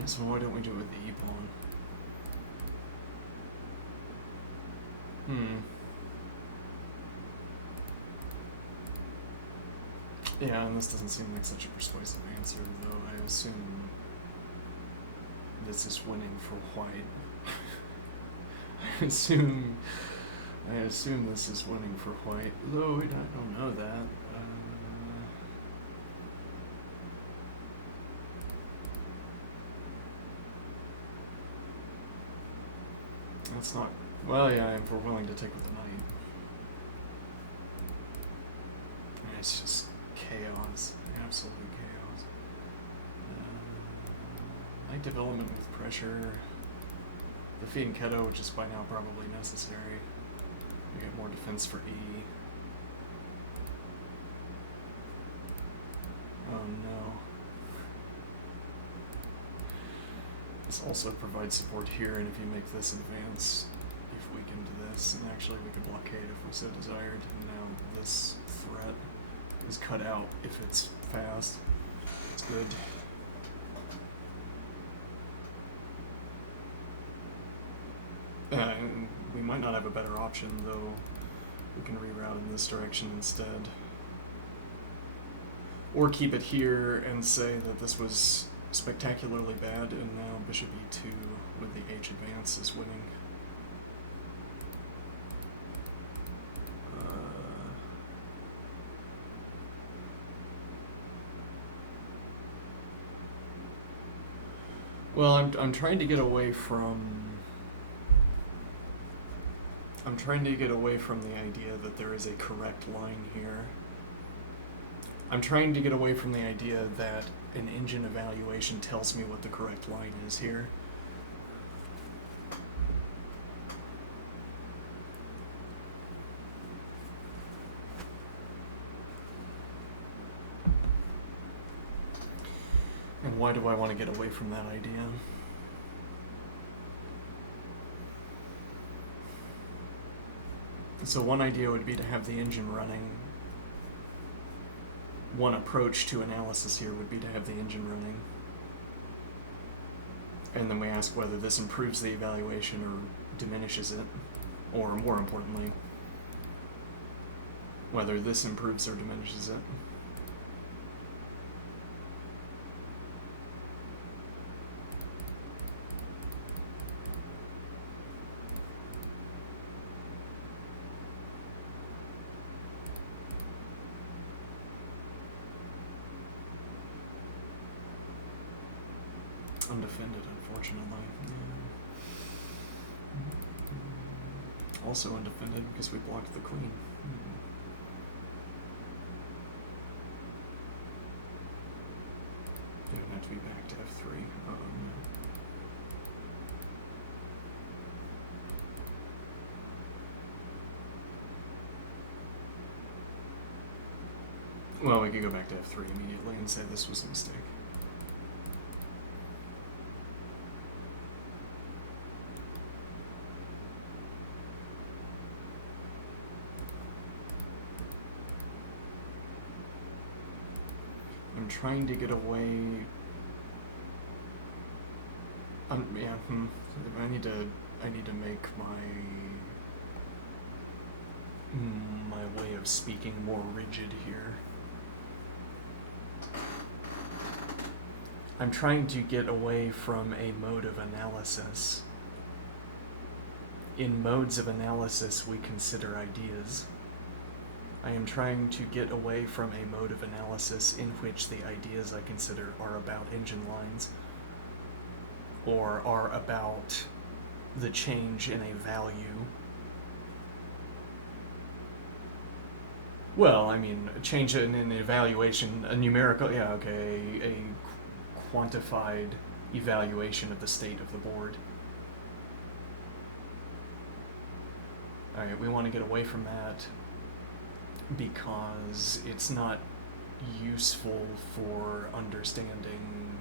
Yeah, so why don't we do it with the E-pawn? Yeah, and this doesn't seem like such a persuasive answer, though I assume this is winning for white. I assume this is winning for white, though I don't know that. That's not... Well, yeah, if we're willing to take with the knight. It's just chaos. Absolute chaos. Knight development with pressure. Defeating Keto, which is by now probably necessary. You get more defense for E. Oh no. This also provides support here, and if you make this advance, you've weakened this, and actually we could blockade if we so desired, and now this threat is cut out if it's fast. It's good. We might not have a better option, though. We can reroute in this direction instead. Or keep it here and say that this was spectacularly bad, and now bishop e2 with the h advance is winning. Well, I'm trying to get away from... I'm trying to get away from the idea that there is a correct line here. I'm trying to get away from the idea that an engine evaluation tells me what the correct line is here. And why do I want to get away from that idea? So one idea would be to have the engine running. One approach to analysis here would be to have the engine running. And then we ask whether this improves the evaluation or diminishes it. Or more importantly, whether this improves or diminishes it. Undefended, unfortunately. Yeah. Also undefended because we blocked the queen. You don't have to be back to f3. Well, we could go back to f3 immediately and say this was a mistake. I'm trying to get away. Yeah. I need to make my way of speaking more rigid here. I'm trying to get away from a mode of analysis. In modes of analysis, we consider ideas. I am trying to get away from a mode of analysis in which the ideas I consider are about engine lines, or are about the change in a value. Well, I mean, a change in an evaluation, a numerical, yeah, okay, a quantified evaluation of the state of the board. Alright, we want to get away from that because it's not useful for understanding.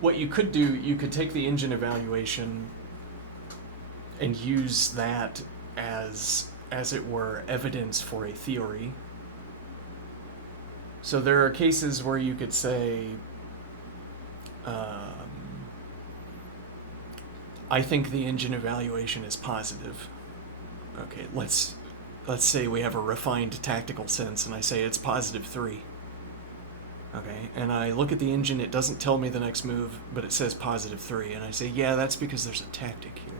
What you could do, you could take the engine evaluation and use that as it were, evidence for a theory. So there are cases where you could say, I think the engine evaluation is positive. Okay, let's say we have a refined tactical sense, and I say it's +3. Okay, and I look at the engine, it doesn't tell me the next move, but it says +3, and I say, yeah, that's because there's a tactic here.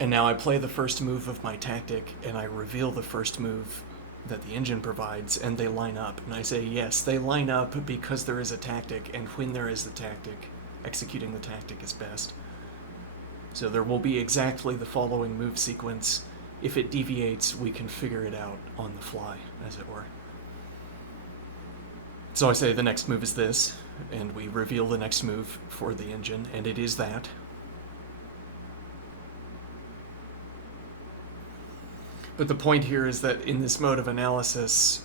And now I play the first move of my tactic, and I reveal the first move that the engine provides, and they line up. And I say, yes, they line up because there is a tactic, and when there is the tactic, executing the tactic is best. So there will be exactly the following move sequence. If it deviates, we can figure it out on the fly, as it were. So I say the next move is this, and we reveal the next move for the engine, and it is that. But the point here is that in this mode of analysis,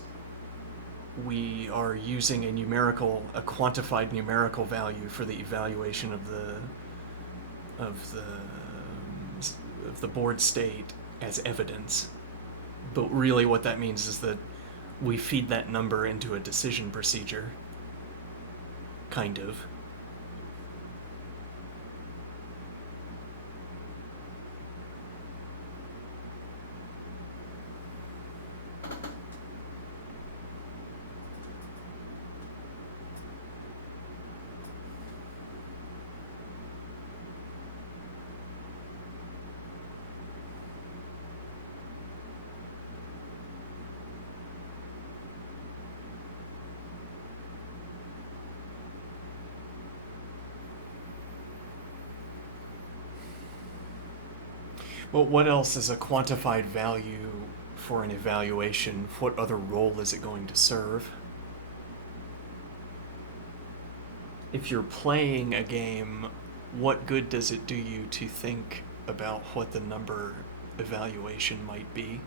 we are using a quantified numerical value for the evaluation of the board state as evidence. But really what that means is that we feed that number into a decision procedure, kind of. Well, what else is a quantified value for an evaluation? What other role is it going to serve? If you're playing a game, what good does it do you to think about what the number evaluation might be?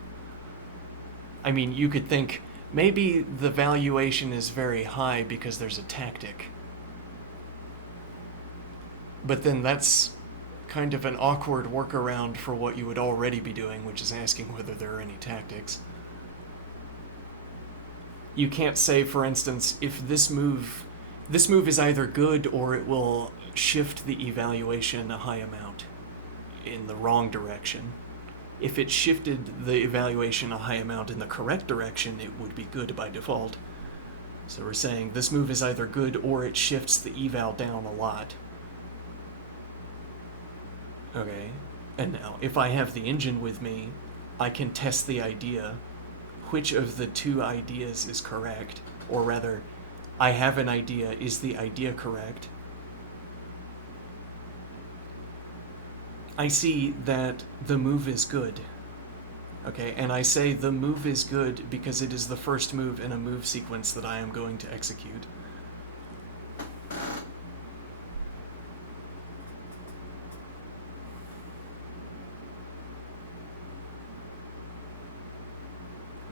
I mean, you could think maybe the valuation is very high because there's a tactic. But then that's kind of an awkward workaround for what you would already be doing, which is asking whether there are any tactics. You can't say, for instance, if this move is either good or it will shift the evaluation a high amount in the wrong direction. If it shifted the evaluation a high amount in the correct direction, it would be good by default. So we're saying this move is either good or it shifts the eval down a lot. Okay, and now if I have the engine with me, I can test the idea. Which of the two ideas is correct? Or rather, I have an idea. Is the idea correct? I see that the move is good. Okay, and I say the move is good because it is the first move in a move sequence that I am going to execute.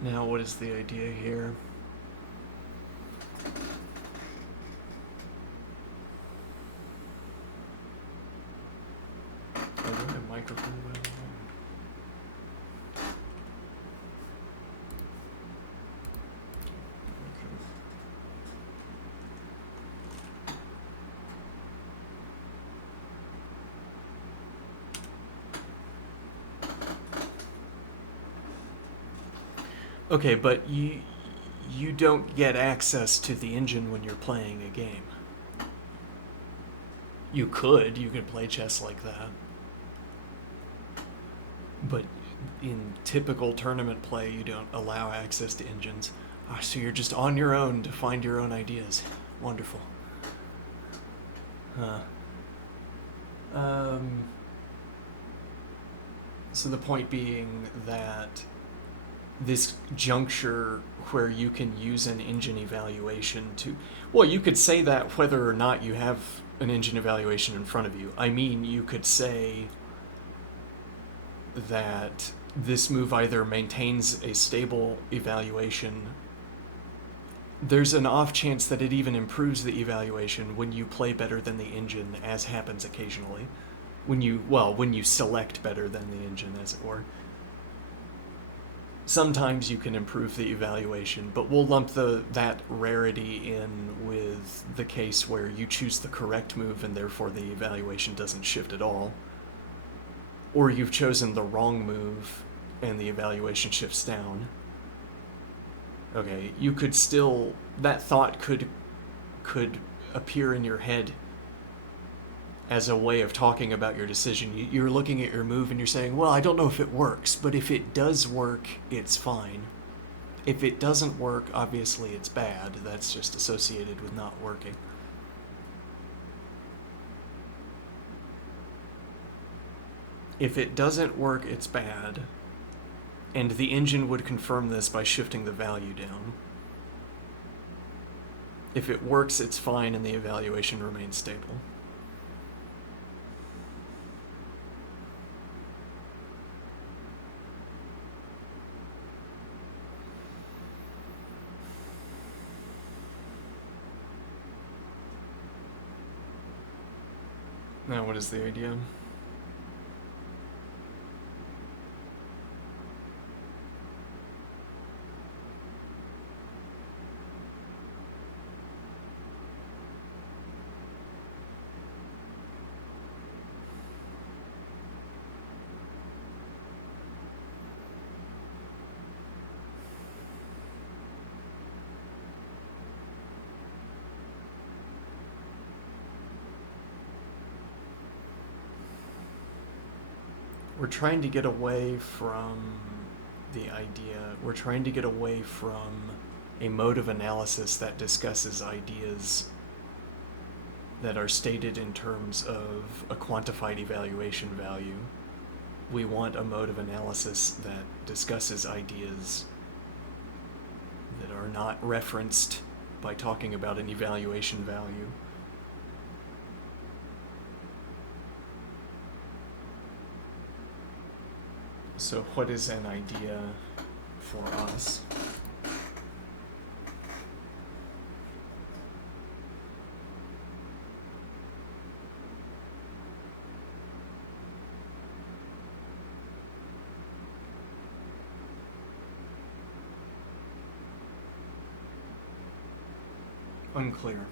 Now, what is the idea here? I don't have a microphone. Okay, but you don't get access to the engine when you're playing a game. You could play chess like that. But in typical tournament play, you don't allow access to engines. So you're just on your own to find your own ideas. Wonderful. So the point being that this juncture where you can use an engine evaluation to... Well, you could say that whether or not you have an engine evaluation in front of you. I mean, you could say that this move either maintains a stable evaluation. There's an off chance that it even improves the evaluation when you play better than the engine, as happens occasionally. When you select better than the engine, as it were. Sometimes you can improve the evaluation, but we'll lump that rarity in with the case where you choose the correct move and therefore the evaluation doesn't shift at all. Or you've chosen the wrong move and the evaluation shifts down. Okay, you could still, that thought could appear in your head as a way of talking about your decision. You're looking at your move and you're saying, well, I don't know if it works, but if it does work, it's fine. If it doesn't work, obviously it's bad. That's just associated with not working. If it doesn't work, it's bad. And the engine would confirm this by shifting the value down. If it works, it's fine and the evaluation remains stable. Now, what is the idea? We're trying to get away from the idea, we're trying to get away from a mode of analysis that discusses ideas that are stated in terms of a quantified evaluation value. We want a mode of analysis that discusses ideas that are not referenced by talking about an evaluation value. So what is an idea for us? Unclear.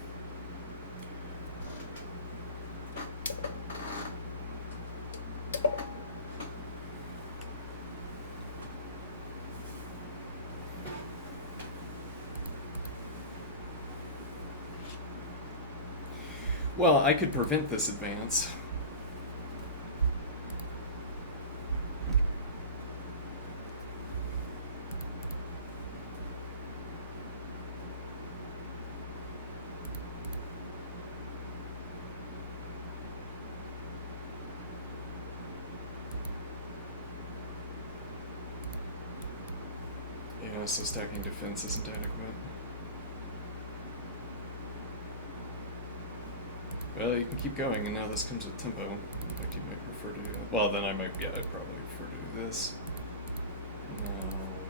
Well, I could prevent this advance. Yeah, so stacking defense isn't adequate. Well, you can keep going, and now this comes with tempo. In fact, you might prefer to do that. Well, then I'd probably prefer to do this. No,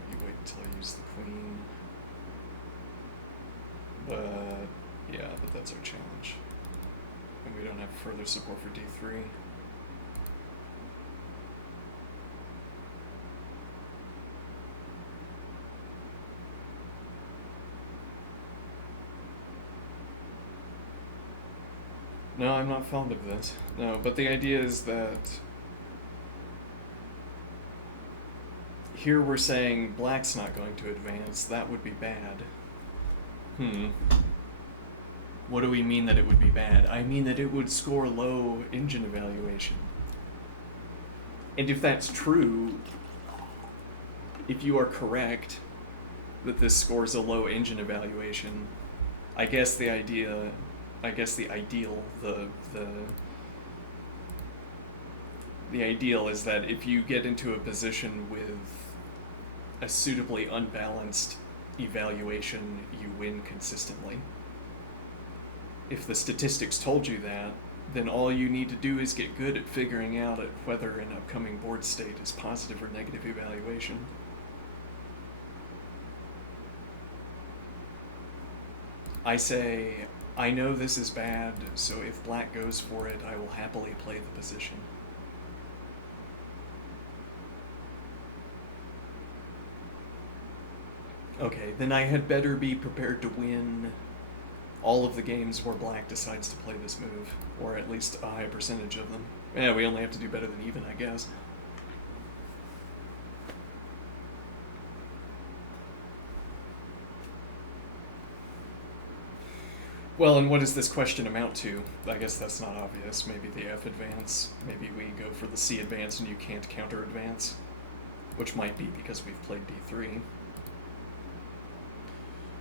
you wait until I use the queen. But, yeah, but that's our challenge. And we don't have further support for d3. No, I'm not fond of this. No, but the idea is that here we're saying black's not going to advance. That would be bad. What do we mean that it would be bad? I mean that it would score low engine evaluation. And if that's true, if you are correct that this scores a low engine evaluation, I guess the ideal, the ideal is that if you get into a position with a suitably unbalanced evaluation, you win consistently. If the statistics told you that, then all you need to do is get good at figuring out whether an upcoming board state is positive or negative evaluation. I say, I know this is bad, so if black goes for it, I will happily play the position. Okay, then I had better be prepared to win all of the games where black decides to play this move, or at least a high percentage of them. Yeah, we only have to do better than even, I guess. Well, and what does this question amount to? I guess that's not obvious. Maybe the F advance. Maybe we go for the C advance and you can't counter advance. Which might be because we've played D3.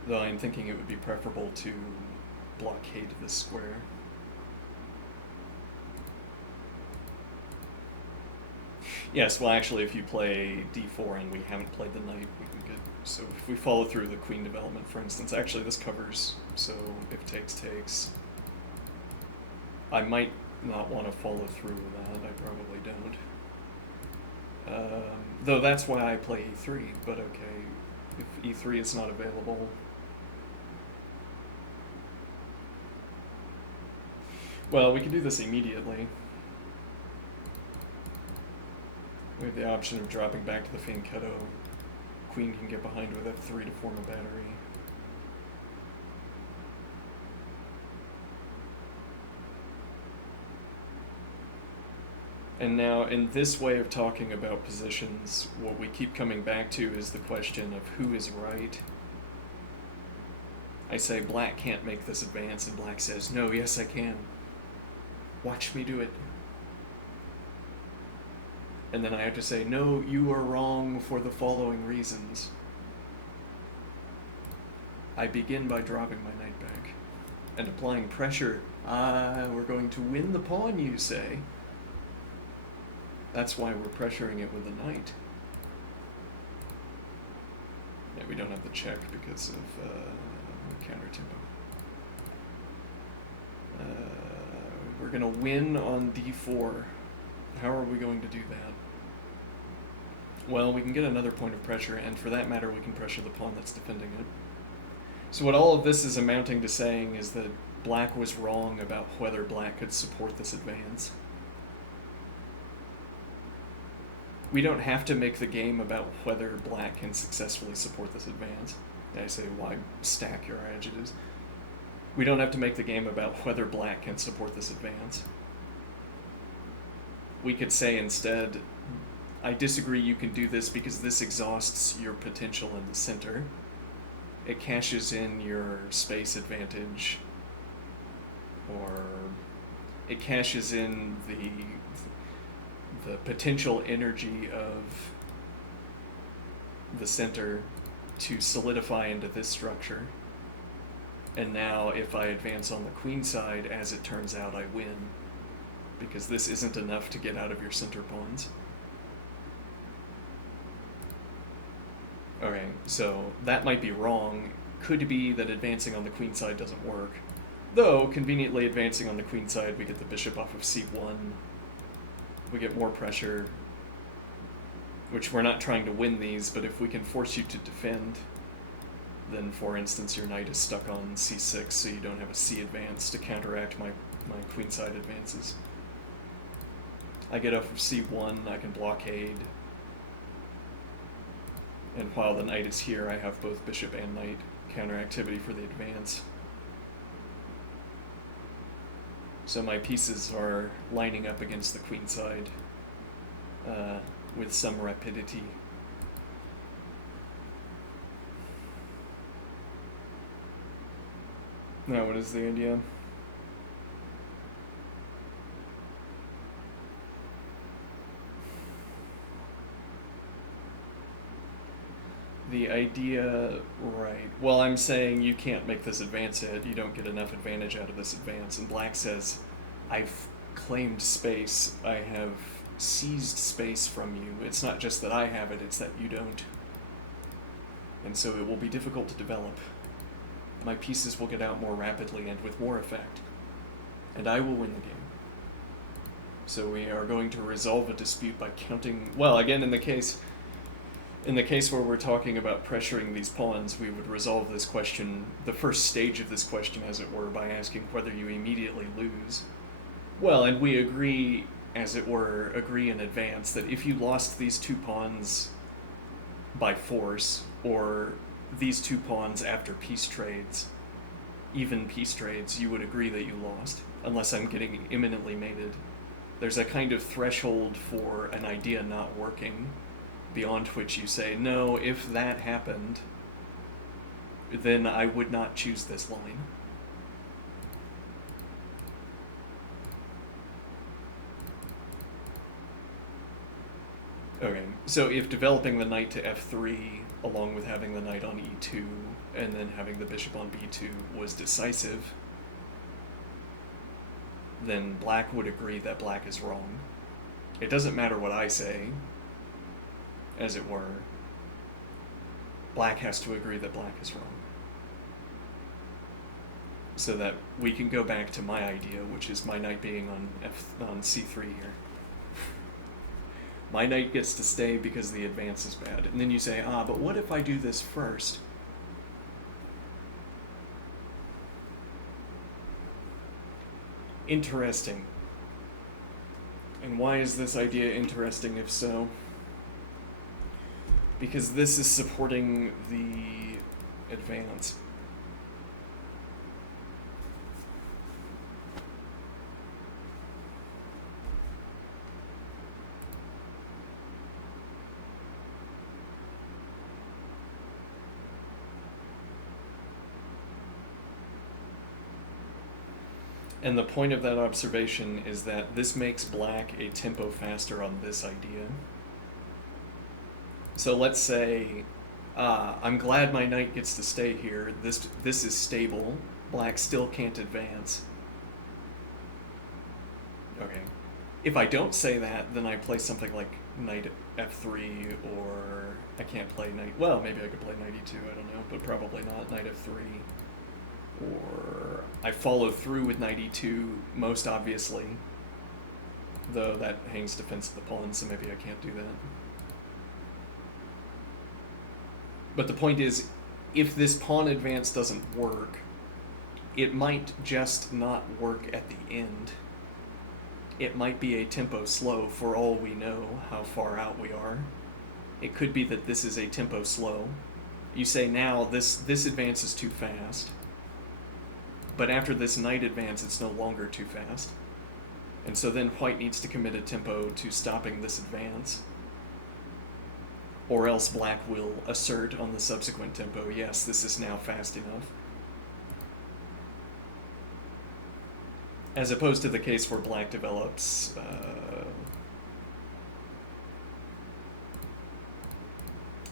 Though I'm thinking it would be preferable to blockade this square. Yes, well actually if you play D4 and we haven't played the knight, we can get... So if we follow through the queen development, for instance, actually this covers, so if takes. I might not want to follow through with that, I probably don't. Though that's why I play E3, but okay, if E3 is not available... Well, we can do this immediately. We have the option of dropping back to the fianchetto. Queen can get behind with F3 to form a battery. And now, in this way of talking about positions, what we keep coming back to is the question of who is right. I say black can't make this advance, and black says, no, yes I can. Watch me do it. And then I have to say, no, you are wrong for the following reasons. I begin by dropping my knight back and applying pressure. We're going to win the pawn, you say. That's why we're pressuring it with the knight. Yeah, we don't have the check because of counter tempo. We're going to win on d4. How are we going to do that? Well, we can get another point of pressure, and for that matter, we can pressure the pawn that's defending it. So what all of this is amounting to saying is that black was wrong about whether black could support this advance. We don't have to make the game about whether black can successfully support this advance. I say, why stack your adjectives? We don't have to make the game about whether black can support this advance. We could say instead, I disagree you can do this because this exhausts your potential in the center. It cashes in your space advantage, or it cashes in the potential energy of the center to solidify into this structure. And now if I advance on the queen side, as it turns out, I win, because this isn't enough to get out of your center pawns. Okay, so that might be wrong. Could be that advancing on the queen side doesn't work. Though, conveniently advancing on the queen side, we get the bishop off of c1. We get more pressure, which we're not trying to win these, but if we can force you to defend, then for instance your knight is stuck on c6, so you don't have a c advance to counteract my queenside advances. I get off of c1, I can blockade, and while the knight is here, I have both bishop and knight counteractivity for the advance. So my pieces are lining up against the queenside with some rapidity. Now, what is the idea? The idea, right. Well, I'm saying you can't make this advance hit. You don't get enough advantage out of this advance. And black says, I've claimed space. I have seized space from you. It's not just that I have it, it's that you don't. And so it will be difficult to develop. My pieces will get out more rapidly and with more effect. And I will win the game. So we are going to resolve a dispute by counting... Well, again, in the case where we're talking about pressuring these pawns, we would resolve this question, the first stage of this question, as it were, by asking whether you immediately lose. Well, and we agree, as it were, agree in advance that if you lost these two pawns by force, or these two pawns after peace trades, even peace trades, you would agree that you lost, unless I'm getting imminently mated. There's a kind of threshold for an idea not working, beyond which you say, no, if that happened, then I would not choose this line. Okay, so if developing the knight to f3, along with having the knight on e2, and then having the bishop on b2 was decisive, then black would agree that black is wrong. It doesn't matter what I say, as it were. Black has to agree that black is wrong. So that we can go back to my idea, which is my knight being on c3 here. My knight gets to stay because the advance is bad. And then you say, but what if I do this first? Interesting. And why is this idea interesting, if so? Because this is supporting the advance. And the point of that observation is that this makes black a tempo faster on this idea. So let's say, I'm glad my knight gets to stay here. This is stable. Black still can't advance. Okay. If I don't say that, then I play something like knight f3, or I can't play knight... Well, maybe I could play knight e2, I don't know, but probably not knight f3. Or I follow through with knight e2, most obviously. Though that hangs defense of the pawn, so maybe I can't do that. But the point is, if this pawn advance doesn't work, it might just not work at the end. It might be a tempo slow for all we know how far out we are. It could be that this is a tempo slow. You say now, this advance is too fast. But after this knight advance, it's no longer too fast. And so then white needs to commit a tempo to stopping this advance. Or else black will assert on the subsequent tempo, yes, this is now fast enough. As opposed to the case where black develops...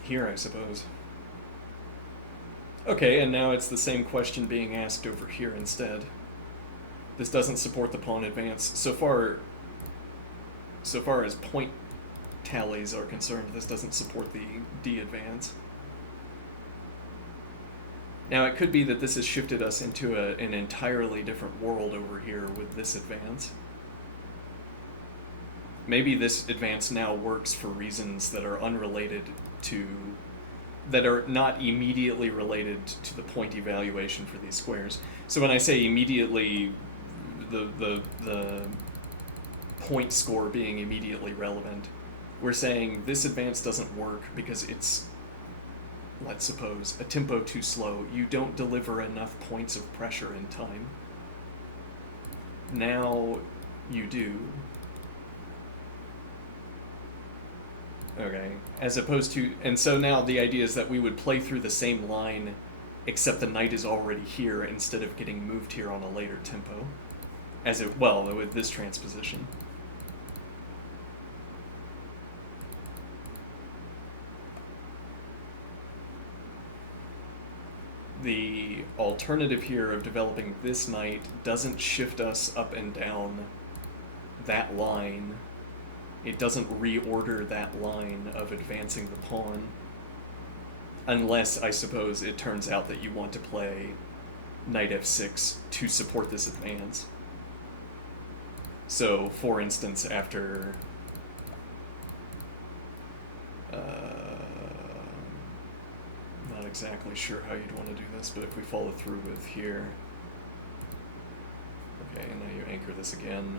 here, I suppose. Okay, and now it's the same question being asked over here instead. This doesn't support the pawn advance. So far as point tallies are concerned, this doesn't support the d advance. Now it could be that this has shifted us into an entirely different world over here with this advance. Maybe this advance now works for reasons that are unrelated to... that are not immediately related to the point evaluation for these squares. So when I say immediately, the point score being immediately relevant, we're saying this advance doesn't work because it's, let's suppose, a tempo too slow. You don't deliver enough points of pressure in time. Now you do. Okay, as opposed to, and so now the idea is that we would play through the same line, except the knight is already here instead of getting moved here on a later tempo, as it, well, with this transposition. The alternative here of developing this knight doesn't shift us up and down that line. It doesn't reorder that line of advancing the pawn, unless, I suppose, it turns out that you want to play knight f6 to support this advance. So, for instance, after... not exactly sure how you'd want to do this, but if we follow through with here... Okay, and now you anchor this again.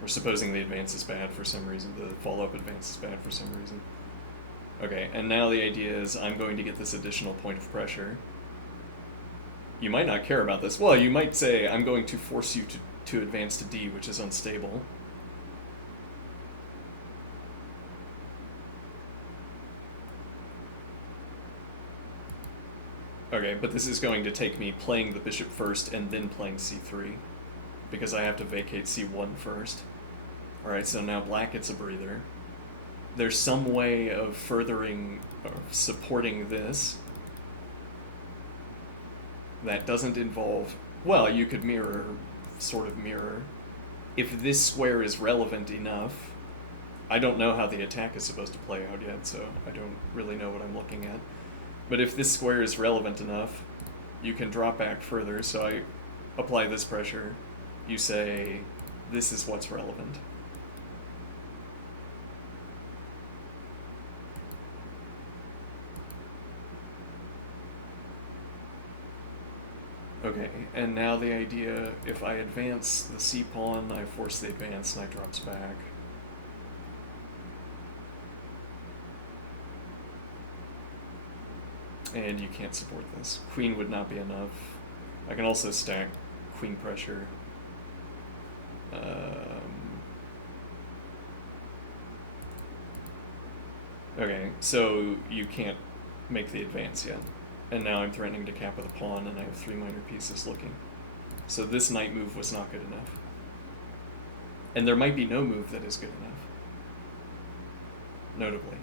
We're supposing the advance is bad for some reason, the follow-up advance is bad for some reason. Okay, and now the idea is I'm going to get this additional point of pressure. You might not care about this. Well, you might say, I'm going to force you to advance to D, which is unstable. Okay, but this is going to take me playing the bishop first and then playing c3, because I have to vacate c1 first. Alright, so now black gets a breather. There's some way of furthering, or supporting this that doesn't involve, well, you could mirror, sort of mirror. If this square is relevant enough, I don't know how the attack is supposed to play out yet, so I don't really know what I'm looking at. But if this square is relevant enough, you can drop back further, so I apply this pressure. You say, this is what's relevant. Okay, and now the idea, if I advance the c-pawn, I force the advance and I drops back. And you can't support this. Queen would not be enough. I can also stack queen pressure. Okay, so you can't make the advance yet. And now I'm threatening to cap with a pawn, and I have 3 minor pieces looking. So this knight move was not good enough. And there might be no move that is good enough. Notably.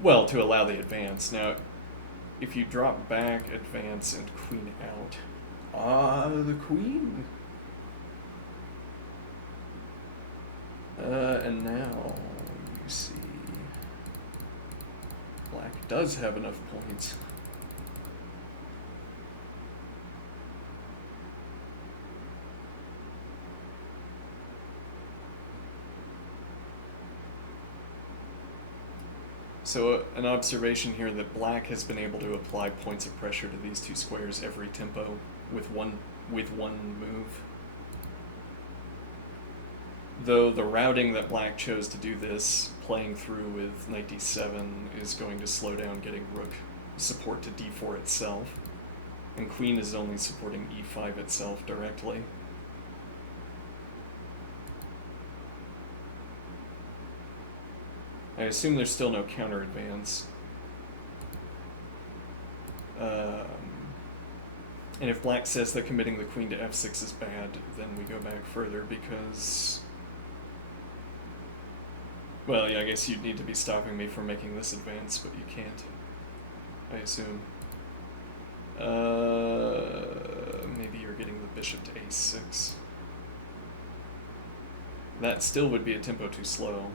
Well, to allow the advance. Now, if you drop back, advance, and queen out. The queen? And now, you see... Black does have enough points. So an observation here that black has been able to apply points of pressure to these two squares every tempo with one move. Though the routing that black chose to do this, playing through with knight d7, is going to slow down getting rook support to d4 itself, and queen is only supporting e5 itself directly. I assume there's still no counter advance. And if black says that committing the queen to f6 is bad, then we go back further because... Well, yeah, I guess you'd need to be stopping me from making this advance, but you can't, I assume. Maybe you're getting the bishop to a6. That still would be a tempo too slow.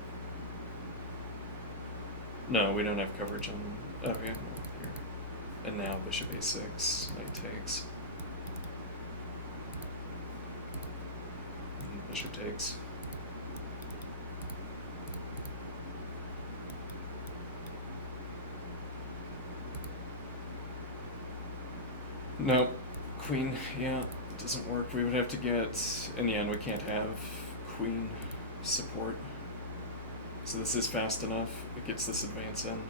No, we don't have coverage on... Oh, yeah, here. And now bishop a6, knight takes. And bishop takes. Nope. Queen, yeah, doesn't work. We would have to get... In the end, we can't have queen support. So this is fast enough. It gets this advance in.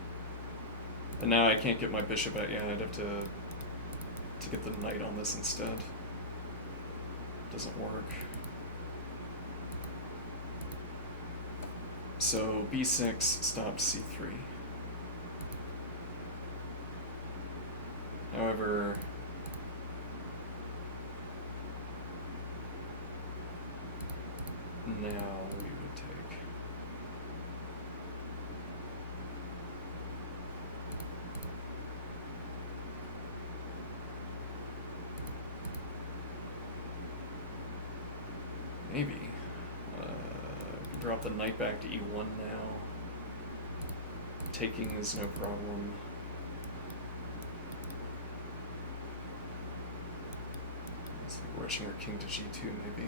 And now I can't get my bishop out. Yeah, I'd have to get the knight on this instead. Doesn't work. So b6 stops c3. However... Now we would take... Maybe. Drop the knight back to e1 now. Taking is no problem. It's like rushing our king to g2 maybe.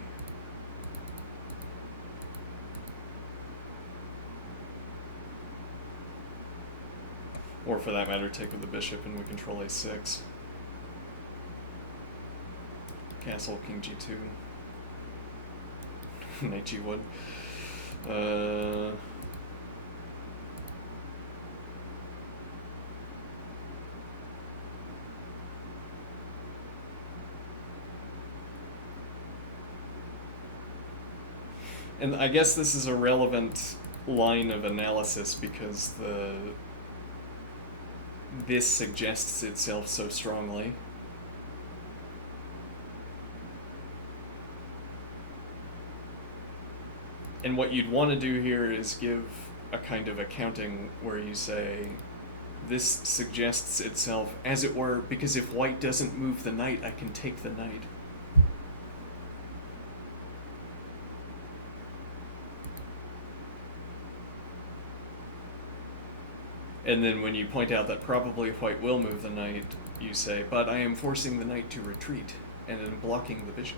Or for that matter, take with the bishop and we control a6. Castle, king g2. Knight G1. Uh, and I guess this is a relevant line of analysis because this suggests itself so strongly. And what you'd want to do here is give a kind of accounting where you say, this suggests itself, as it were, because if white doesn't move the knight, I can take the knight. And then when you point out that probably white will move the knight, you say, but I am forcing the knight to retreat, and am blocking the bishop.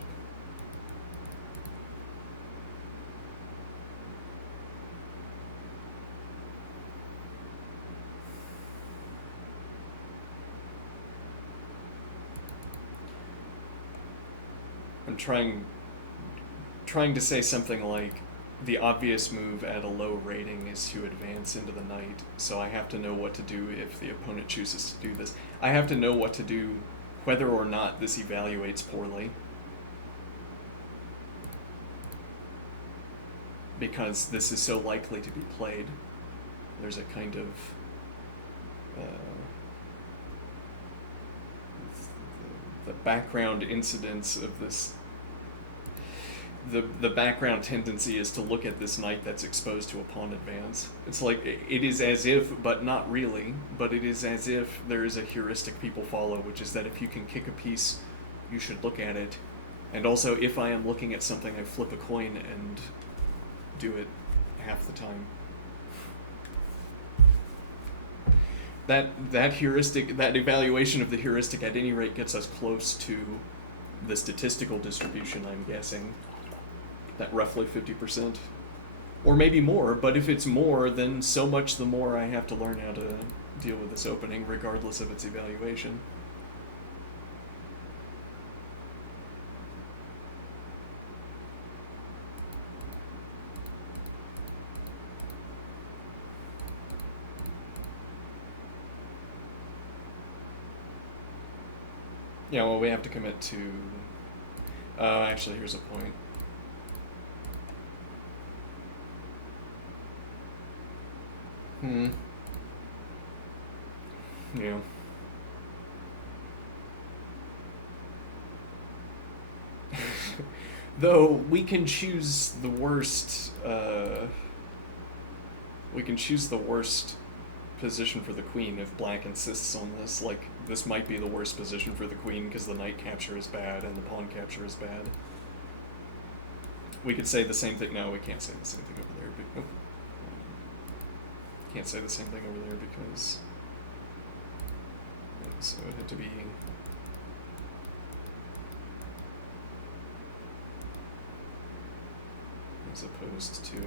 I'm trying to say something like, the obvious move at a low rating is to advance into the knight, so I have to know what to do if the opponent chooses to do this. I have to know what to do whether or not this evaluates poorly. Because this is so likely to be played. There's a kind of the background incidence of this. The background tendency is to look at this knight that's exposed to a pawn advance. It's like, it is as if, but not really, but it is as if there is a heuristic people follow, which is that if you can kick a piece, you should look at it. And also, if I am looking at something, I flip a coin and do it half the time. That heuristic, that evaluation of the heuristic at any rate gets us close to the statistical distribution, I'm guessing. That roughly 50%. Or maybe more, but if it's more, then so much the more I have to learn how to deal with this opening, regardless of its evaluation. Yeah, well, we have to commit to... actually, here's a point. Yeah. Though, we can choose the worst... we can choose the worst position for the queen if black insists on this. Like, this might be the worst position for the queen because the knight capture is bad and the pawn capture is bad. We could say the same thing. No, we can't say the same thing over there. Nope. Can't say the same thing over there because... So it had to be... as opposed to...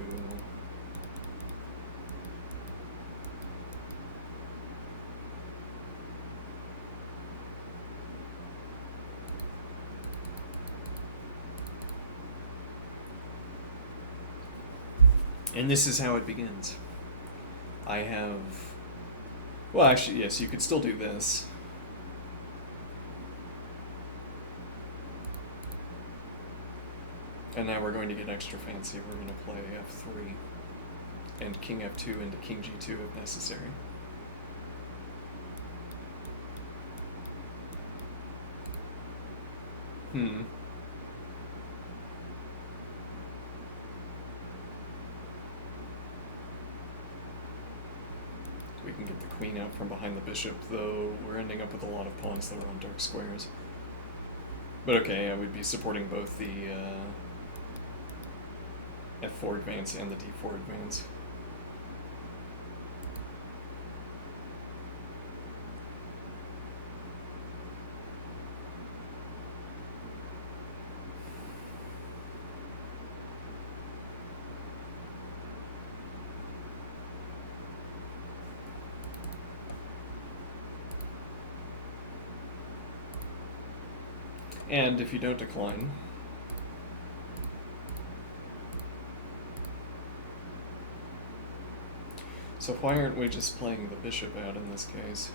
And this is how it begins. I have... Well, actually, yes, you could still do this. And now we're going to get extra fancy. We're going to play f3 and king f2 into king g2 if necessary. We can get the queen out from behind the bishop, though we're ending up with a lot of pawns that are on dark squares. But okay, I would be supporting both the f4 advance and the d4 advance. And if you don't decline, So why aren't we just playing the bishop out in this case?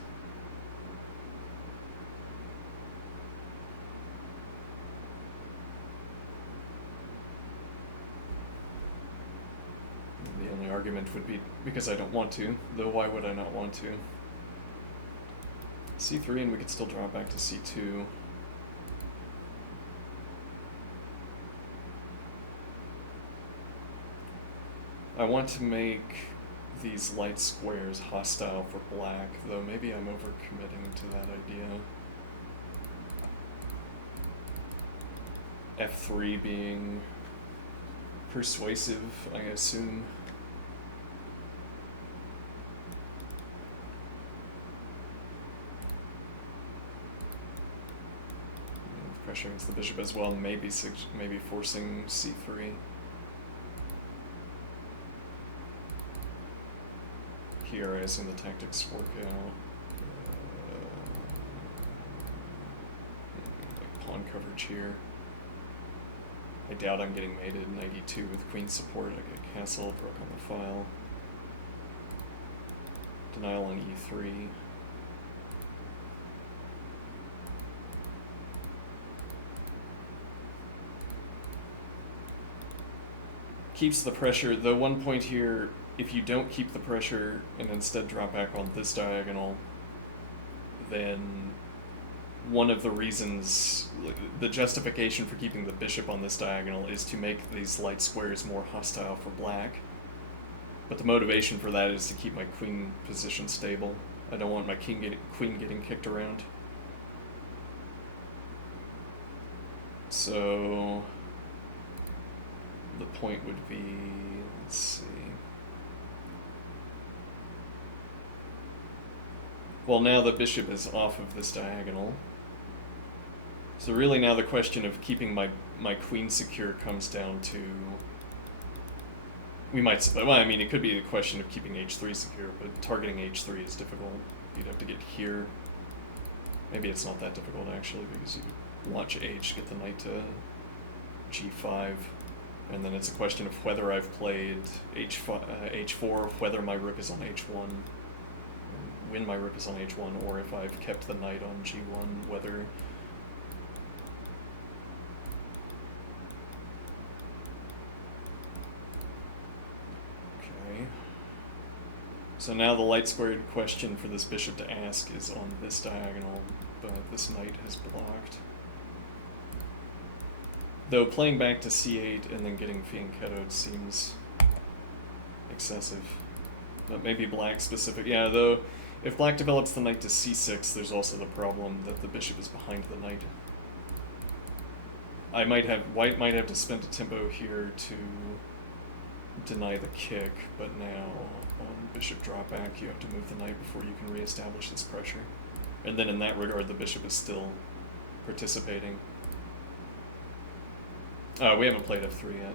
The only argument would be because I don't want to, though why would I not want to? C3 and we could still drop back to C2. I want to make these light squares hostile for black, though maybe I'm overcommitting to that idea. F3 being persuasive, I assume. Pressure against the bishop as well, maybe forcing C3. Here, I assume the tactics work out. Like pawn coverage here. I doubt I'm getting mated. Knight e2 with queen support. I get castled, rook on the file. Denial on e3. Keeps the pressure. The one point here, if you don't keep the pressure and instead drop back on this diagonal, then one of the reasons, the justification for keeping the bishop on this diagonal is to make these light squares more hostile for black. But the motivation for that is to keep my queen position stable. I don't want my queen getting kicked around. So the point would be, let's see. Well, now the bishop is off of this diagonal. So really now the question of keeping my queen secure comes down to, well, I mean, it could be the question of keeping h3 secure, but targeting h3 is difficult. You'd have to get here. Maybe it's not that difficult actually, because you launch h, get the knight to g5, and then it's a question of whether I've played h4, whether my rook is on h1, when my rook is on h1, or if I've kept the knight on g1, whether... Okay. So now the light squared question for this bishop to ask is on this diagonal, but this knight is blocked. Though playing back to c8 and then getting fianchettoed seems excessive. But maybe black specific. Yeah, though if black develops the knight to c6, there's also the problem that the bishop is behind the knight. White might have to spend a tempo here to deny the kick, but now on bishop drop back you have to move the knight before you can reestablish this pressure. And then in that regard the bishop is still participating. We haven't played f3 yet.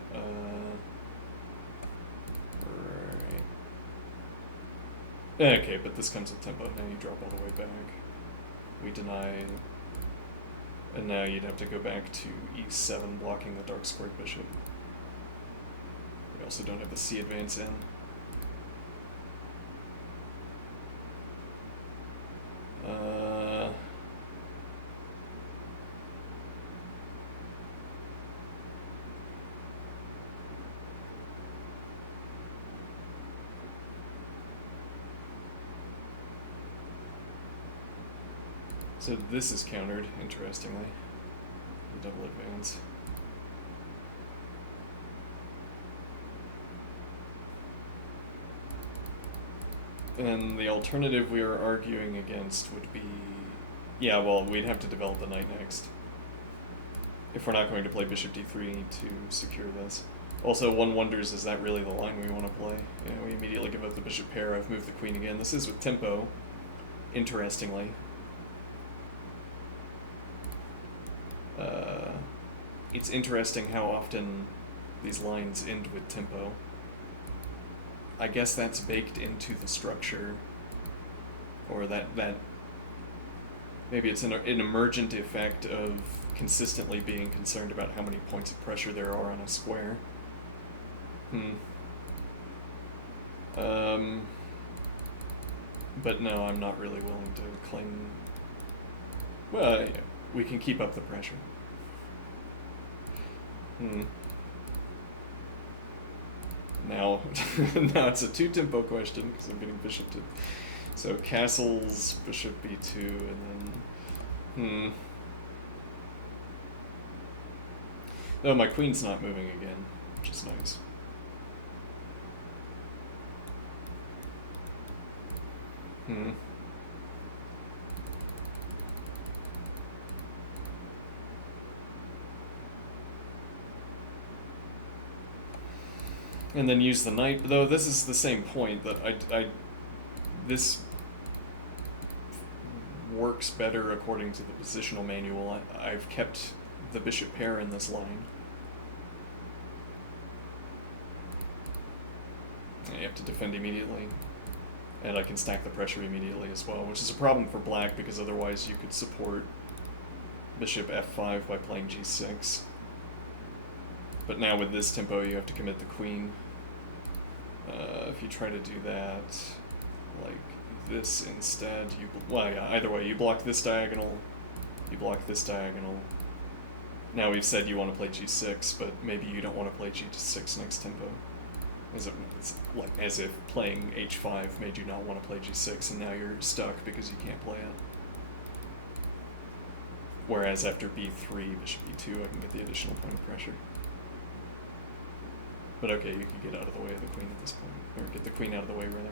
Right. Okay, but this comes with tempo. Now you drop all the way back. We deny, and now you'd have to go back to e7, blocking the dark squared bishop. We also don't have the c advance in. So this is countered, interestingly, the double advance. And the alternative we are arguing against would be, yeah, well, we'd have to develop the knight next. If we're not going to play bishop d3 to secure this. Also, one wonders, is that really the line we want to play? You know, we immediately give up the bishop pair, I've moved the queen again. This is with tempo, interestingly. It's interesting how often these lines end with tempo. I guess that's baked into the structure, or that maybe it's an emergent effect of consistently being concerned about how many points of pressure there are on a square. But no, I'm not really willing to claim. Well, yeah, we can keep up the pressure. Now, now it's a 2-tempo question because I'm getting bishop to. So castles, bishop b2, and then Oh, my queen's not moving again, which is nice. And then use the knight. Though this is the same point that this works better according to the positional manual. I've kept the bishop pair in this line. You have to defend immediately. And I can stack the pressure immediately as well, which is a problem for black because otherwise you could support bishop f5 by playing g6. But now with this tempo you have to commit the queen. If you try to do that like this instead, well, yeah, either way, you block this diagonal, you block this diagonal. Now we've said you want to play g6, but maybe you don't want to play g6 next tempo. It's like as if playing h5 made you not want to play g6, and now you're stuck because you can't play it. Whereas after b3, bishop e2, I can get the additional point of pressure. But okay, you can get out of the way of the queen at this point. Or get the queen out of the way, rather.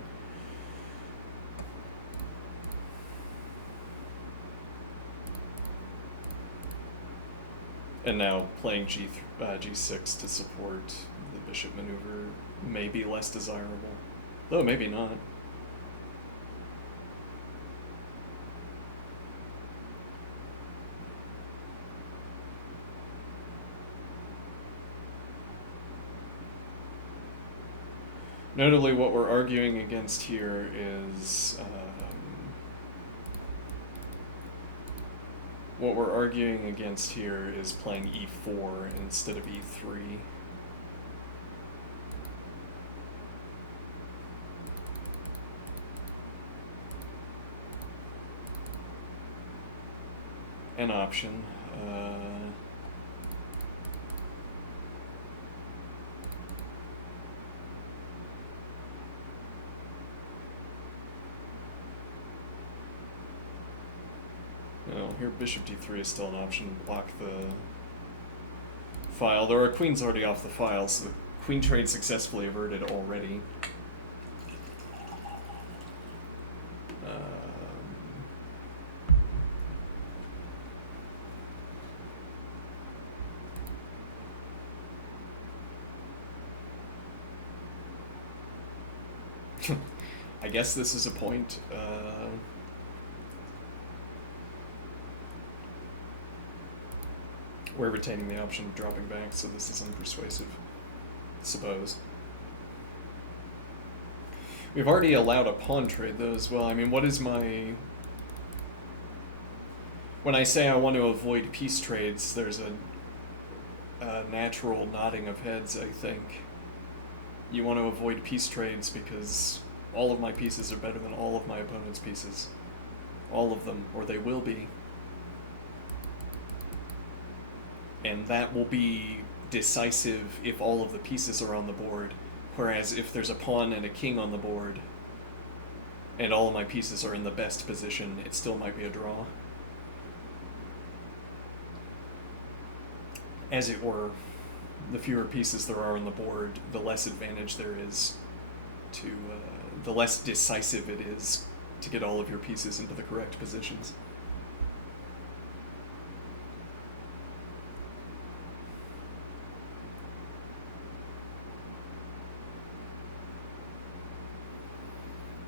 And now playing g6 to support the bishop maneuver may be less desirable. Though maybe not. Notably, what we're arguing against here is playing e4 instead of e3. An option. Here bishop d3 is still an option. Block the file. There are queens already off the file, so the queen trade successfully averted already. I guess this is a point. We're retaining the option of dropping back, so this is unpersuasive, suppose. We've already allowed a pawn trade, though, as well. I mean, what is my... When I say I want to avoid piece trades, there's a natural nodding of heads, I think. You want to avoid piece trades because all of my pieces are better than all of my opponent's pieces. All of them, or they will be. And that will be decisive if all of the pieces are on the board. Whereas if there's a pawn and a king on the board, and all of my pieces are in the best position, it still might be a draw. As it were, the fewer pieces there are on the board, the less advantage there is to, the less decisive it is to get all of your pieces into the correct positions.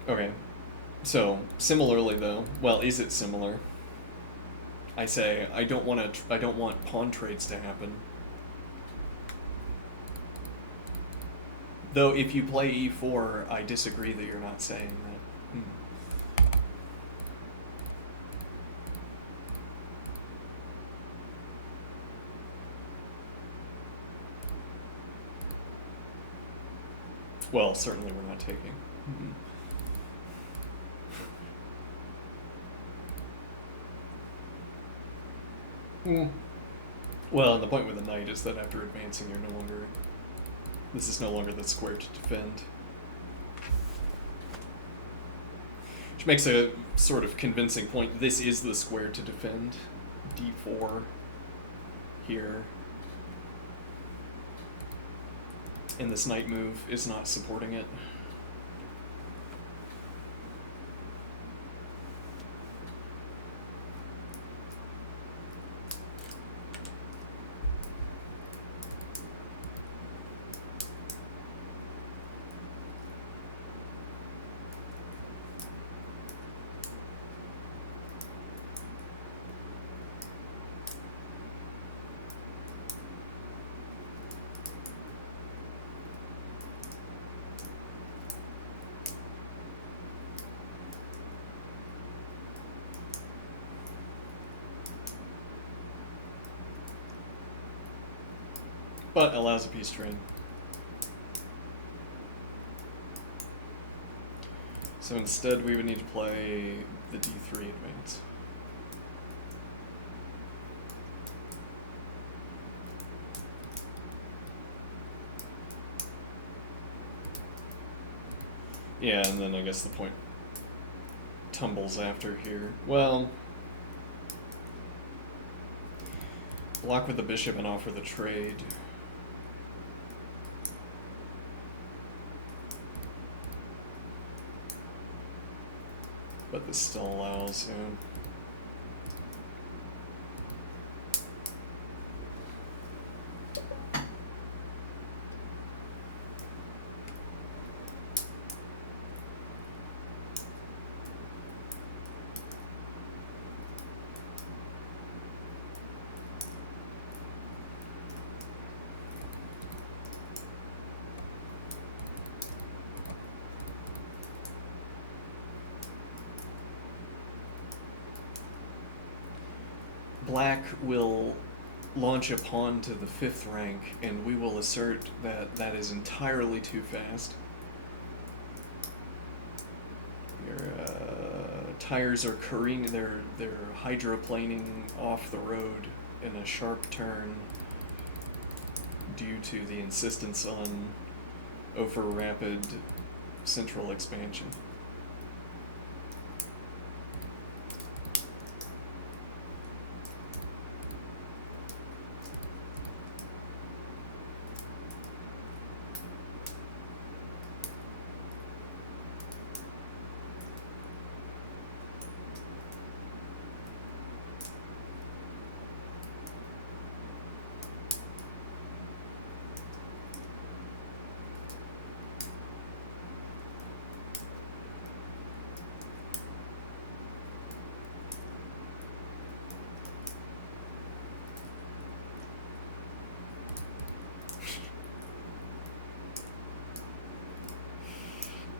Okay, so similarly though, well, is it similar? I say I don't want pawn trades to happen. Though if you play e4, I disagree that you're not saying that. Well, certainly we're not taking. Well, the point with the knight is that after advancing, you're no longer. This is no longer the square to defend. Which makes a sort of convincing point. This is the square to defend. D4 here. And this knight move is not supporting it. But allows a piece trade. So instead we would need to play the D3 advance. Yeah, and then I guess the point tumbles after here. Well, block with the bishop and offer the trade. But this still allows, yeah. Black will launch a pawn to the 5th rank, and we will assert that that is entirely too fast. Your tires are careening, they're hydroplaning off the road in a sharp turn due to the insistence on over rapid central expansion.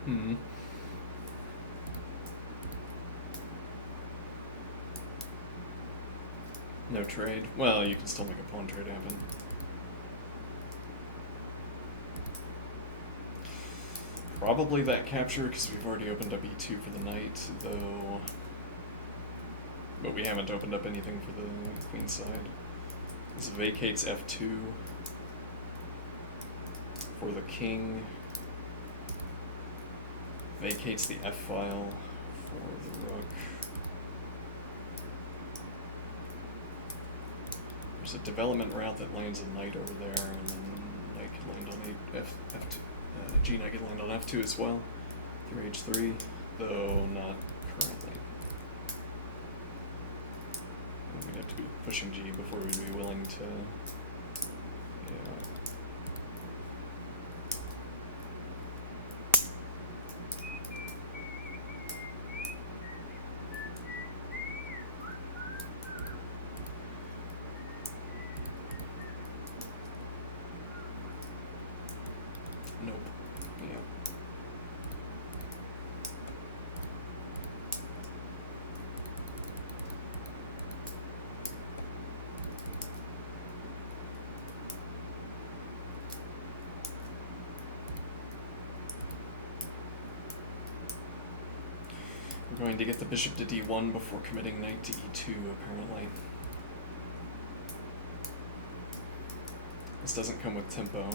Hmm. No trade. Well, you can still make a pawn trade happen. Probably that capture, because we've already opened up e2 for the knight, though. But we haven't opened up anything for the queen side. This vacates f2 for the king. Vacates the f file for the rook. There's a development route that lands a knight over there, and then knight could land on f2. G knight could land on f2 as well, through h3, though not currently. We'd have to be pushing g before we'd be willing to. Yeah. Nope. Yeah. We're going to get the bishop to d1 before committing knight to e2, apparently. This doesn't come with tempo.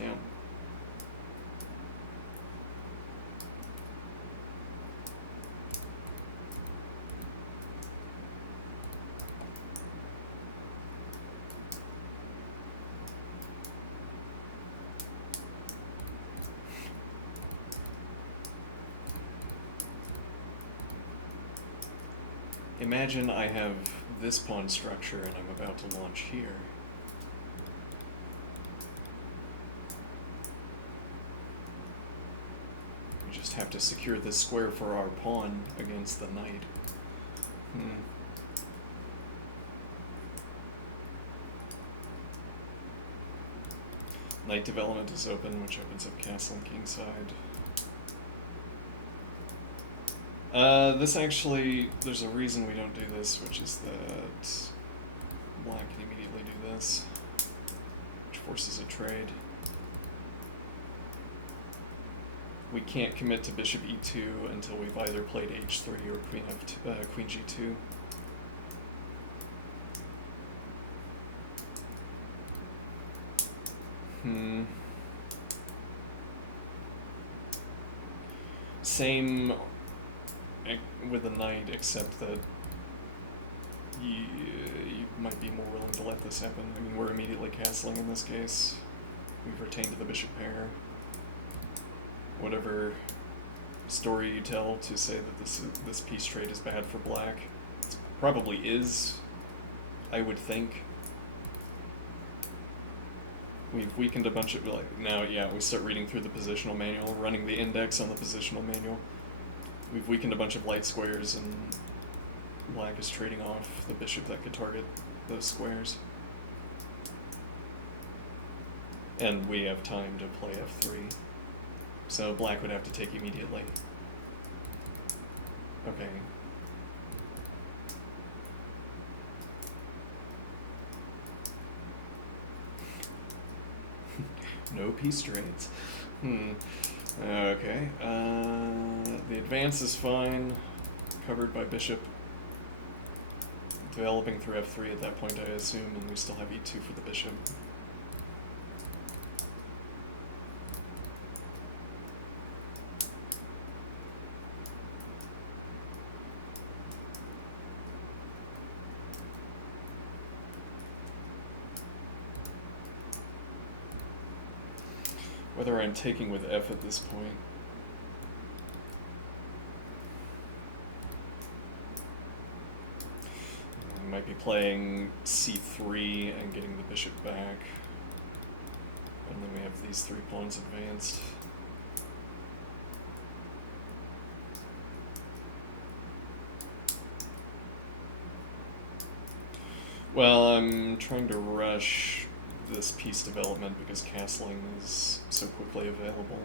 Yeah. Imagine I have this pawn structure and I'm about to launch here. We just have to secure this square for our pawn against the knight. Knight development is open, which opens up castle and kingside. This actually, there's a reason we don't do this, which is that black can immediately do this, which forces a trade. We can't commit to bishop e2 until we've either played h3 or queen g2. Same with a knight, except that you might be more willing to let this happen. I mean, we're immediately castling in this case. We've retained the bishop pair. Whatever story you tell to say that this piece trade is bad for black, it probably is, I would think. We've weakened a bunch of, like, now, yeah, we start reading through the positional manual, running the index on the positional manual. We've weakened a bunch of light squares, and black is trading off the bishop that could target those squares. And we have time to play f3. So black would have to take immediately. Okay. No peace trades. Okay. The advance is fine. Covered by bishop. Developing through f3 at that point, I assume, and we still have e2 for the bishop. Whether I'm taking with f at this point. I might be playing c3 and getting the bishop back. And then we have these 3 pawns advanced. Well, I'm trying to rush this piece development because castling is so quickly available.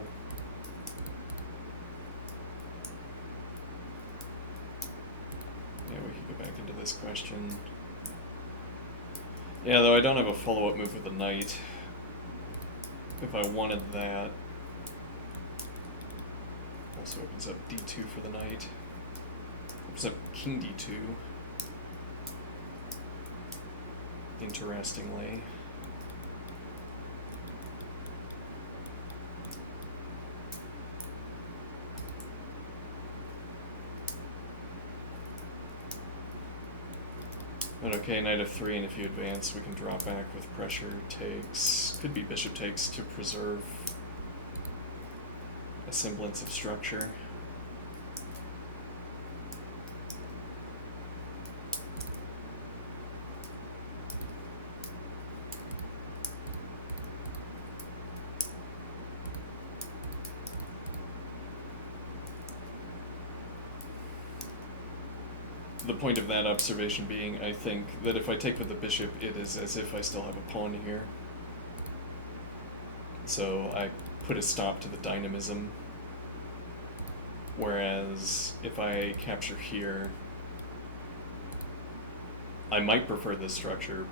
Yeah, we could go back into this question. Yeah, though I don't have a follow-up move with the knight. If I wanted that. Also opens up d2 for the knight. Opens up king d2. Interestingly. But okay, knight f3, and if you advance, we can drop back with pressure takes. Could be bishop takes to preserve a semblance of structure. The point of that observation being, I think, that if I take with the bishop, it is as if I still have a pawn here. So I put a stop to the dynamism. Whereas if I capture here, I might prefer this structure,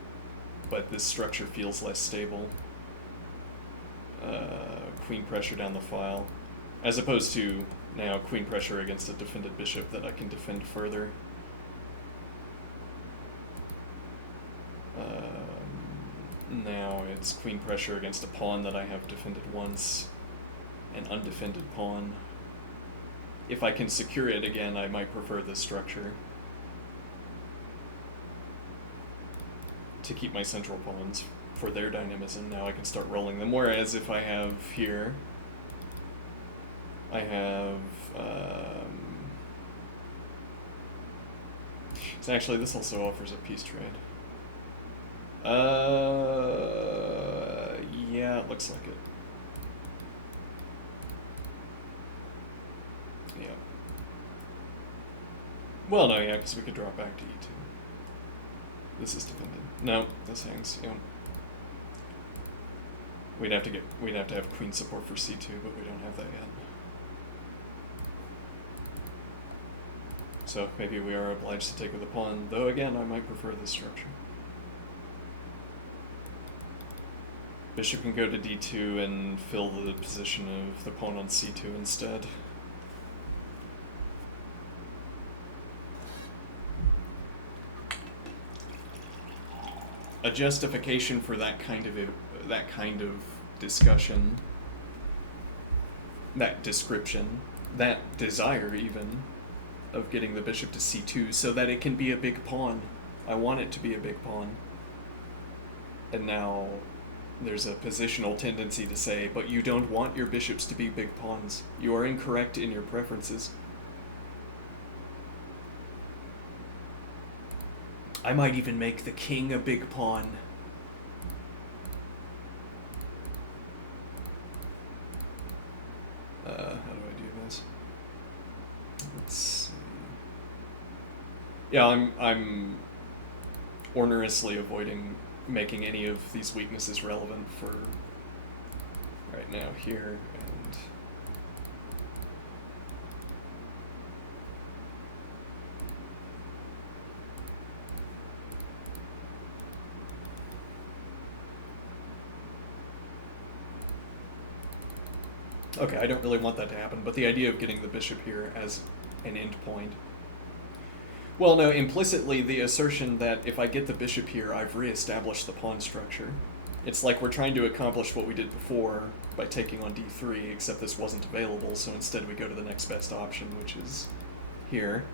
but this structure feels less stable. Queen pressure down the file, as opposed to now queen pressure against a defended bishop that I can defend further. Now it's queen pressure against a pawn that I have defended once, an undefended pawn. If I can secure it again, I might prefer this structure to keep my central pawns for their dynamism. Now I can start rolling them. Whereas if I have here, I have so actually this also offers a peace trade. Yeah, it looks like it. Yeah. Well, no, yeah, because we could drop back to e2. This is defended. No, this hangs. Yeah. We'd have to have queen support for c2, but we don't have that yet. So maybe we are obliged to take with the pawn, though again, I might prefer this structure. Bishop can go to d2 and fill the position of the pawn on c2 instead. A justification for that kind of discussion, that description, that desire even, of getting the bishop to c2 so that it can be a big pawn. I want it to be a big pawn. And now there's a positional tendency to say, but you don't want your bishops to be big pawns. You are incorrect in your preferences. I might even make the king a big pawn. How do I do this? Let's see. Yeah, I'm ornerously avoiding making any of these weaknesses relevant for right now here, and okay, I don't really want that to happen, but the idea of getting the bishop here as an end point. Well, no, implicitly the assertion that if I get the bishop here, I've reestablished the pawn structure. It's like we're trying to accomplish what we did before by taking on d3, except this wasn't available, so instead we go to the next best option, which is here.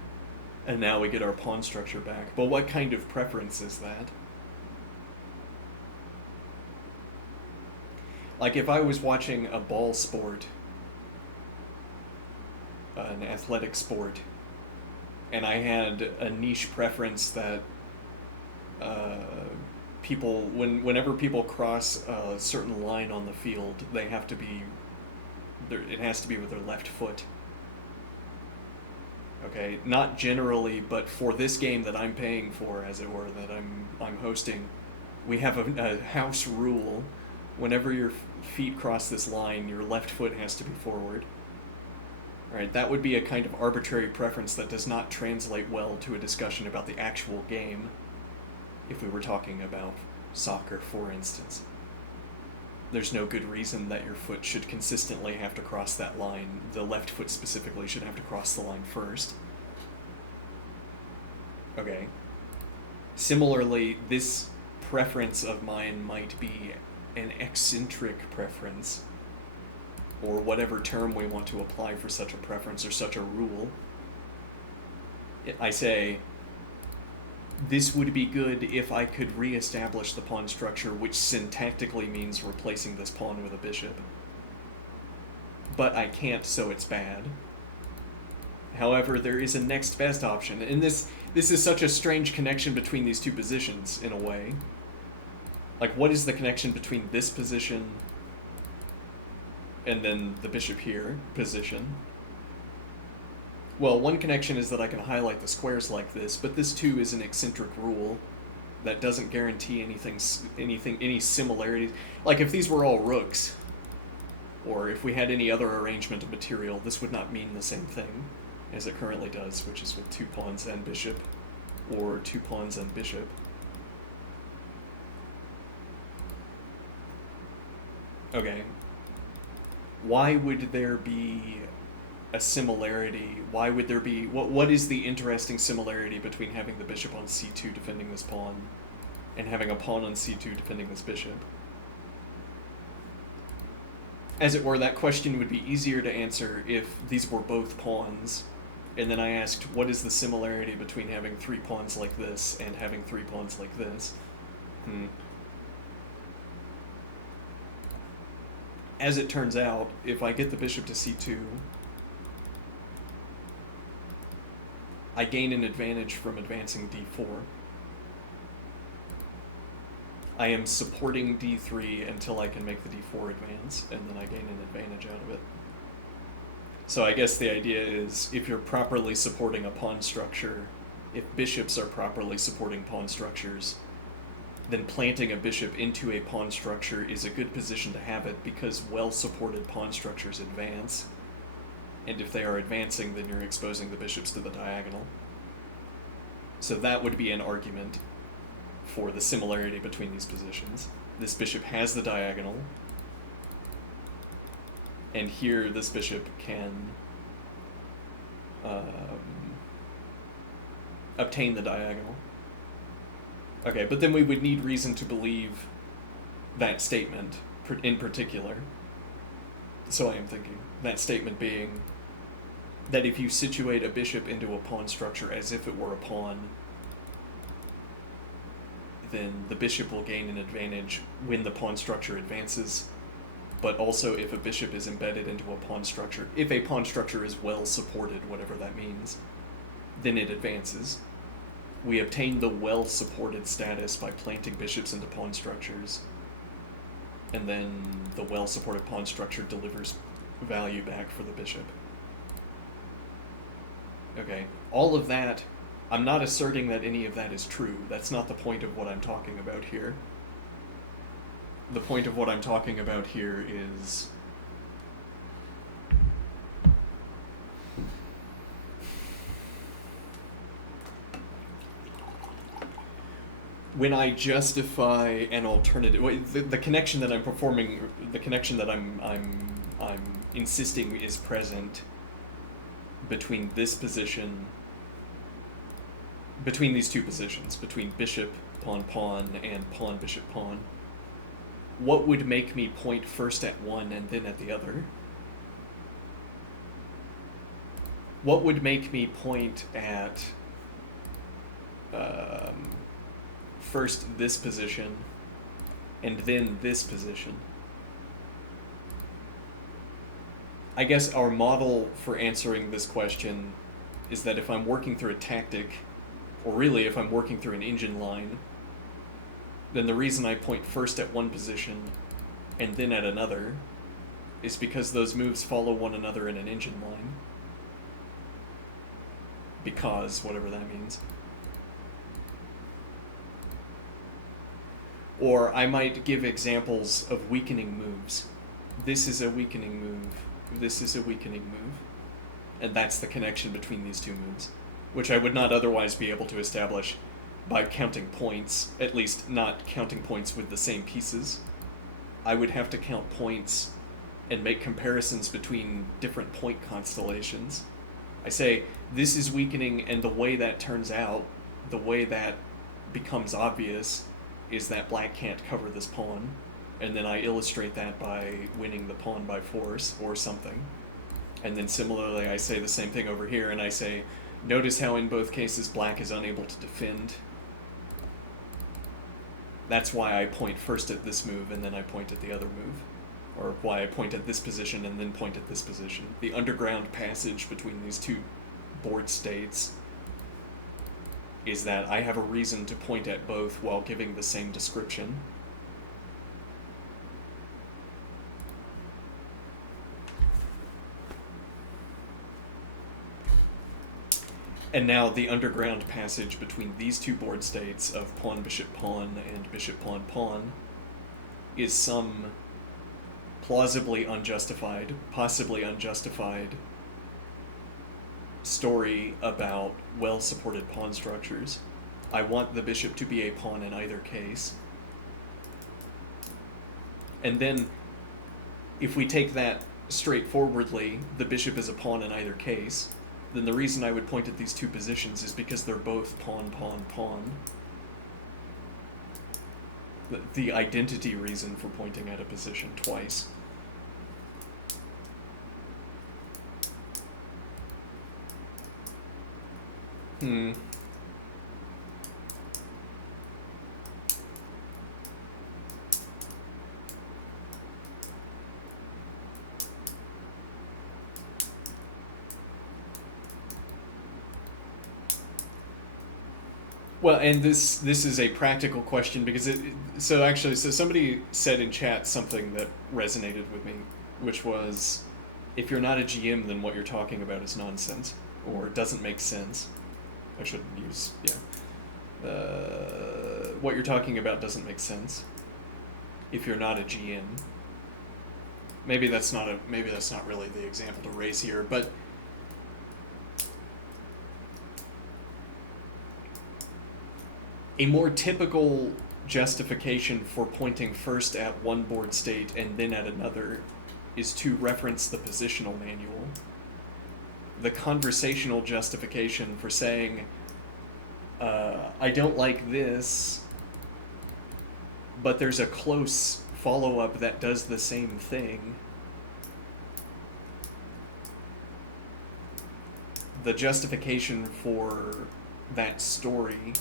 And now we get our pawn structure back. But what kind of preference is that? Like if I was watching a ball sport, an athletic sport, and I had a niche preference that whenever people cross a certain line on the field, they have to be, it has to be with their left foot. Okay, not generally, but for this game that I'm paying for, as it were, that I'm hosting, we have a house rule. Whenever your feet cross this line, your left foot has to be forward. Right, that would be a kind of arbitrary preference that does not translate well to a discussion about the actual game, if we were talking about soccer, for instance. There's no good reason that your foot should consistently have to cross that line. The left foot specifically should have to cross the line first. Okay. Similarly, this preference of mine might be an eccentric preference, or whatever term we want to apply for such a preference or such a rule. I say, this would be good if I could reestablish the pawn structure, which syntactically means replacing this pawn with a bishop. But I can't, so it's bad. However, there is a next best option, and this is such a strange connection between these two positions, in a way. Like, what is the connection between this position and then the bishop here position? Well, one connection is that I can highlight the squares like this, but this too is an eccentric rule that doesn't guarantee any similarities. Like if these were all rooks, or if we had any other arrangement of material, this would not mean the same thing as it currently does, which is with two pawns and bishop or 2 pawns and bishop. Okay. Why would there be a similarity? Why would there be... What is the interesting similarity between having the bishop on c2 defending this pawn and having a pawn on c2 defending this bishop? As it were, that question would be easier to answer if these were both pawns, and then I asked, what is the similarity between having 3 pawns like this and having 3 pawns like this? As it turns out, if I get the bishop to c2, I gain an advantage from advancing d4. I am supporting d3 until I can make the d4 advance, and then I gain an advantage out of it. So I guess the idea is, if you're properly supporting a pawn structure, if bishops are properly supporting pawn structures, then planting a bishop into a pawn structure is a good position to have it, because well-supported pawn structures advance, and if they are advancing, then you're exposing the bishops to the diagonal. So that would be an argument for the similarity between these positions. This bishop has the diagonal, and here this bishop can obtain the diagonal. Okay, but then we would need reason to believe that statement in particular. So I am thinking, that statement being that if you situate a bishop into a pawn structure as if it were a pawn, then the bishop will gain an advantage when the pawn structure advances, but also if a bishop is embedded into a pawn structure, if a pawn structure is well supported, whatever that means, then it advances. We obtain the well-supported status by planting bishops into pawn structures, and then the well-supported pawn structure delivers value back for the bishop. Okay, all of that, I'm not asserting that any of that is true. That's not the point of what I'm talking about here. The point of what I'm talking about here is when I justify an alternative, the connection that I'm performing, the connection that I'm insisting is present between this position, between these two positions, between bishop, pawn, pawn, and pawn, bishop, pawn. What would make me point first at one and then at the other? What would make me point at first this position and then this position? I guess our model for answering this question is that if I'm working through a tactic, or really if I'm working through an engine line, then the reason I point first at one position and then at another is because those moves follow one another in an engine line. Because, whatever that means. Or I might give examples of weakening moves. This is a weakening move. This is a weakening move. And that's the connection between these two moves, which I would not otherwise be able to establish by counting points, at least not counting points with the same pieces. I would have to count points and make comparisons between different point constellations. I say, this is weakening, and the way that turns out, the way that becomes obvious, is that black can't cover this pawn, and then I illustrate that by winning the pawn by force or something. And then similarly, I say the same thing over here, and I say, notice how in both cases black is unable to defend. That's why I point first at this move and then I point at the other move. Or why I point at this position and then point at this position. The underground passage between these two board states is that I have a reason to point at both while giving the same description. And now the underground passage between these two board states of pawn, bishop, pawn, and bishop, pawn, pawn is some plausibly unjustified, possibly unjustified story about well-supported pawn structures. I want the bishop to be a pawn in either case. And then, if we take that straightforwardly, the bishop is a pawn in either case, then the reason I would point at these two positions is because they're both pawn, pawn, pawn. The identity reason for pointing at a position twice. Well, and this is a practical question because so somebody said in chat something that resonated with me, which was, if you're not a GM, then what you're talking about is nonsense or doesn't make sense. I shouldn't use what you're talking about doesn't make sense if you're not a GM. Maybe that's not really the example to raise here, but a more typical justification for pointing first at one board state and then at another is to reference the positional manual. The conversational justification for saying, I don't like this, but there's a close follow-up that does the same thing. The justification for that story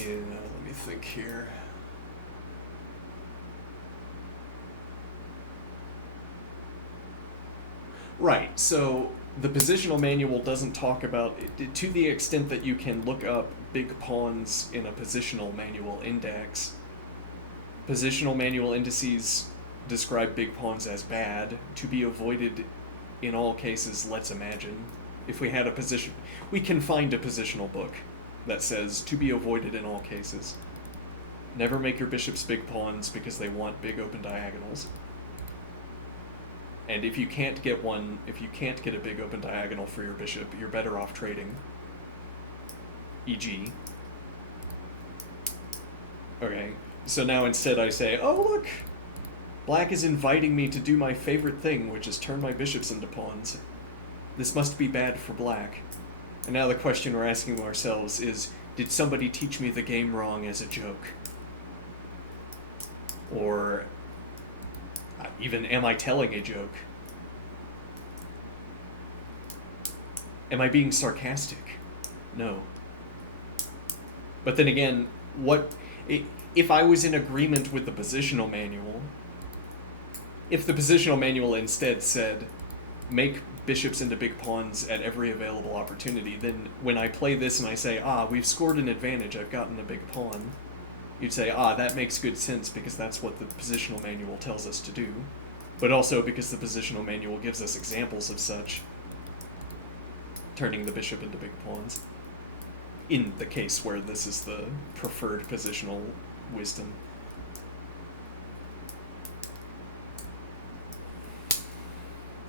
let me think here. Right, so the positional manual doesn't talk about it to the extent that you can look up big pawns in a positional manual index. Positional manual indices describe big pawns as bad, to be avoided in all cases, let's imagine. If we had a position, we can find a positional book that says, to be avoided in all cases. Never make your bishops big pawns because they want big open diagonals. And if you can't get a big open diagonal for your bishop, you're better off trading. E.g. Okay, so now instead I say, oh look, black is inviting me to do my favorite thing, which is turn my bishops into pawns. This must be bad for black. And now the question we're asking ourselves is, did somebody teach me the game wrong as a joke? Or even, am I telling a joke? Am I being sarcastic? No. But then again, if I was in agreement with the positional manual, if the positional manual instead said, make bishops into big pawns at every available opportunity, then when I play this and I say, we've scored an advantage, I've gotten a big pawn, you'd say, that makes good sense because that's what the positional manual tells us to do, but also because the positional manual gives us examples of such, turning the bishop into big pawns, in the case where this is the preferred positional wisdom.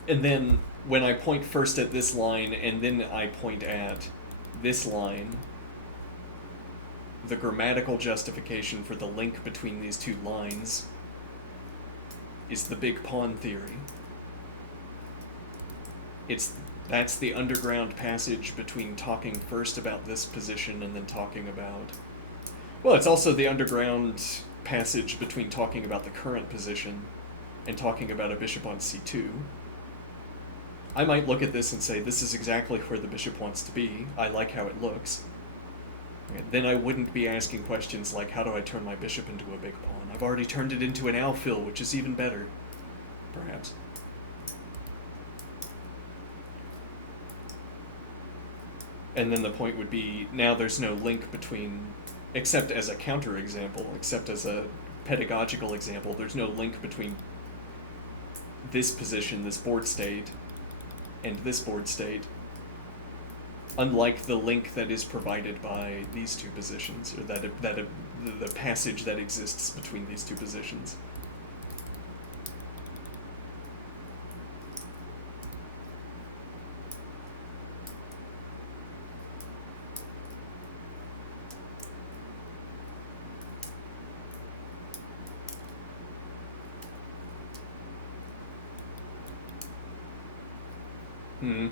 And then when I point first at this line and then I point at this line, the grammatical justification for the link between these two lines is the big pawn theory. That's the underground passage between talking first about this position and then talking about... Well, it's also the underground passage between talking about the current position and talking about a bishop on c2. I might look at this and say, this is exactly where the bishop wants to be. I like how it looks. And then I wouldn't be asking questions like, how do I turn my bishop into a big pawn? I've already turned it into an alfil, which is even better, perhaps. And then the point would be, now there's no link between, except as a counterexample, except as a pedagogical example, there's no link between this position, this board state, and this board state, unlike the link that is provided by these two positions, or the passage that exists between these two positions. Hmm.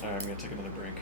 Alright, I'm gonna take another break.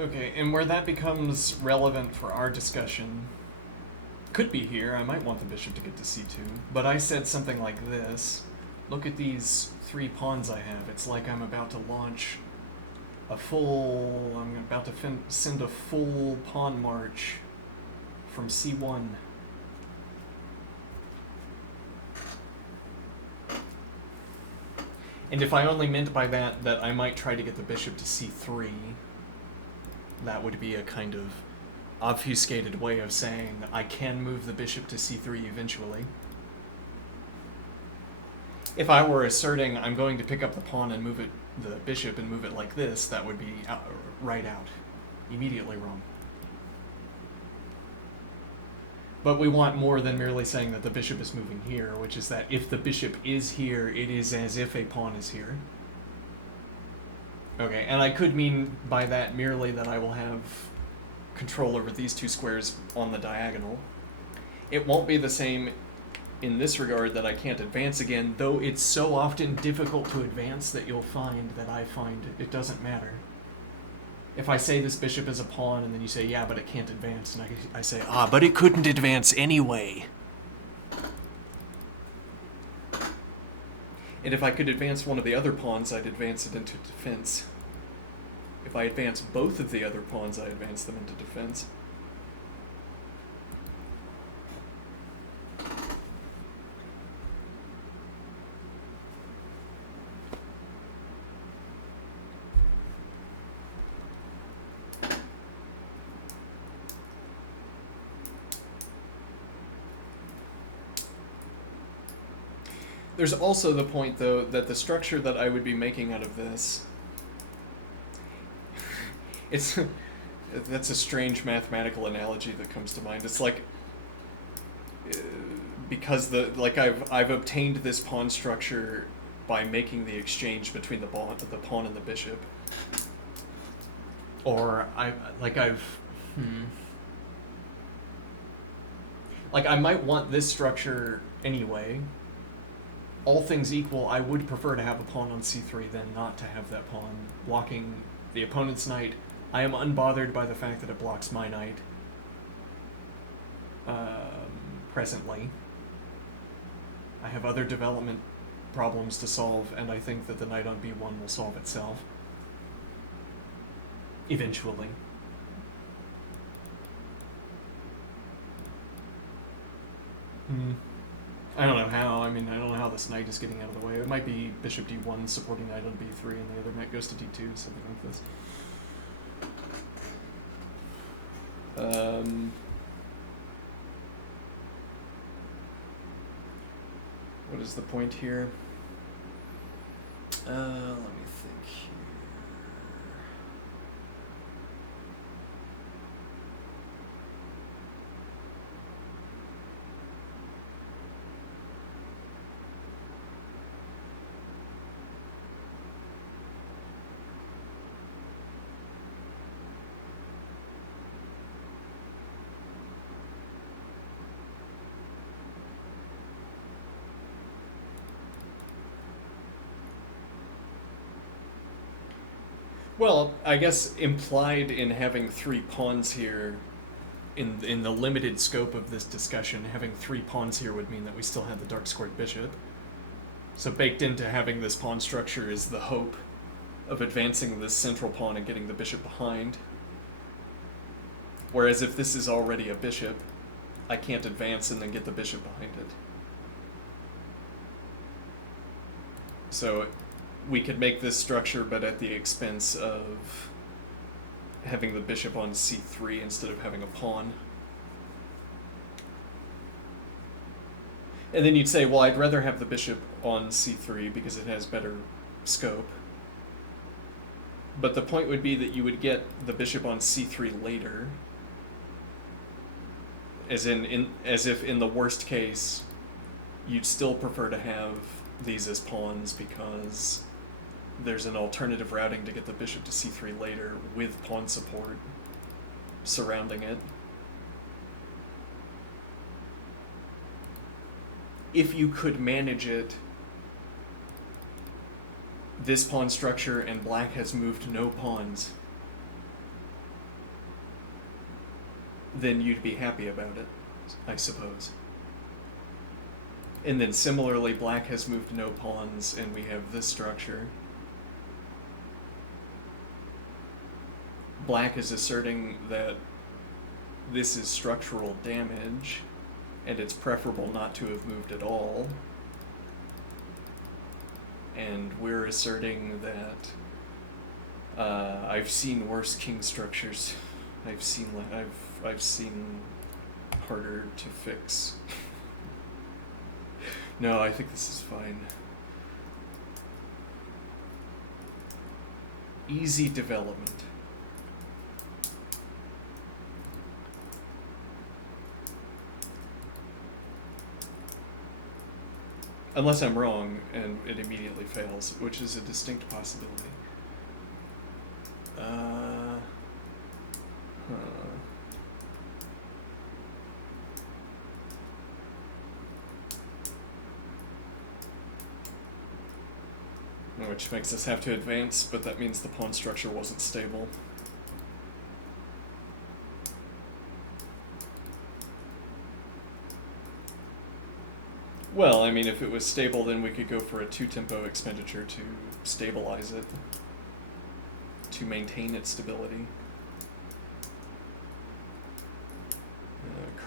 Okay, and where that becomes relevant for our discussion could be here. I might want the bishop to get to c2, but I said something like this. Look at these 3 pawns I have. It's like I'm about to launch I'm about to send a full pawn march from c1. And if I only meant by that I might try to get the bishop to c3, that would be a kind of obfuscated way of saying I can move the bishop to c3 eventually. If I were asserting I'm going to pick up the pawn and move it, the bishop, and move it like this, that would be right out. Immediately wrong. But we want more than merely saying that the bishop is moving here, which is that if the bishop is here, it is as if a pawn is here. Okay, and I could mean by that merely that I will have control over these 2 squares on the diagonal. It won't be the same in this regard that I can't advance again, though it's so often difficult to advance that you'll find that I find it doesn't matter. If I say this bishop is a pawn, and then you say, yeah, but it can't advance, and I say, but it couldn't advance anyway. And if I could advance one of the other pawns, I'd advance it into defense. If I advance both of the other pawns, I advance them into defense. There's also the point, though, that the structure that I would be making out of this, that's a strange mathematical analogy that comes to mind. It's like, because I've obtained this pawn structure by making the exchange between the pawn and the bishop. Or I might want this structure anyway. All things equal, I would prefer to have a pawn on c3 than not to have that pawn blocking the opponent's knight. I am unbothered by the fact that it blocks my knight presently. I have other development problems to solve, and I think that the knight on b1 will solve itself. Eventually. I don't know how. I mean, I don't know how this knight is getting out of the way. It might be bishop d1 supporting knight on b3, and the other knight goes to d2, something like this. What is the point here? Let me think here. Well, I guess implied in having 3 pawns here, in the limited scope of this discussion, having 3 pawns here would mean that we still have the dark-squared bishop. So baked into having this pawn structure is the hope of advancing this central pawn and getting the bishop behind. Whereas if this is already a bishop, I can't advance and then get the bishop behind it. So we could make this structure, but at the expense of having the bishop on c3 instead of having a pawn. And then you'd say, well, I'd rather have the bishop on c3 because it has better scope. But the point would be that you would get the bishop on c3 later, as if in the worst case, you'd still prefer to have these as pawns because there's an alternative routing to get the bishop to c3 later with pawn support surrounding it. If you could manage it, this pawn structure and black has moved no pawns. then you'd be happy about it, I suppose. And then similarly, black has moved no pawns, and we have this structure. Black is asserting that this is structural damage, and it's preferable not to have moved at all. And we're asserting that I've seen worse king structures. I've seen harder to fix. No, I think this is fine. Easy development. Unless I'm wrong and it immediately fails, which is a distinct possibility. Which makes us have to advance, but that means the pawn structure wasn't stable. Well, I mean, if it was stable, then we could go for a 2-tempo expenditure to stabilize it, to maintain its stability.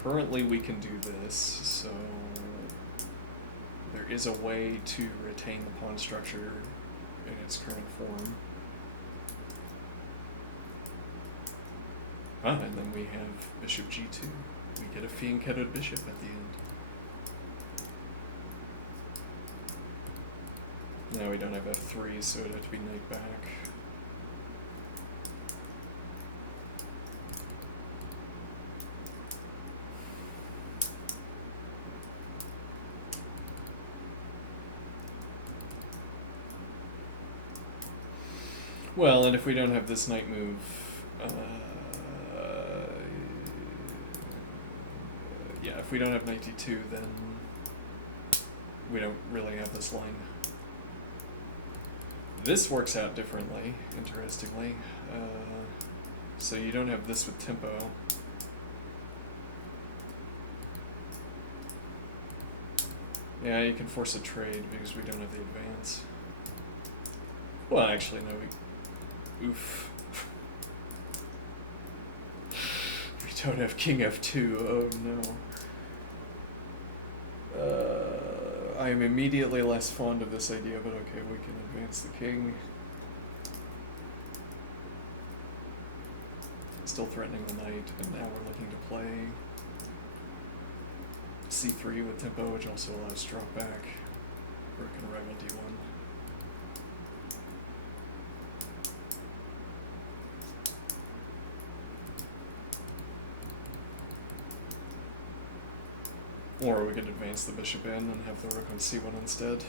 Currently, we can do this, so there is a way to retain the pawn structure in its current form. And then we have bishop g2. We get a fianchettoed bishop at the end. No, we don't have f3, so it'd have to be knight back. Well, and if we don't have this knight move, yeah, if we don't have knight d2, then we don't really have this line. This works out differently, interestingly. So you don't have this with tempo. Yeah, you can force a trade because we don't have the advance. Well, actually, no, oof. We don't have king f2, oh no. I am immediately less fond of this idea, but okay, we can advance the king. Still threatening the knight, and now we're looking to play c3 with tempo, which also allows drop back. Rook and rival d1. Or we could advance the bishop in and have the rook on c1 instead.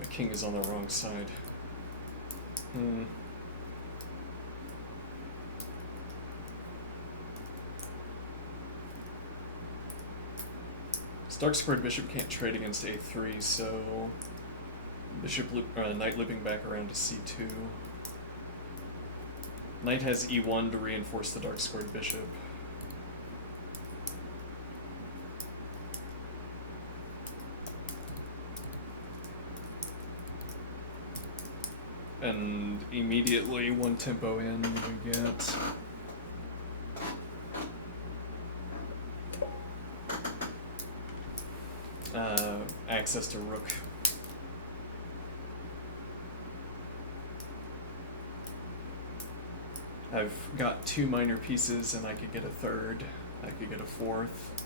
The king is on the wrong side. This dark squared bishop can't trade against a3, so knight looping back around to c2. Knight has e1 to reinforce the dark squared bishop. And immediately, one tempo in, we get access to rook. I've got 2 minor pieces, and I could get a third. I could get a fourth.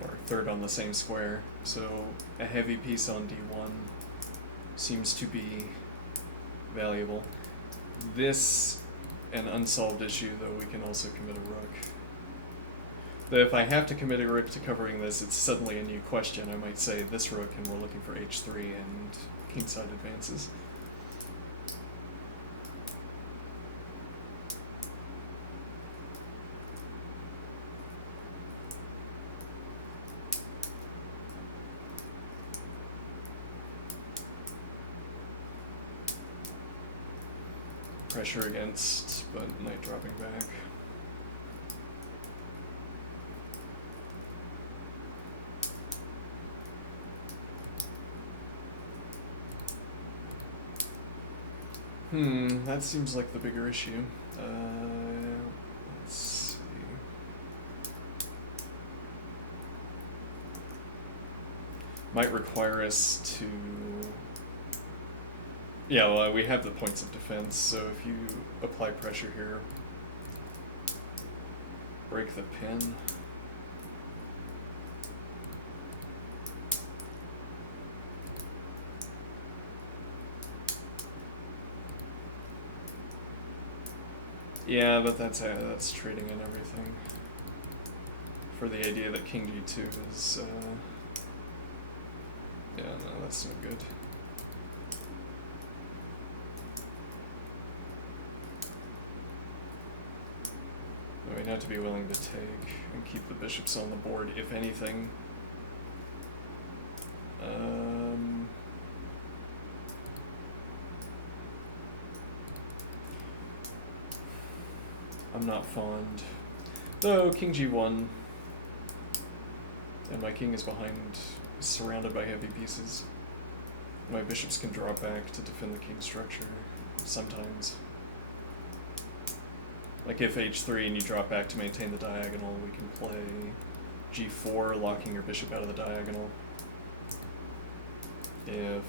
Or a third on the same square. So a heavy piece on d1 seems to be valuable. This, an unsolved issue, though we can also commit a rook. But if I have to commit a rook to covering this, it's suddenly a new question. I might say this rook, and we're looking for h3 and kingside advances. pressure against, but knight dropping back. That seems like the bigger issue. Let's see. Might require us to... Yeah, well, we have the points of defense, so if you apply pressure here, break the pin. Yeah, but that's trading in everything. For the idea that king g2 is, yeah, no, that's no good. We'd have to be willing to take and keep the bishops on the board, if anything. I'm not fond. Though, king g1, and my king is surrounded by heavy pieces. My bishops can draw back to defend the king structure, sometimes. Like if h3 and you drop back to maintain the diagonal, we can play g4, locking your bishop out of the diagonal. If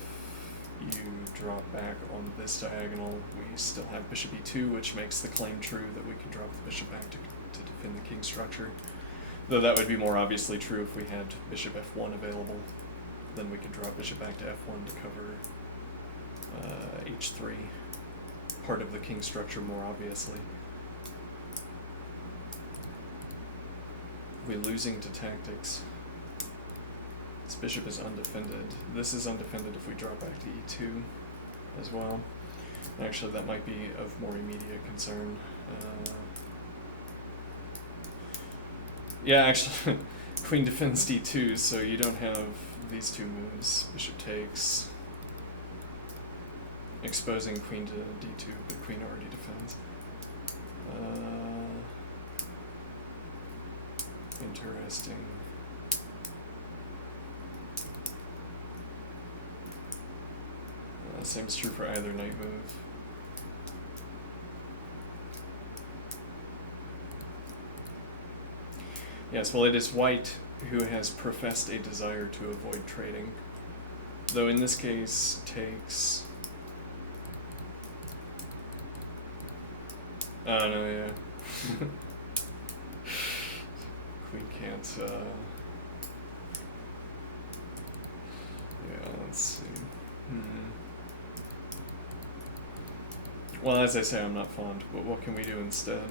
you drop back on this diagonal, we still have bishop e2, which makes the claim true that we can drop the bishop back to defend the king structure. Though that would be more obviously true if we had bishop f1 available. Then we could drop bishop back to f1 to cover h3, part of the king structure more obviously. We're losing to tactics. This bishop is undefended. This is undefended if we drop back to e2 as well. Actually, that might be of more immediate concern. Yeah, actually, queen defends d2, so you don't have these two moves. Bishop takes, exposing queen to d2, but queen already defends. Interesting. Same's true for either knight move. Yes, well, it is white who has professed a desire to avoid trading. Though in this case, takes... Oh, no, yeah. Queen can't, yeah, let's see. Well, as I say, I'm not fond, but what can we do instead?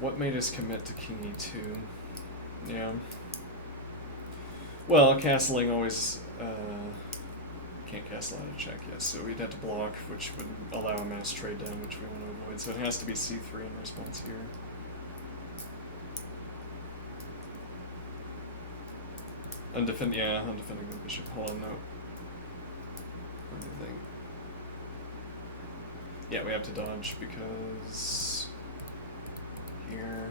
What made us commit to king e2? Yeah. Well, castling always... can't castle out a check, yes, so we'd have to block, which would allow a mass trade down, which we want to avoid, so it has to be c3 in response here. Undefending the bishop. Hold on, no. Let me think. Yeah, we have to dodge because here.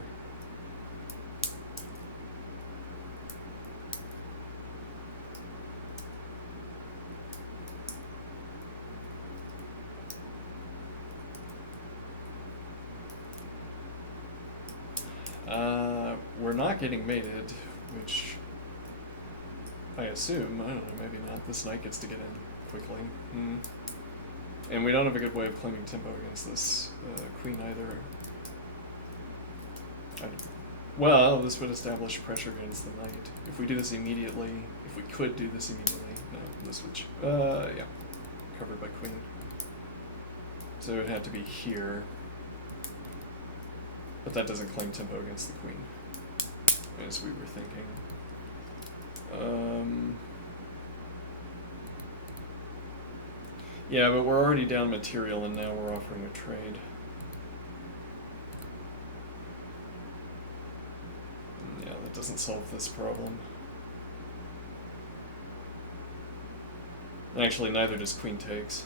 We're not getting mated, which I assume, I don't know, maybe not. This knight gets to get in quickly. And we don't have a good way of claiming tempo against this queen either. Well, this would establish pressure against the knight. If we do this immediately, if we could do this immediately, no, this would, yeah, covered by queen. So it would have to be here. But that doesn't claim tempo against the queen, as we were thinking. Yeah, but we're already down material and now we're offering a trade. doesn't solve this problem. Actually, neither does queen takes.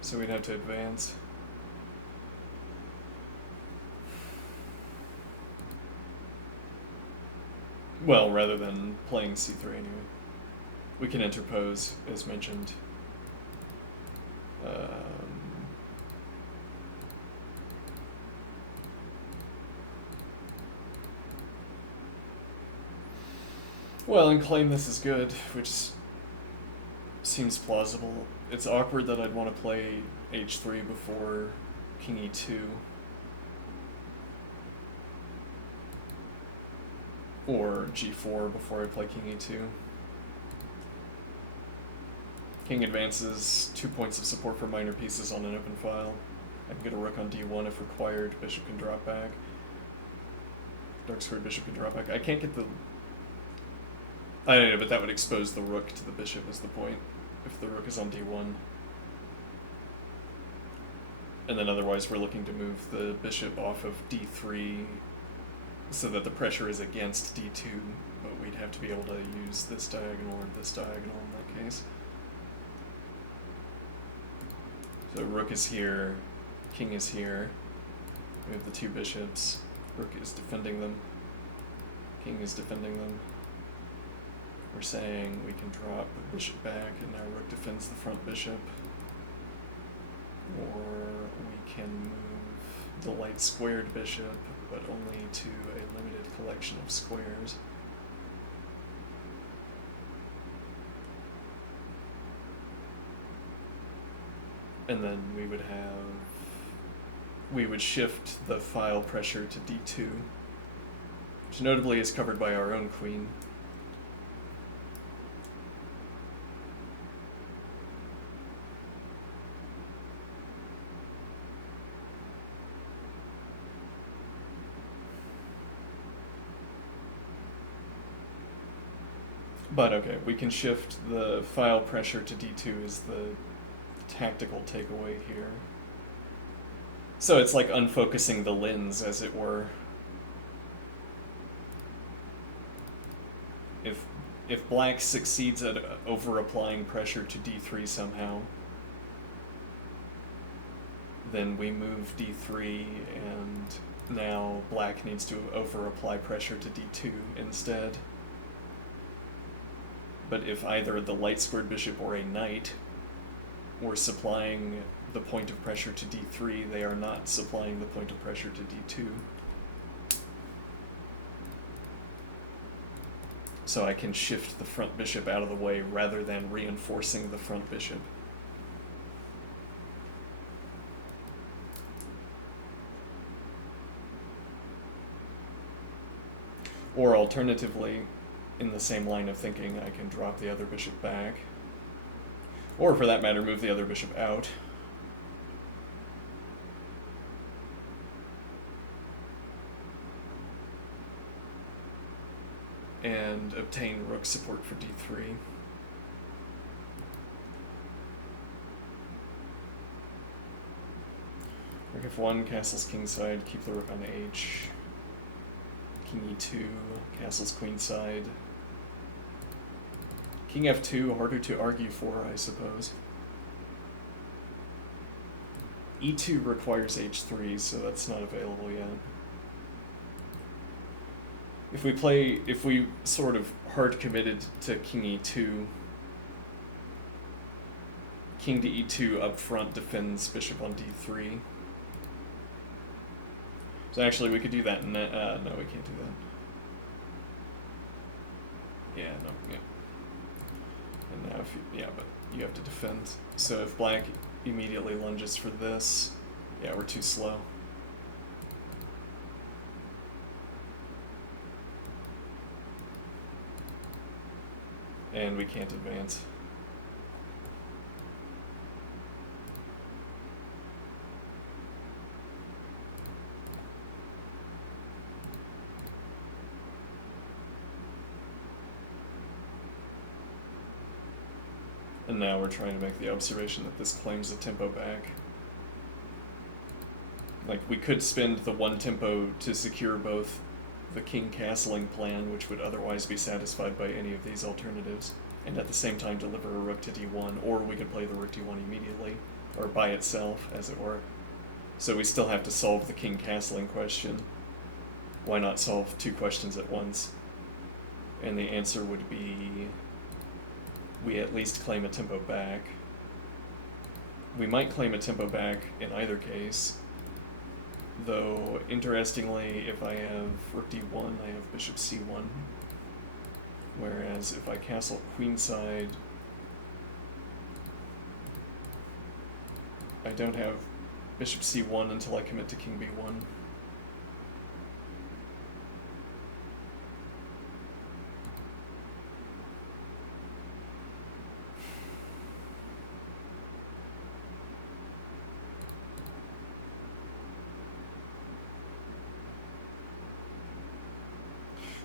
So we'd have to advance. Well, rather than playing c3 anyway. We can interpose, as mentioned. Well, and claim this is good, which seems plausible. It's awkward that I'd want to play h3 before king e2. Or g4 before I play king e2. King advances 2 points of support for minor pieces on an open file. I can get a rook on d1 if required. Bishop can drop back. Dark squared bishop can drop back. I can't get the... I don't know, but that would expose the rook to the bishop is the point, if the rook is on d1. And then otherwise we're looking to move the bishop off of d3 so that the pressure is against d2, but we'd have to be able to use this diagonal or this diagonal in that case. So rook is here, king is here, we have the two bishops, rook is defending them, king is defending them. We're saying we can drop the bishop back and now rook defends the front bishop. Or we can move the light squared bishop, but only to a limited collection of squares. And then we would shift the file pressure to d2, which notably is covered by our own queen. But okay, we can shift the file pressure to d2 as the tactical takeaway here. So it's like unfocusing the lens, as it were. If black succeeds at over-applying pressure to d3 somehow, then we move d3, and now black needs to over-apply pressure to d2 instead. But if either the light squared bishop or a knight were supplying the point of pressure to d3, they are not supplying the point of pressure to d2. So I can shift the front bishop out of the way rather than reinforcing the front bishop. Or alternatively, in the same line of thinking, I can drop the other bishop back. Or for that matter, move the other bishop out. And obtain rook support for d3. Rook f1, castles kingside, keep the rook on h. King e2, castles queenside. King f2, harder to argue for, I suppose. e2 requires h3, so that's not available yet. If we sort of hard committed to king e2, king to e2 up front defends bishop on d3. So actually we could do that, no we can't do that. Yeah, no, yeah. And now if you, yeah, but you have to defend. So if black immediately lunges for this, yeah, we're too slow. And we can't advance. And now we're trying to make the observation that this claims the tempo back. Like, we could spend the 1 tempo to secure both the king castling plan, which would otherwise be satisfied by any of these alternatives, and at the same time deliver a rook to d1, or we could play the rook d1 immediately, or by itself, as it were. So we still have to solve the king castling question. Why not solve 2 questions at once? And the answer would be, we at least claim a tempo back. We might claim a tempo back in either case, though interestingly, if I have rook d1, I have bishop c1, whereas if I castle queenside, I don't have bishop c1 until I commit to king b1.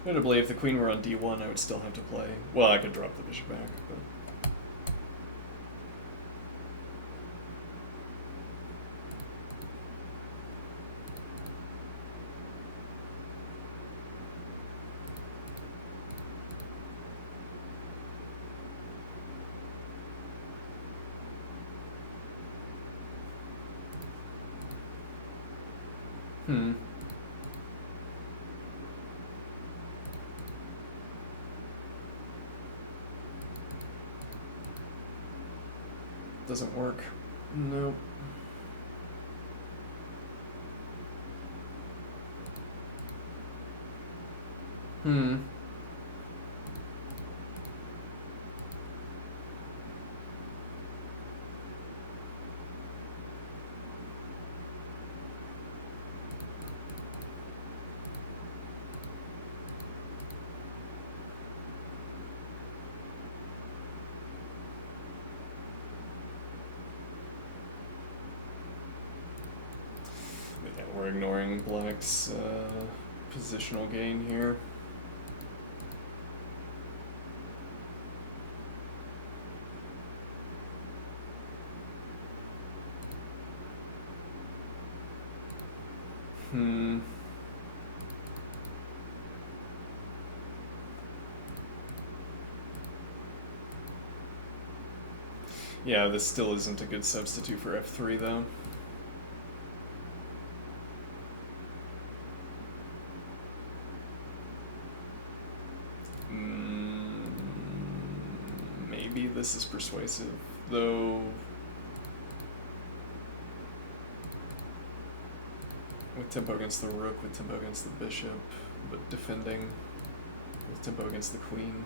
Notably, if the queen were on d1, I would still have to play. Well, I could drop the bishop back, but... Doesn't work. Nope. Yeah, we're ignoring black's positional gain here. Yeah, this still isn't a good substitute for f3, though. Maybe this is persuasive, though. With tempo against the rook, with tempo against the bishop, but defending with tempo against the queen.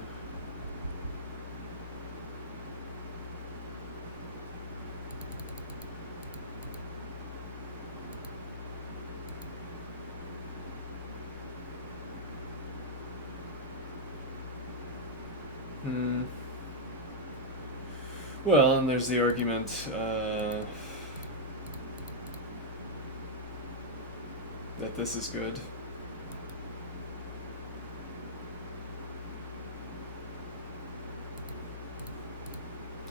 Well, and there's the argument that this is good.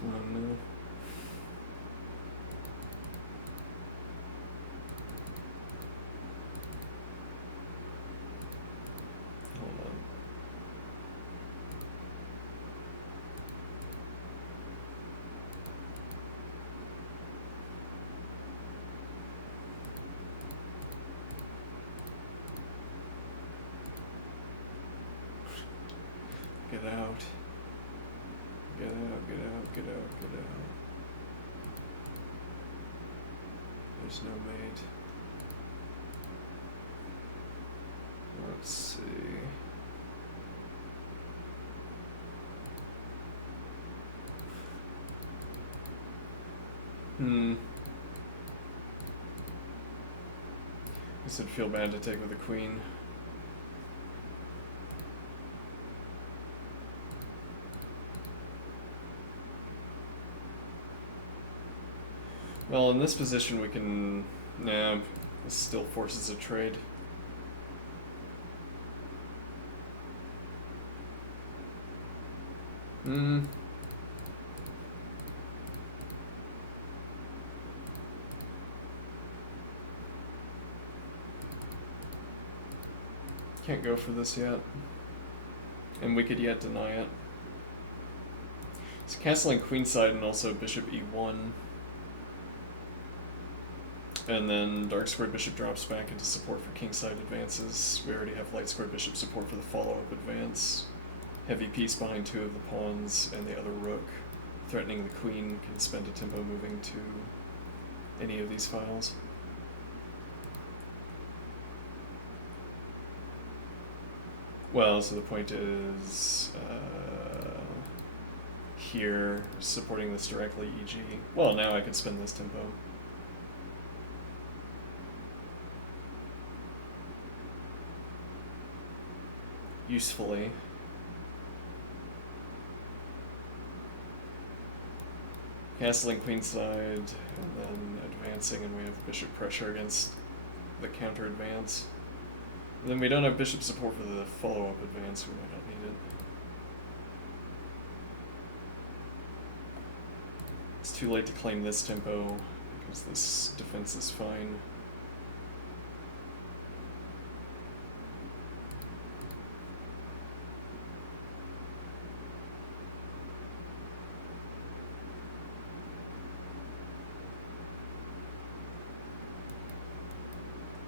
Oh no. Hold on. Get out. Get out, get out, get out, get out. There's no mate. Let's see. Guess it'd feel bad to take with the queen. Well, in this position we can... Nah, this still forces a trade. Can't go for this yet. And we could yet deny it. So castling queenside and also bishop e1. And then dark squared bishop drops back into support for kingside advances. We already have light squared bishop support for the follow-up advance. Heavy piece behind two of the pawns and the other rook. Threatening the queen can spend a tempo moving to any of these files. Well, so the point is here, supporting this directly, e.g. Well, now I could spin this tempo. Usefully. Castling queenside, and then advancing, and we have bishop pressure against the counter advance. And then we don't have bishop support for the follow-up advance, we might not need it. It's too late to claim this tempo, because this defense is fine.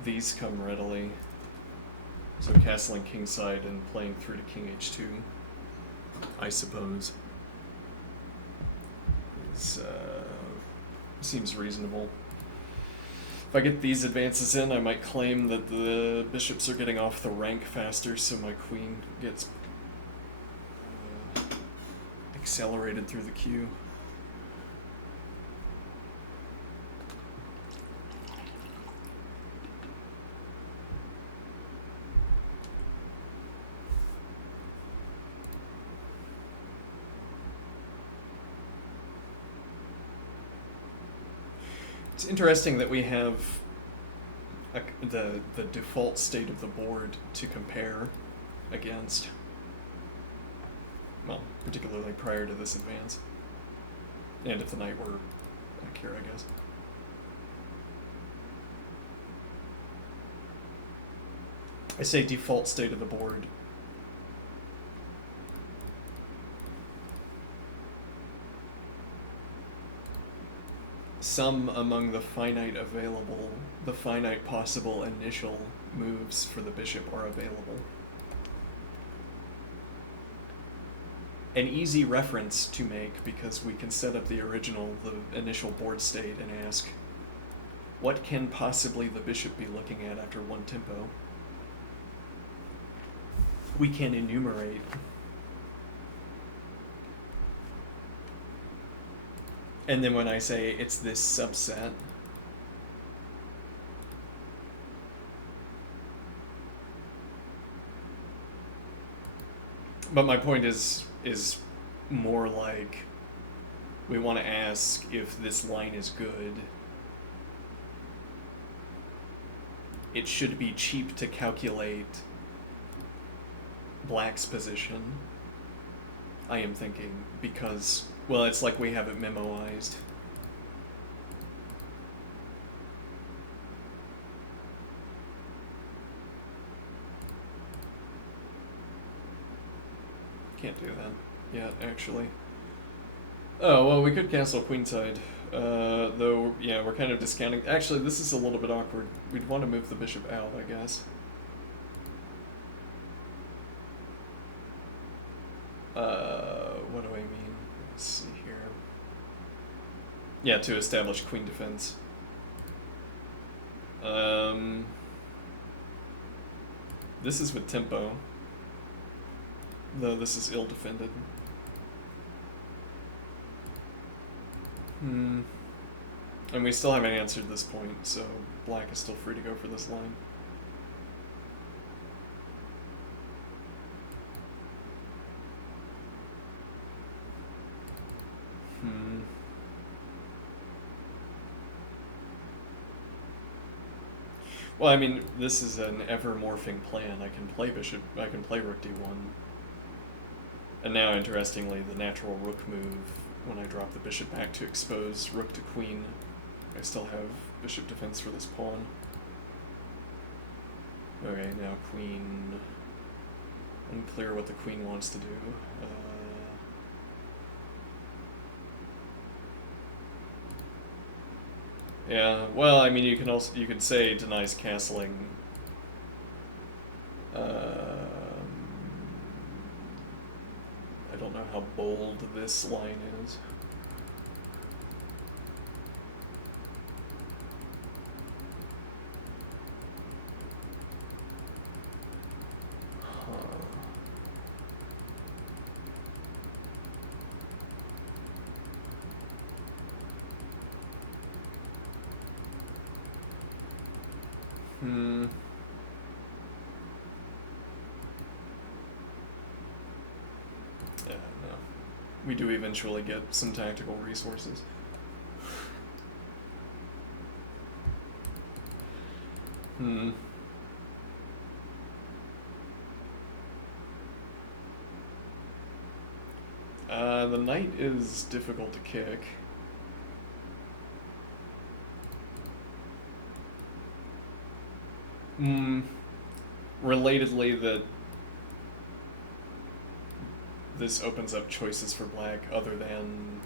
These come readily. So castling kingside and playing through to king h2, I suppose, is, seems reasonable. If I get these advances in, I might claim that the bishops are getting off the rank faster, so my queen gets accelerated through the queue. It's interesting that we have the default state of the board to compare against, well, particularly prior to this advance, and if the knight were back here, I guess. I say default state of the board. Some among the finite available, the finite possible initial moves for the bishop are available. An easy reference to make, because we can set up the initial board state and ask, what can possibly the bishop be looking at after one tempo? We can enumerate. And then when I say it's this subset, but my point is more like, we want to ask if this line is good. It should be cheap to calculate black's position, I am thinking, because, well, it's like we have it memoized. Can't do that yet, actually. Oh, well, we could cancel queenside. Though, yeah, we're kind of discounting. Actually, this is a little bit awkward. We'd want to move the bishop out, I guess. What do I mean? Let's see here. Yeah, to establish queen defense. This is with tempo, though this is ill-defended. And we still haven't answered this point, so black is still free to go for this line. Well, I mean, this is an ever-morphing plan. I can play rook d1. And now, interestingly, the natural rook move, when I drop the bishop back to expose rook to queen, I still have bishop defense for this pawn. Okay, now queen. Unclear what the queen wants to do. Yeah, well, I mean, you could say denies castling. I don't know how bold this line is. Hmm. Yeah, no. We do eventually get some tactical resources. Hmm. The knight is difficult to kick. Hmm. Relatedly, that this opens up choices for black other than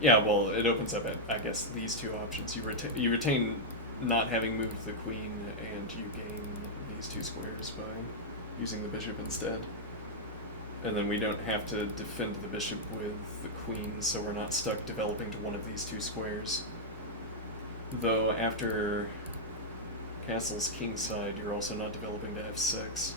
yeah, well, it opens up at, I guess, these two options. You retain not having moved the queen, and you gain these two squares by using the bishop instead. And then we don't have to defend the bishop with the queen, so we're not stuck developing to one of these two squares. Though after castle's kingside, you're also not developing to f6.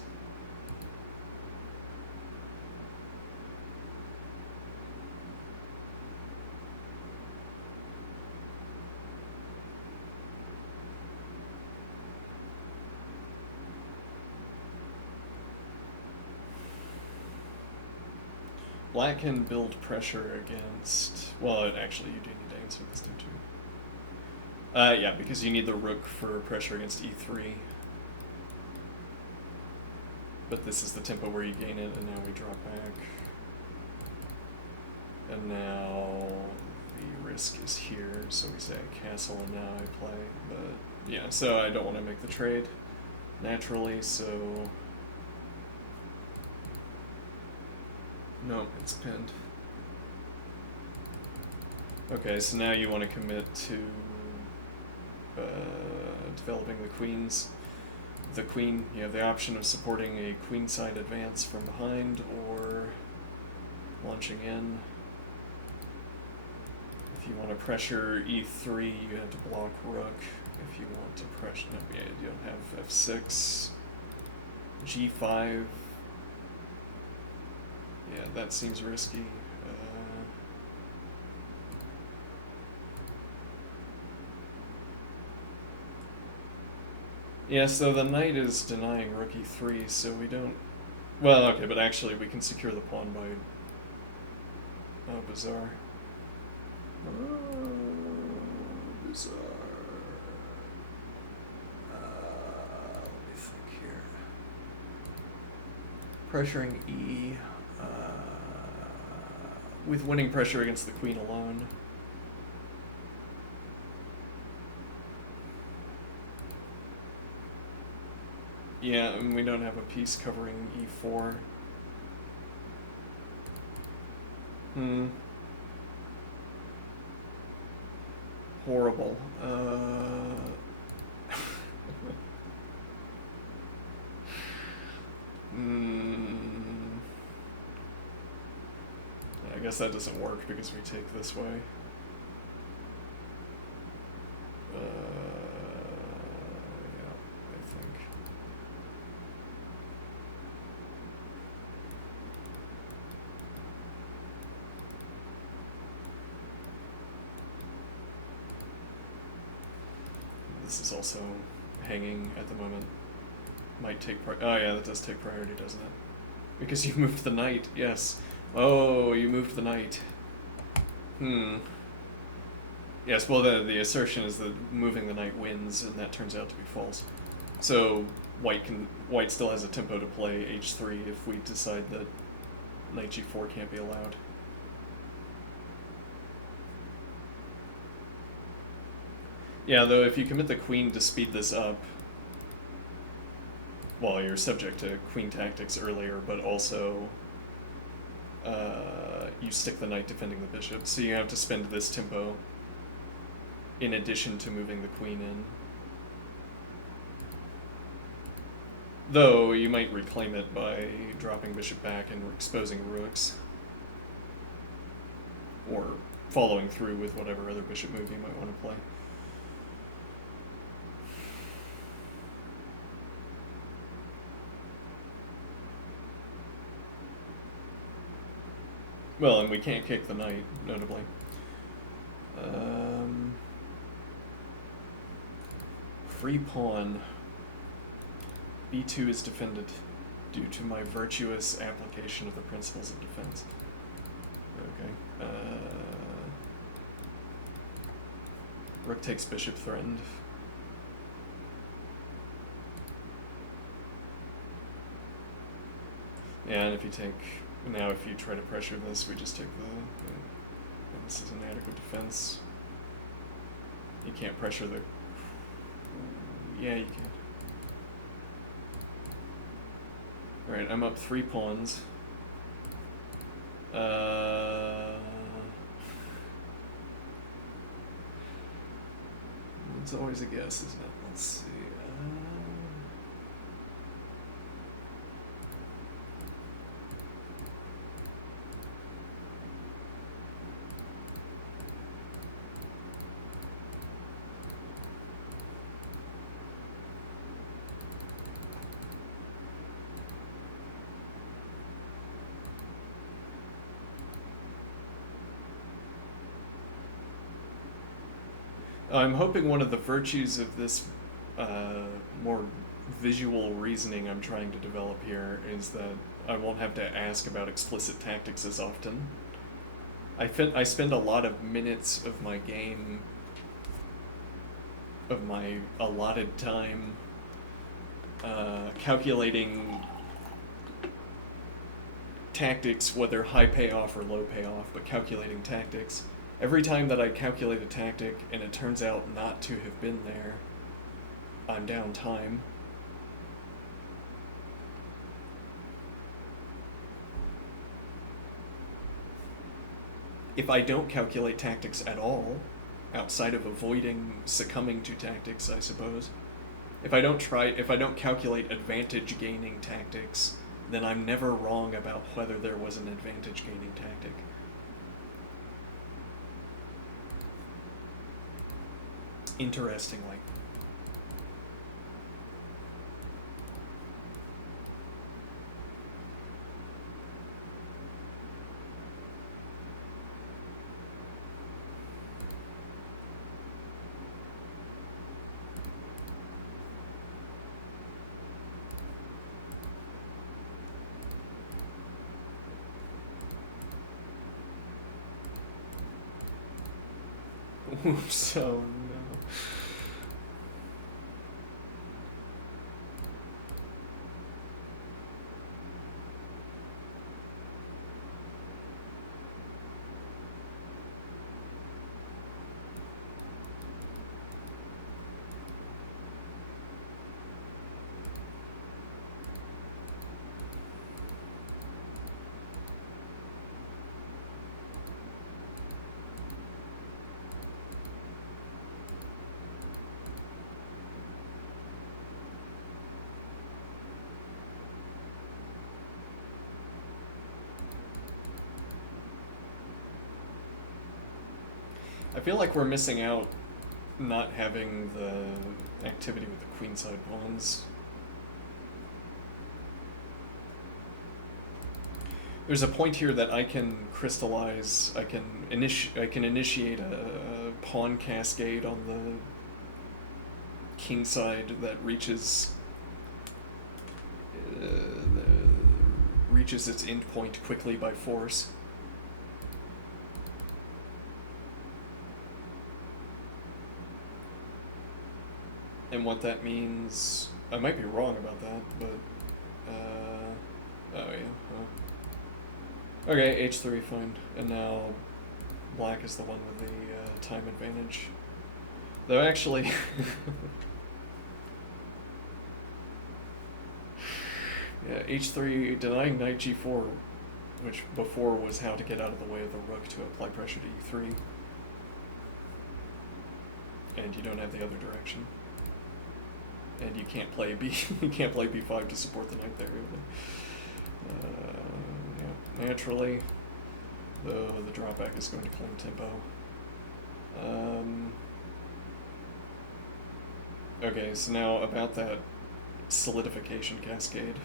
Black can build pressure against... Well, actually, you do need to answer this, don't you? Yeah, because you need the rook for pressure against e3. But this is the tempo where you gain it, and now we drop back. And now the risk is here, so we say castle, and now I play. But yeah, so I don't want to make the trade naturally, so... No, it's pinned. Okay, so now you want to commit to developing the queens. The queen, you have the option of supporting a queenside advance from behind or launching in. If you want to pressure e3, you have to block rook. If you want to pressure, no, yeah, you don't have f6, g5. Yeah, that seems risky. Yeah, so the knight is denying rook e3, so we don't... Well, okay, but actually we can secure the pawn by... Oh, bizarre. Oh, bizarre. Let me think here. Pressuring e... with winning pressure against the queen alone. Yeah, and we don't have a piece covering e4. Horrible. I guess that doesn't work because we take this way. Yeah, I think. This is also hanging at the moment. Might take oh yeah, that does take priority, doesn't it? Because you moved the knight, yes. Oh, you moved the knight. Yes, well the assertion is that moving the knight wins, and that turns out to be false. So white still has a tempo to play h3 if we decide that knight g4 can't be allowed. Yeah, though if you commit the queen to speed this up, well, you're subject to queen tactics earlier, but also you stick the knight defending the bishop, so you have to spend this tempo in addition to moving the queen in. Though you might reclaim it by dropping bishop back and exposing rooks. Or following through with whatever other bishop move you might want to play. Well, and we can't kick the knight, notably. Free pawn. B2 is defended due to my virtuous application of the principles of defense. Okay. Rook takes bishop threatened. Yeah, and if you take... Now if you try to pressure this, we just take the this is an adequate defense. You can't pressure the... Yeah, you can. Alright, I'm up 3 pawns. It's always a guess, isn't it? Let's see. I'm hoping one of the virtues of this more visual reasoning I'm trying to develop here is that I won't have to ask about explicit tactics as often. I spend a lot of minutes of my game, of my allotted time, calculating tactics, whether high payoff or low payoff, but calculating tactics. Every time that I calculate a tactic and it turns out not to have been there, I'm down time. If I don't calculate tactics at all, outside of avoiding succumbing to tactics, I suppose, if I don't calculate advantage gaining tactics, then I'm never wrong about whether there was an advantage gaining tactic. Interestingly. Oops, oh no. I feel like we're missing out not having the activity with the queenside pawns. There's a point here that I can crystallize, I can initiate a pawn cascade on the king side that reaches its endpoint quickly by force. And what that means, I might be wrong about that, but, oh yeah, huh. Okay, h3, fine. And now black is the one with the time advantage. Though actually, yeah, h3 denying knight g4, which before was how to get out of the way of the rook to apply pressure to e3. And you don't have the other direction. And you can't play you can't play b5 to support the knight there either. Yeah, naturally, though the dropback is going to claim tempo. Okay, so now about that solidification cascade.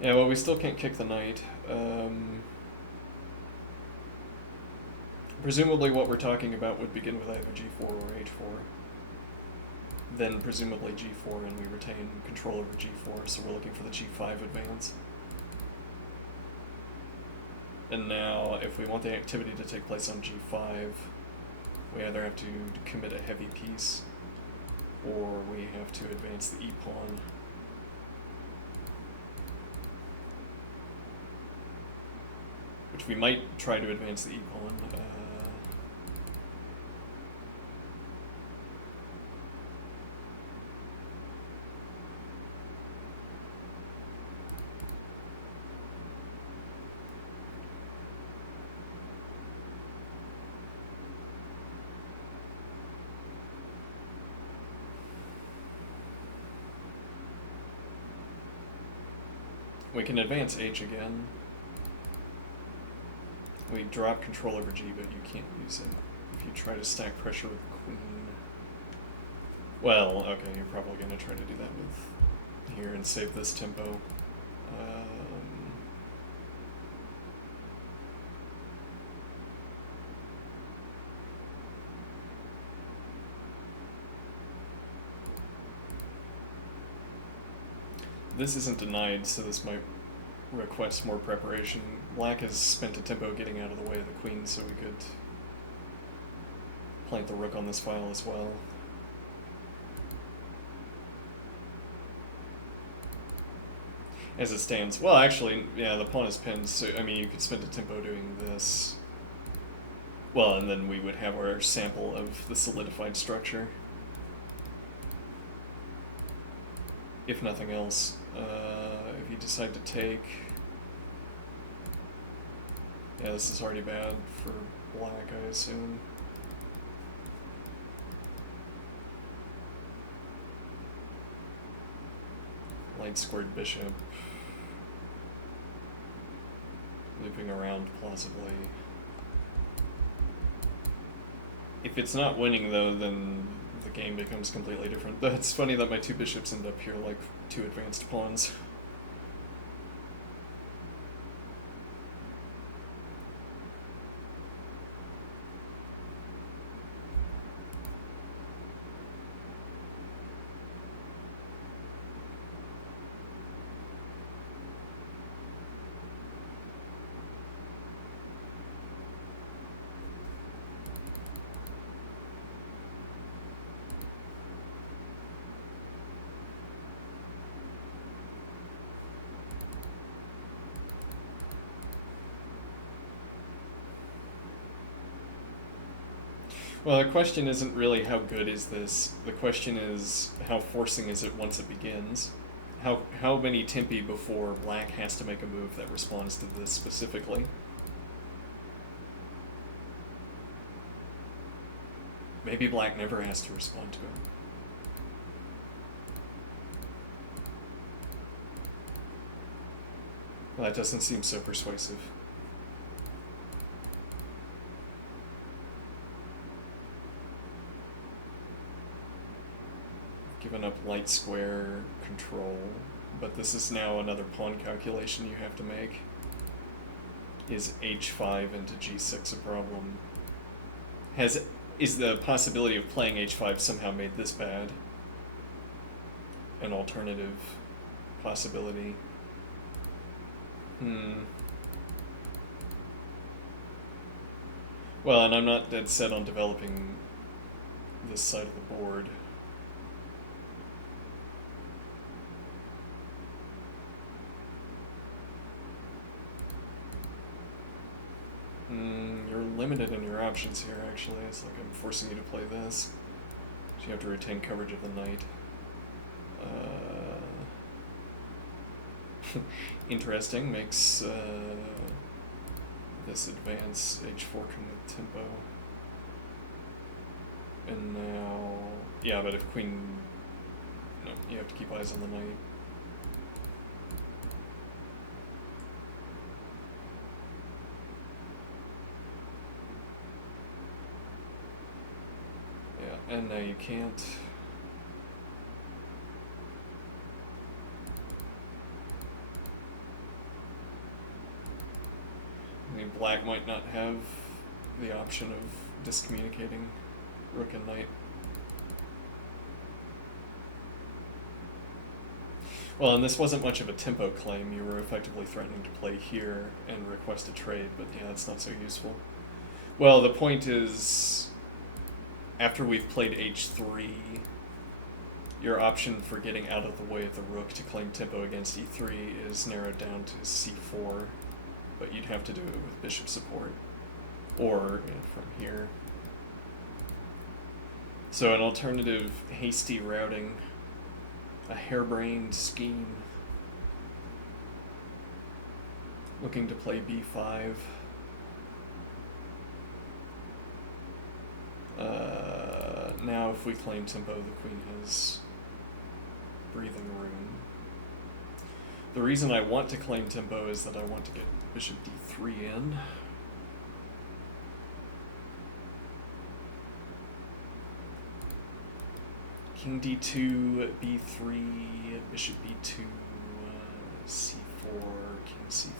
Yeah, well, we still can't kick the knight. Presumably what we're talking about would begin with either g4 or h4. Then presumably g4, and we retain control over g4, so we're looking for the g5 advance. And now, if we want the activity to take place on g5, we either have to commit a heavy piece, or we have to advance the e-pawn. Which we might try to advance the e-pawn. We can advance h again. We drop control over g, but you can't use it if you try to stack pressure with the queen. Well, okay, you're probably going to try to do that with here and save this tempo. This isn't denied, so this might request more preparation. Black has spent a tempo getting out of the way of the queen, so we could plant the rook on this file as well. As it stands, well, actually, yeah, the pawn is pinned, so, I mean, you could spend a tempo doing this. Well, and then we would have our sample of the solidified structure. If nothing else, if you decide to take... Yeah, this is already bad for black, I assume. Light squared bishop. Looping around plausibly. If it's not winning, though, then the game becomes completely different. But it's funny that my two bishops end up here like two advanced pawns. Well, the question isn't really how good is this. The question is how forcing is it once it begins. How many tempi before black has to make a move that responds to this specifically? Maybe black never has to respond to it. Well, that doesn't seem so persuasive. Given up light square control, but this is now another pawn calculation you have to make. Is h5 into g6 a problem? Is the possibility of playing h5 somehow made this bad? An alternative possibility? Well, and I'm not dead set on developing this side of the board. You're limited in your options here, actually. It's like I'm forcing you to play this. So you have to retain coverage of the knight. Interesting. Makes this advance h4 come with tempo. And now... Yeah, but if queen... No, you have to keep eyes on the knight. Yeah, and now you can't. I mean, black might not have the option of discommunicating rook and knight. Well, and this wasn't much of a tempo claim. You were effectively threatening to play here and request a trade, but yeah, it's not so useful. Well, the point is, after we've played h3, your option for getting out of the way of the rook to claim tempo against e3 is narrowed down to c4, but you'd have to do it with bishop support, or from here. So an alternative hasty routing, a harebrained scheme, looking to play b5. Now if we claim tempo, the queen has breathing room. The reason I want to claim tempo is that I want to get bishop d3 in. King d2, b3, bishop b2, c4, king c3.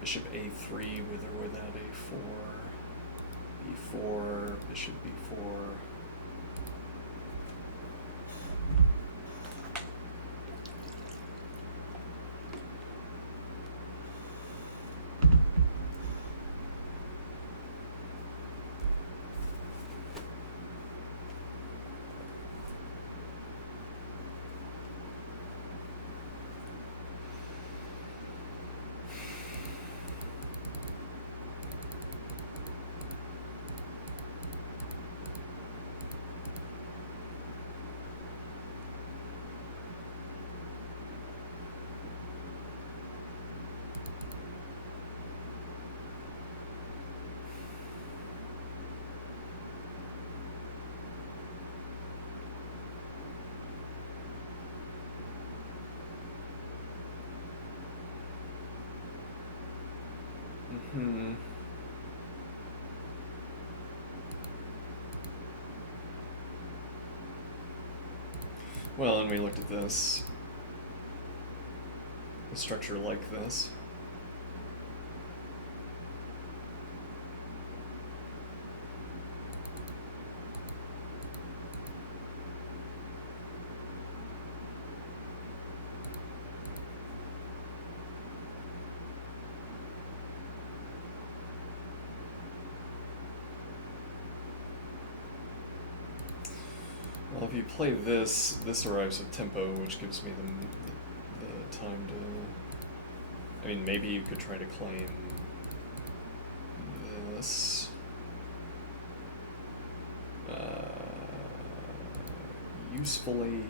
Bishop a3 with or without a4, b4, bishop b4. Well, and we looked at this. A structure like this. Well, if you play this, this arrives with tempo, which gives me the time to... I mean, maybe you could try to claim this. Usefully,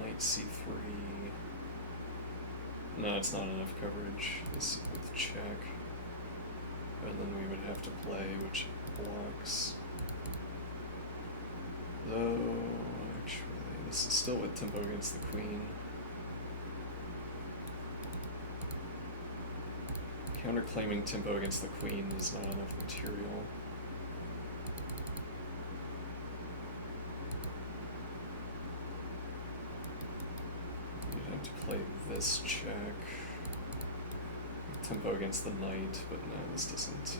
knight c3. No, it's not enough coverage. This with check. And then we would have to play, which blocks. Though, actually, this is still with tempo against the queen. Counterclaiming tempo against the queen is not enough material. You'd have to play this check. Tempo against the knight, but no, this doesn't...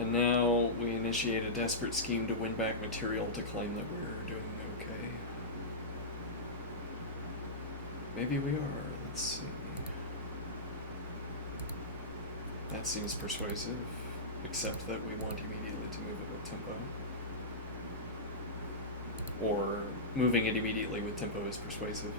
And now we initiate a desperate scheme to win back material to claim that we're doing okay. Maybe we are. Let's see. That seems persuasive, except that we want immediately to move it with tempo. Or moving it immediately with tempo is persuasive.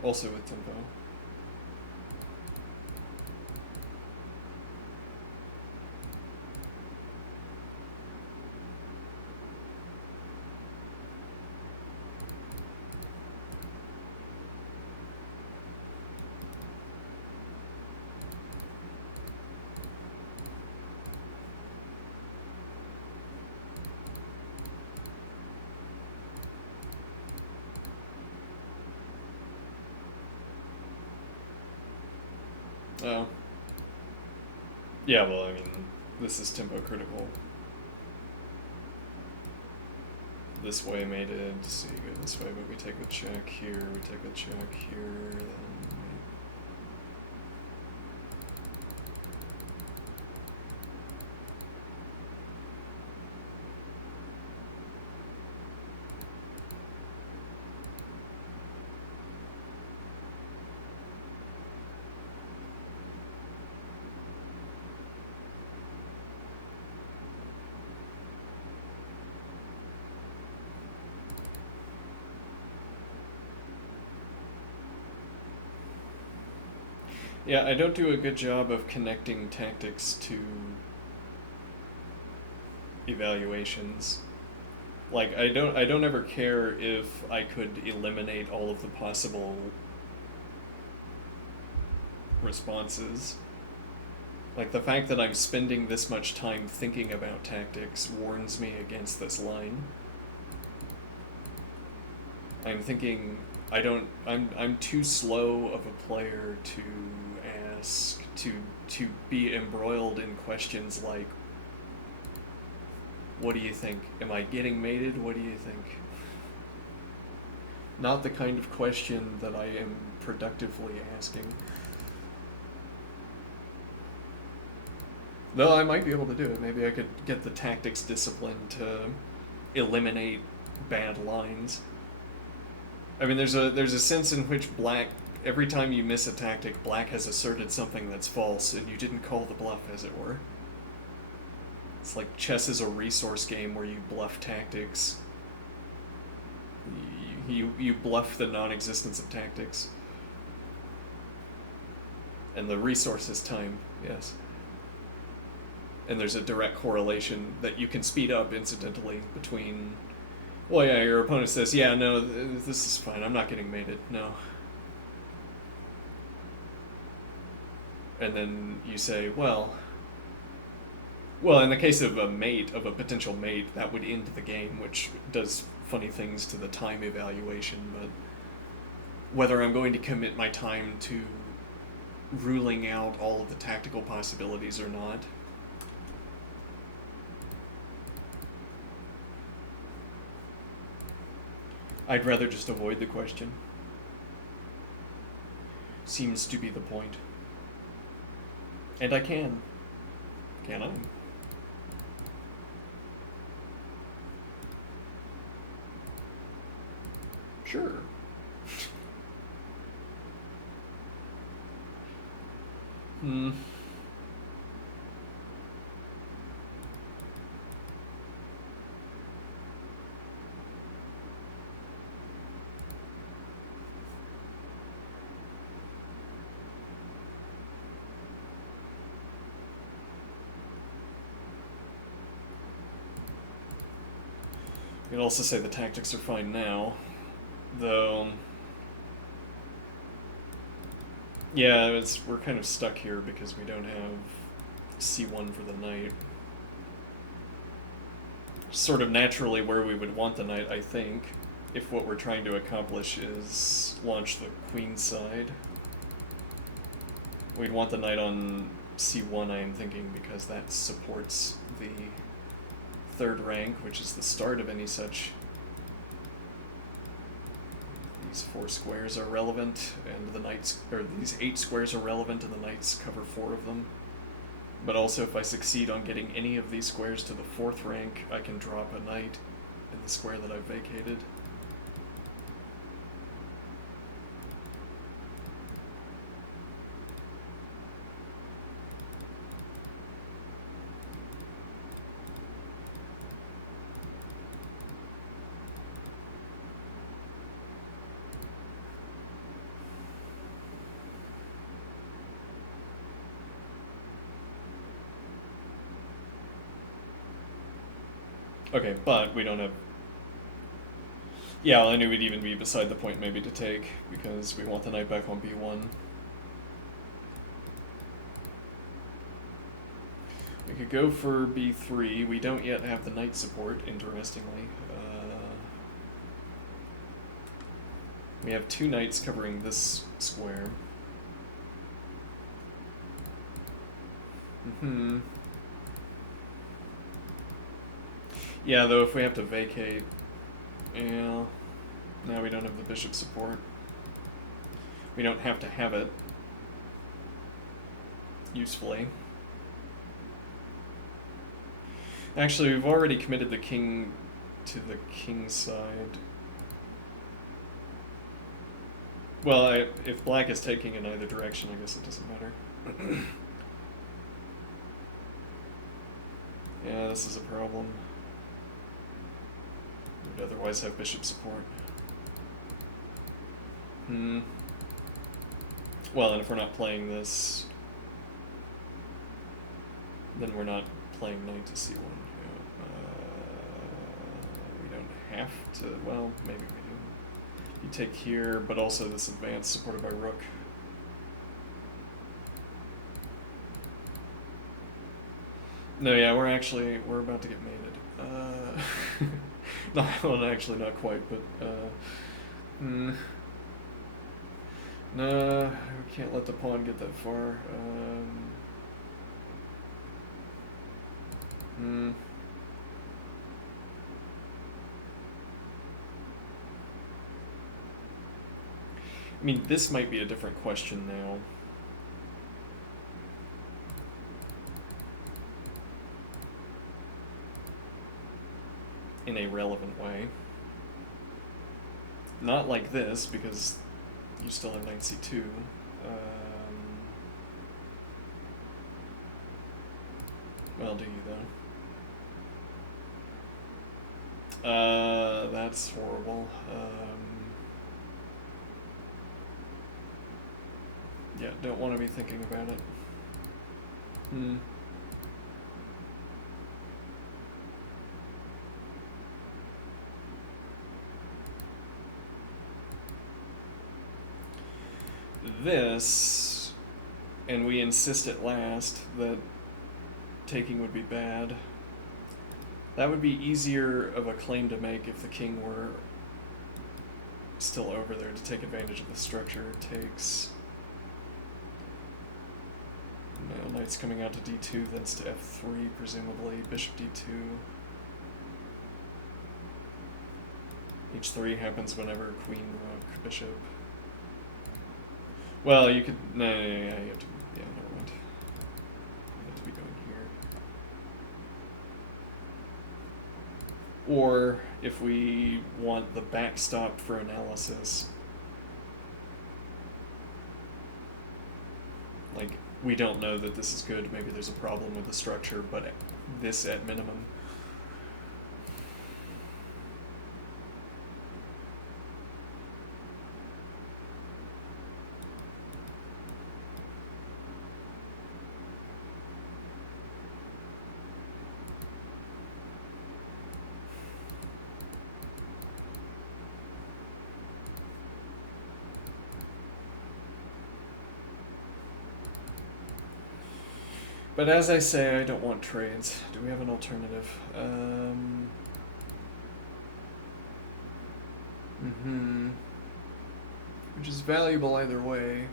Also with tempo. Oh. Yeah, well, I mean, this is tempo critical. This way made it, so you go this way, but we take the check here, we take the check here, then... Yeah, I don't do a good job of connecting tactics to evaluations. Like I don't ever care if I could eliminate all of the possible responses. Like the fact that I'm spending this much time thinking about tactics warns me against this line. I'm thinking I'm too slow of a player to ask to be embroiled in questions like, what do you think? Am I getting mated? What do you think? Not the kind of question that I am productively asking. Though I might be able to do it. Maybe I could get the tactics discipline to eliminate bad lines. I mean, there's a sense in which black, every time you miss a tactic, black has asserted something that's false, and you didn't call the bluff, as it were. It's like chess is a resource game where you bluff tactics. You bluff the non-existence of tactics. And the resource is time, yes. And there's a direct correlation that you can speed up incidentally between... Well, yeah, your opponent says, yeah, no, this is fine, I'm not getting mated, no. And then you say, well, in the case of a mate, of a potential mate, that would end the game, which does funny things to the time evaluation, but whether I'm going to commit my time to ruling out all of the tactical possibilities or not. I'd rather just avoid the question. Seems to be the point. And I can. Can I? Sure. Hmm. You could also say the tactics are fine now, though. Yeah, we're kind of stuck here because we don't have C1 for the knight. Sort of naturally where we would want the knight, I think, if what we're trying to accomplish is launch the queen side. We'd want the knight on C1, I am thinking, because that supports the third rank, which is the start of any such. These 4 squares are relevant, and the knights, or these 8 squares are relevant, and the knights cover 4 of them. But also, if I succeed on getting any of these squares to the 4th rank, I can drop a knight in the square that I've vacated. Okay, but we don't have... Yeah, well, I knew we'd even be beside the point maybe to take, because we want the knight back on b1. We could go for b3. We don't yet have the knight support, interestingly. We have 2 knights covering this square. Yeah, though, if we have to vacate... Yeah... Now we don't have the bishop support. We don't have to have it. Usefully. Actually, we've already committed the king to the king's side. Well, if black is taking in either direction, I guess it doesn't matter. Yeah, this is a problem. We'd otherwise have bishop support. Well, and if we're not playing this, then we're not playing knight to c1. We don't have to, well, maybe we do. You take here, but also this advance supported by rook. No, yeah, we're about to get mated. No, well, actually not quite, but, no, we can't let the pawn get that far. I mean, this might be a different question now. In a relevant way. Not like this, because you still have knight c2. Well, do you though? That's horrible. Yeah, don't want to be thinking about it. This, and we insist at last that taking would be bad. That would be easier of a claim to make if the king were still over there to take advantage of the structure. Takes. No, knight's coming out to d2, thence to f3, presumably. Bishop d2. h3 happens whenever queen, rook, bishop. Well, you could... No, you have to... Yeah, never mind. You have to be going here. Or, if we want the backstop for analysis, like, we don't know that this is good, maybe there's a problem with the structure, but this at minimum. But as I say, I don't want trades. Do we have an alternative? Which is valuable either way.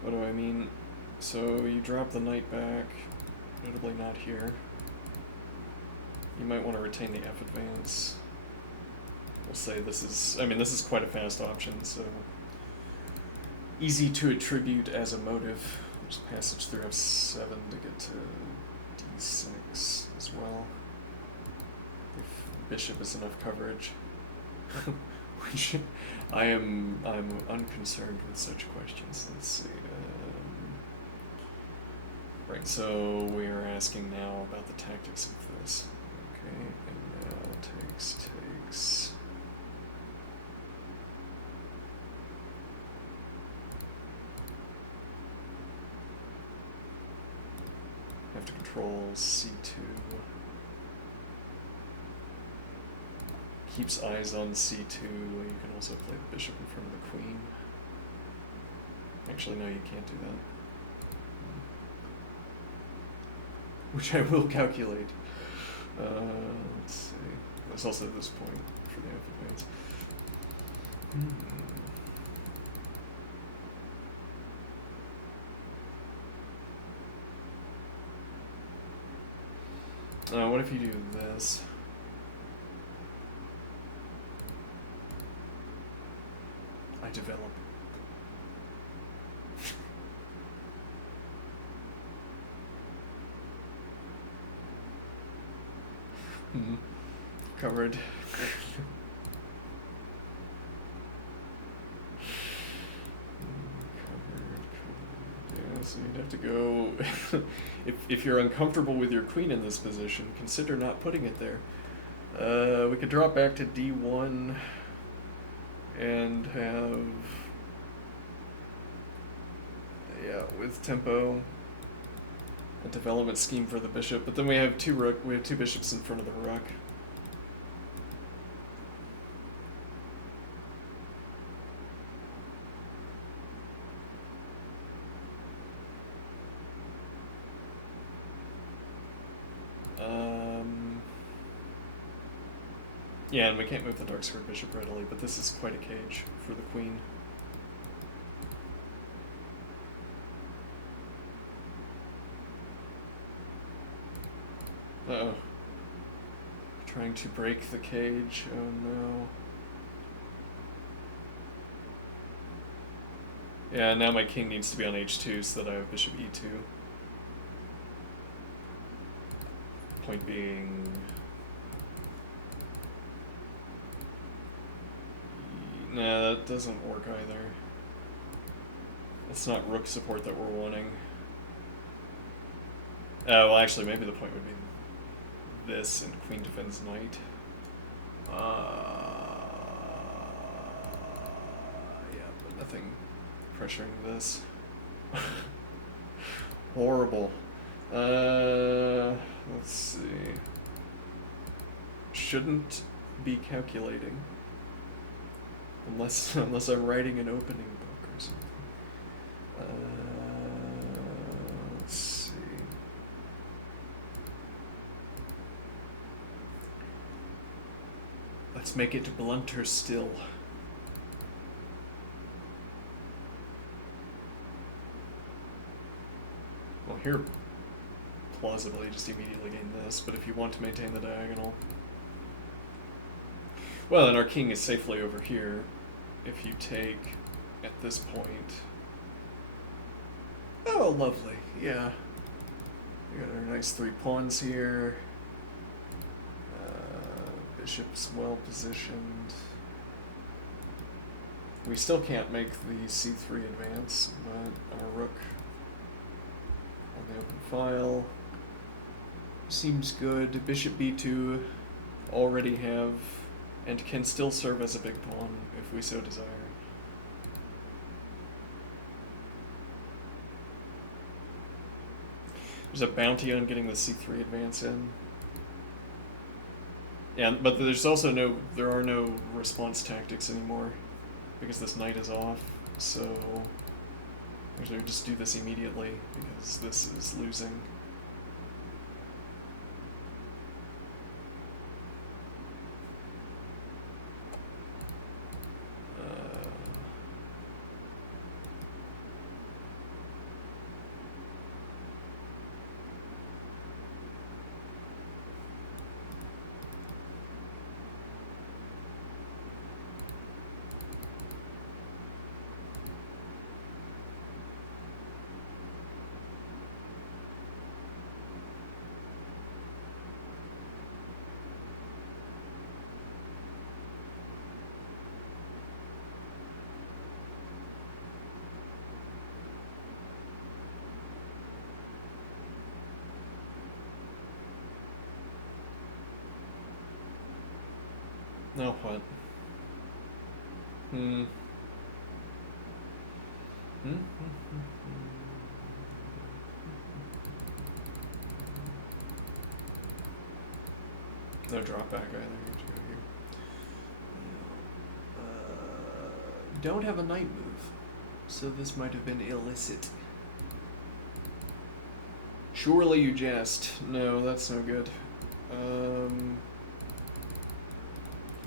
What do I mean? So you drop the knight back. Notably not here. You might want to retain the F advance. We'll say this is, I mean, this is quite a fast option, so easy to attribute as a motive. There's passage through F7 to get to D6 as well. If bishop is enough coverage. Which I'm unconcerned with such questions. Let's see. Right, so we are asking now about the tactics of this. Okay, and now takes. Have to control C2. Keeps eyes on C2. You can also play the bishop in front of the queen. Actually, no, you can't do that. Which I will calculate. Let's see. There's also this point for the F advance. What if you do this? I develop. Covered. Yeah, so you'd have to go. if you're uncomfortable with your queen in this position, consider not putting it there. We could drop back to D1 and have, yeah, with tempo, a development scheme for the bishop. But then we have two bishops in front of the rook. Yeah, and we can't move the dark squared bishop readily, but this is quite a cage for the queen. Uh-oh. Trying to break the cage. Oh no. Yeah, now my king needs to be on h2 so that I have bishop e2. Point being... Nah, that doesn't work either. It's not rook support that we're wanting. Well, actually, maybe the point would be this, and queen defends knight. Yeah, but nothing pressuring this. Horrible. Let's see. Shouldn't be calculating. Unless I'm writing an opening book or something. Let's see. Let's make it blunter still. Well, here, plausibly, just immediately gain this, but if you want to maintain the diagonal... Well, and our king is safely over here. If you take at this point... Oh, lovely, yeah. We got our nice 3 pawns here. Bishop's well positioned. We still can't make the c3 advance, but our rook on the open file seems good. Bishop b2 already have, and can still serve as a big pawn if we so desire. There's a bounty on getting the c3 advance in. Yeah, but there's also there are no response tactics anymore because this knight is off, so actually we just do this immediately because this is losing. No, what? Hmm. No drop back either. You have to go here. Don't have a knight move, so this might have been illicit. Surely you jest. No, that's no good.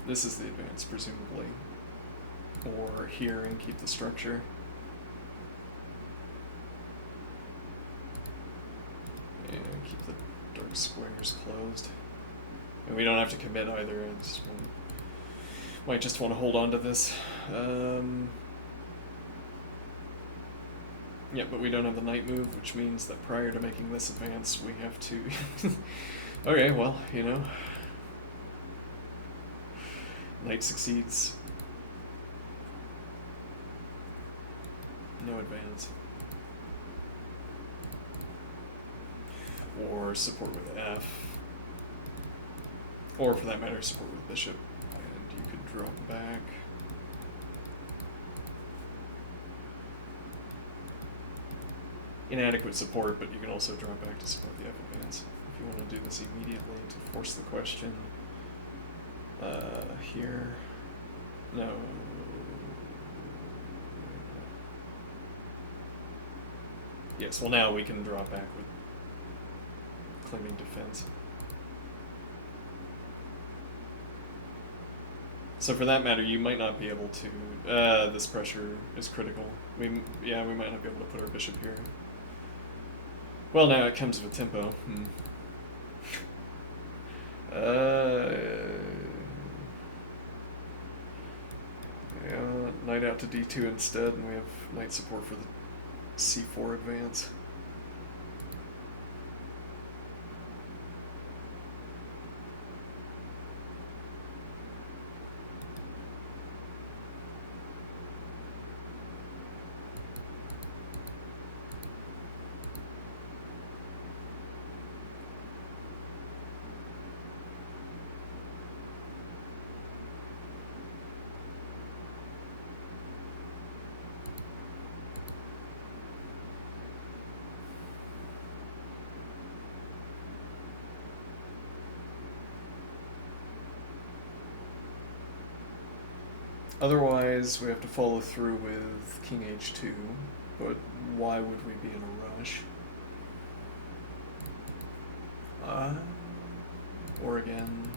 This is the advance, presumably. Or here and keep the structure. And keep the dark squares closed. And we don't have to commit either. I just might just want to hold on to this. Yeah, but we don't have the knight move, which means that prior to making this advance, we have to... Okay, well, you know. Knight succeeds. No advance. Or support with F. Or for that matter, support with bishop. And you could drop back. Inadequate support, but you can also drop back to support the F advance. If you want to do this immediately to force the question. Here. No. Yes, well now we can draw back with claiming defense. So for that matter, you might not be able to, this pressure is critical. We might not be able to put our bishop here. Well, now it comes with tempo. Yeah, knight out to d2 instead, and we have knight support for the c4 advance. Otherwise, we have to follow through with king h2, but why would we be in a rush? Or again...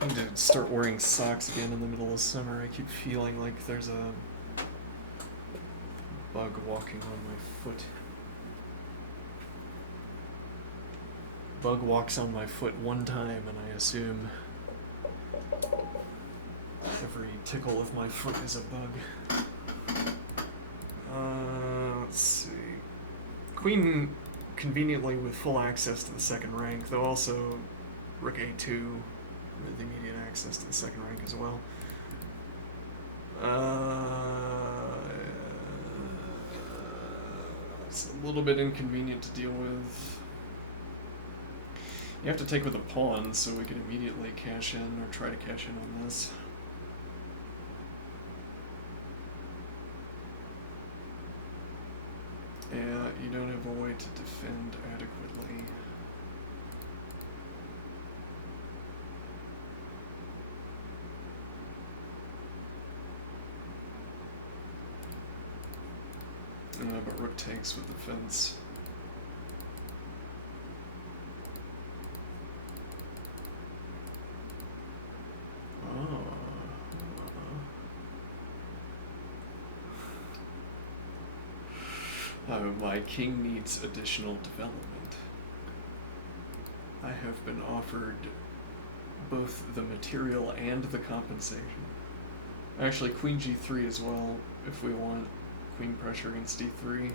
I need to start wearing socks again in the middle of summer. I keep feeling like there's a bug walking on my foot. Bug walks on my foot one time and I assume every tickle of my foot is a bug. Let's see. Queen conveniently with full access to the second rank, though also rook a2 with immediate access to the second rank as well. It's a little bit inconvenient to deal with. You have to take with a pawn, so we can immediately cash in, or try to cash in on this. Yeah, you don't have a way to defend adequately. But rook takes with defense. Oh, my king needs additional development. I have been offered both the material and the compensation. Actually, queen g3 as well, if we want queen pressure against d3.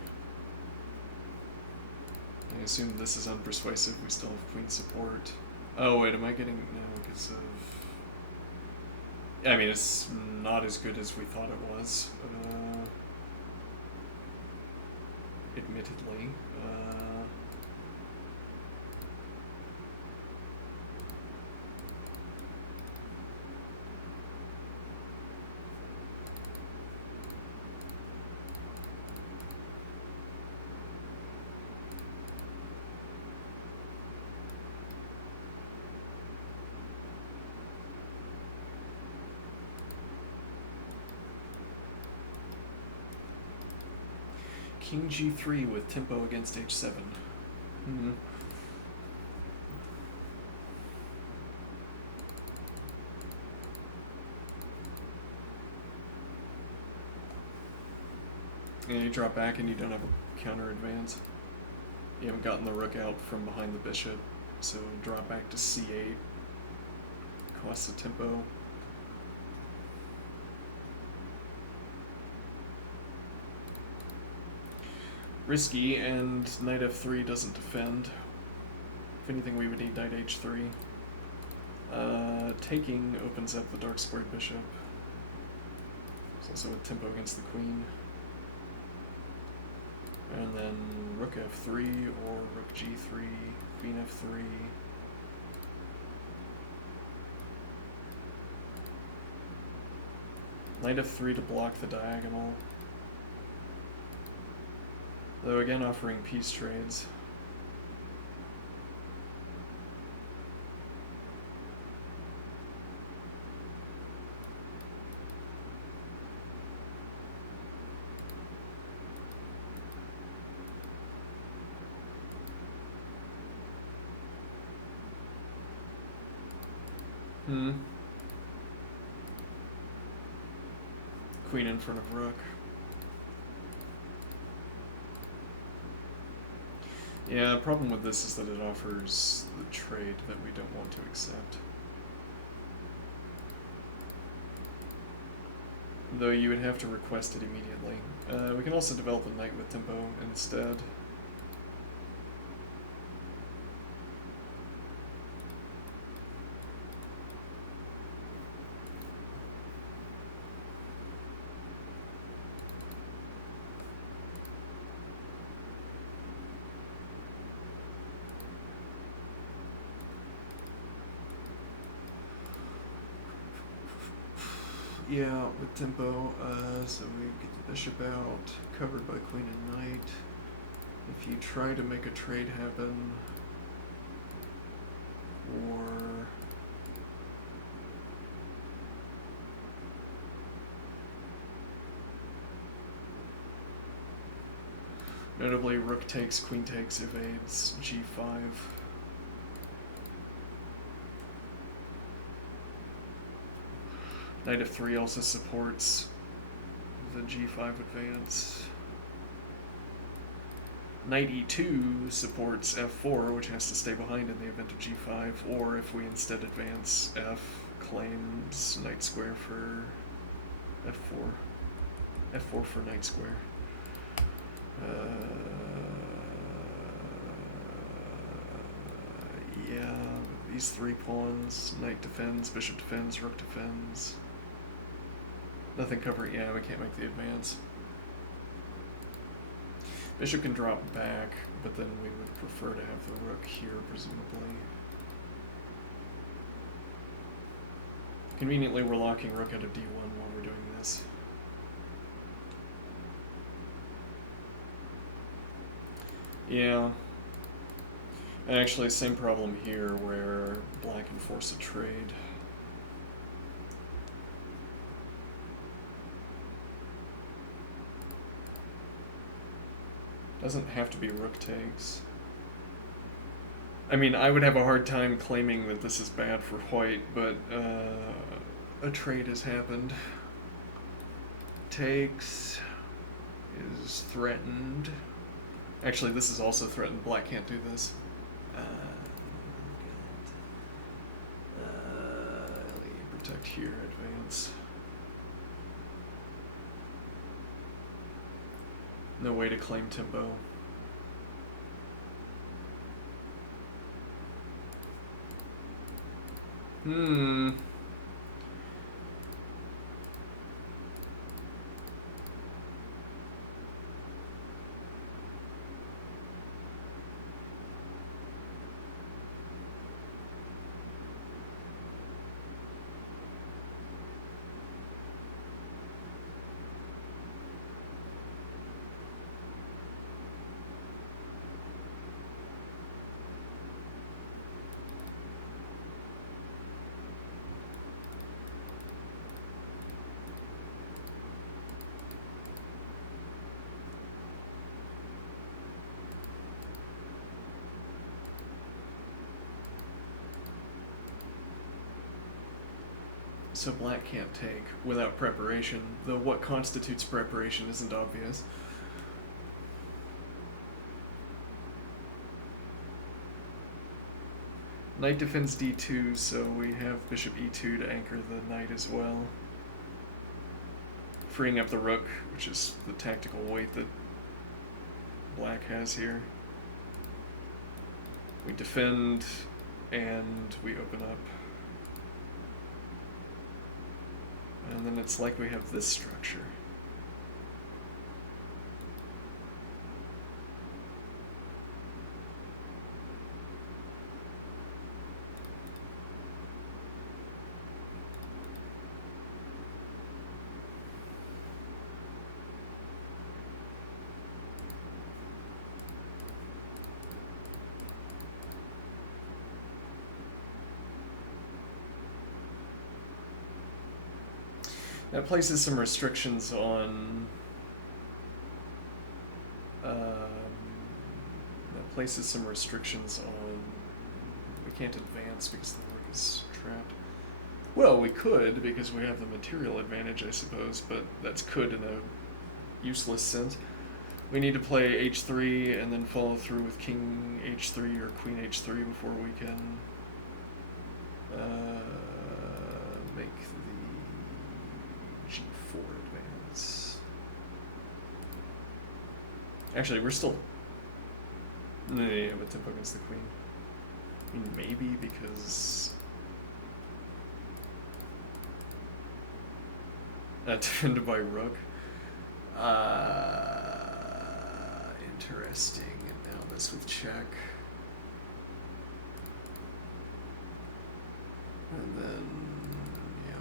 I assume this is unpersuasive, we still have queen support. Oh wait, am I getting... no, because of... I mean, it's not as good as we thought it was, admittedly. King g3 with tempo against h7. Hmm. Yeah, you drop back and you don't have a counter advance. You haven't gotten the rook out from behind the bishop, so drop back to c8. Costs the tempo. Risky, and knight f3 doesn't defend. If anything, we would need knight h3. Taking opens up the dark squared bishop. It's also a tempo against the queen. And then rook f3 or rook g3, queen f3. Knight f3 to block the diagonal. Though again offering peace trades. Queen in front of rook. Yeah, the problem with this is that it offers the trade that we don't want to accept. Though you would have to request it immediately. We can also develop a knight with tempo instead. Yeah, with tempo, so we get the bishop out, covered by queen and knight. If you try to make a trade happen, or... notably, rook takes, queen takes, evades, g5. Knight f3 also supports the g5 advance. Knight e2 supports f4, which has to stay behind in the event of g5, or if we instead advance, f claims knight square for f4. f4 for knight square. Yeah, these three pawns, knight defends, bishop defends, rook defends. Nothing covering, yeah, we can't make the advance. Bishop can drop back, but then we would prefer to have the rook here, presumably. Conveniently, we're locking rook out of d1 while we're doing this. Yeah. Actually, same problem here, where black can force a trade. Doesn't have to be rook takes. I mean, I would have a hard time claiming that this is bad for white, but a trade has happened. Takes is threatened. Actually, this is also threatened. Black can't do this. Protect here, advance. No way to claim tempo. So black can't take without preparation, though what constitutes preparation isn't obvious. Knight defends d2, so we have bishop e2 to anchor the knight as well. Freeing up the rook, which is the tactical weight that black has here. We defend, and we open up. And then it's like we have this structure. That places some restrictions on. We can't advance because the rook is trapped. Well, we could because we have the material advantage, I suppose, but that's could in a useless sense. We need to play h3 and then follow through with king h3 or queen h3 before we can make the g4 advance. Actually, we're still... Yeah, but tempo against the queen. I mean, maybe because... defended by rook. Interesting. And now this with check. And then, yeah.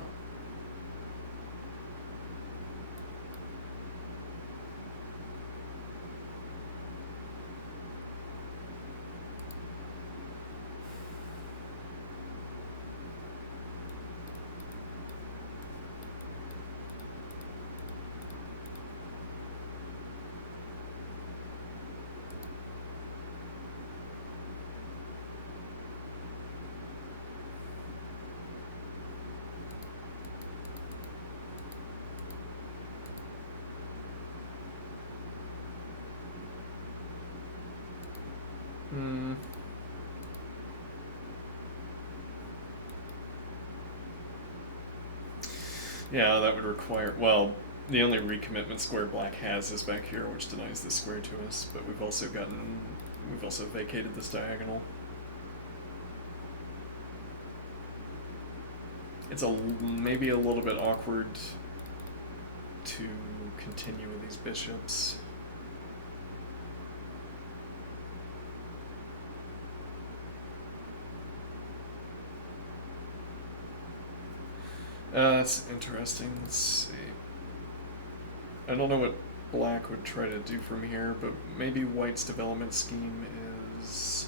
Yeah, that would require... Well, the only recommitment square black has is back here, which denies this square to us, but we've also vacated this diagonal. It's maybe a little bit awkward to continue with these bishops. That's interesting. Let's see. I don't know what black would try to do from here, but maybe white's development scheme is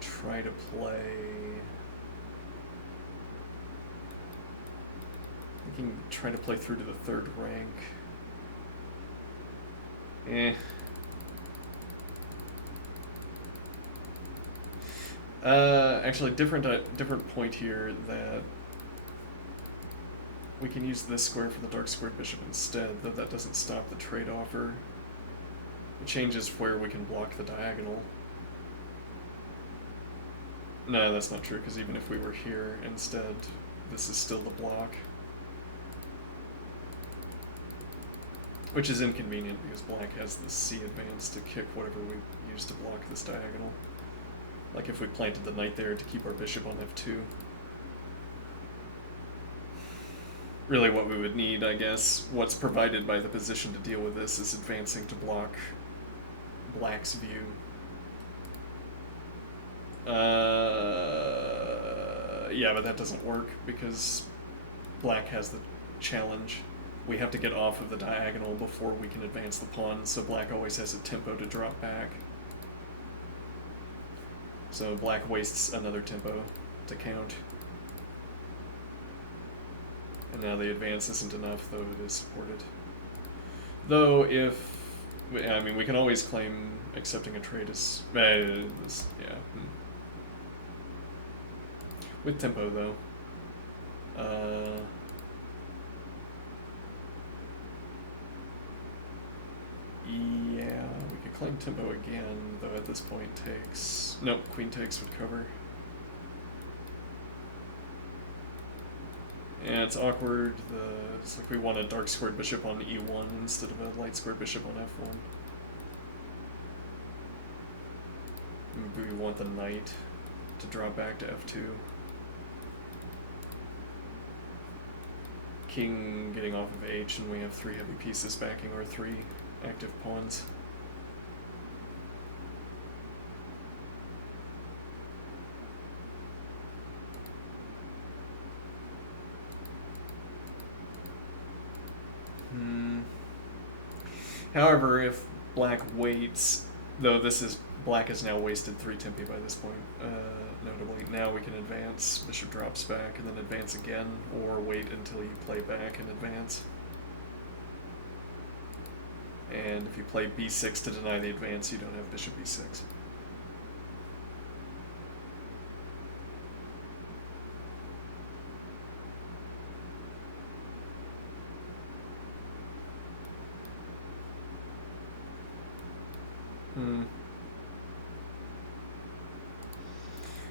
try to play... I can try to play through to the third rank. Actually, different point here that we can use this square for the dark squared bishop instead, though that doesn't stop the trade offer. It changes where we can block the diagonal. No, that's not true, because even if we were here instead, this is still the block. Which is inconvenient, because black has the C advance to kick whatever we use to block this diagonal. Like if we planted the knight there to keep our bishop on f2. Really what we would need, I guess, what's provided by the position to deal with this is advancing to block black's view. Yeah, but that doesn't work because black has the challenge. We have to get off of the diagonal before we can advance the pawn, so black always has a tempo to drop back. So black wastes another tempo to count. And now the advance isn't enough, though it is supported. Though if... I mean, we can always claim accepting a trade is... yeah. With tempo, though. Yeah, we could claim tempo again, though at this point takes... Nope, queen takes would cover. Yeah, it's awkward. It's like we want a dark squared bishop on e1 instead of a light squared bishop on f1. Maybe we want the knight to drop back to f2. King getting off of h, and we have 3 heavy pieces backing our 3 active pawns. However, if black waits, though black has now wasted 3 tempi by this point, notably, now we can advance, bishop drops back, and then advance again, or wait until you play back and advance. And if you play b6 to deny the advance, you don't have bishop b6.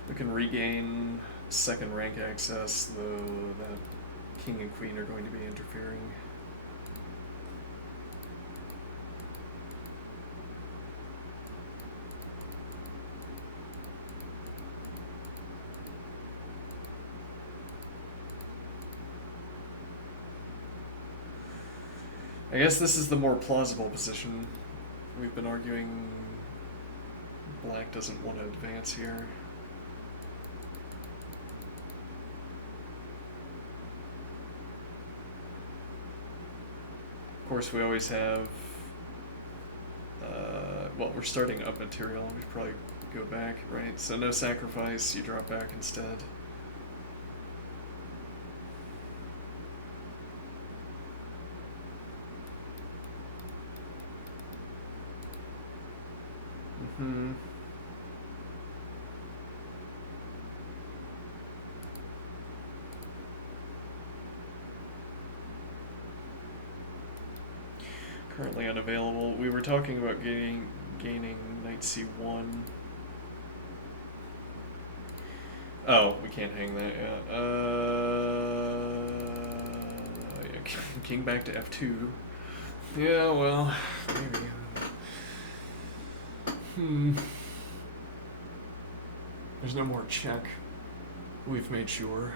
We can regain second rank access, though that king and queen are going to be interfering. I guess this is the more plausible position. We've been arguing black doesn't want to advance here. Of course, we always have, well, we're starting up material. We should probably go back, right? So no sacrifice, you drop back instead. Currently unavailable. We were talking about gaining knight c1. Oh, we can't hang that yet. Yeah, king back to f2. Yeah, well, maybe. There's no more check. We've made sure.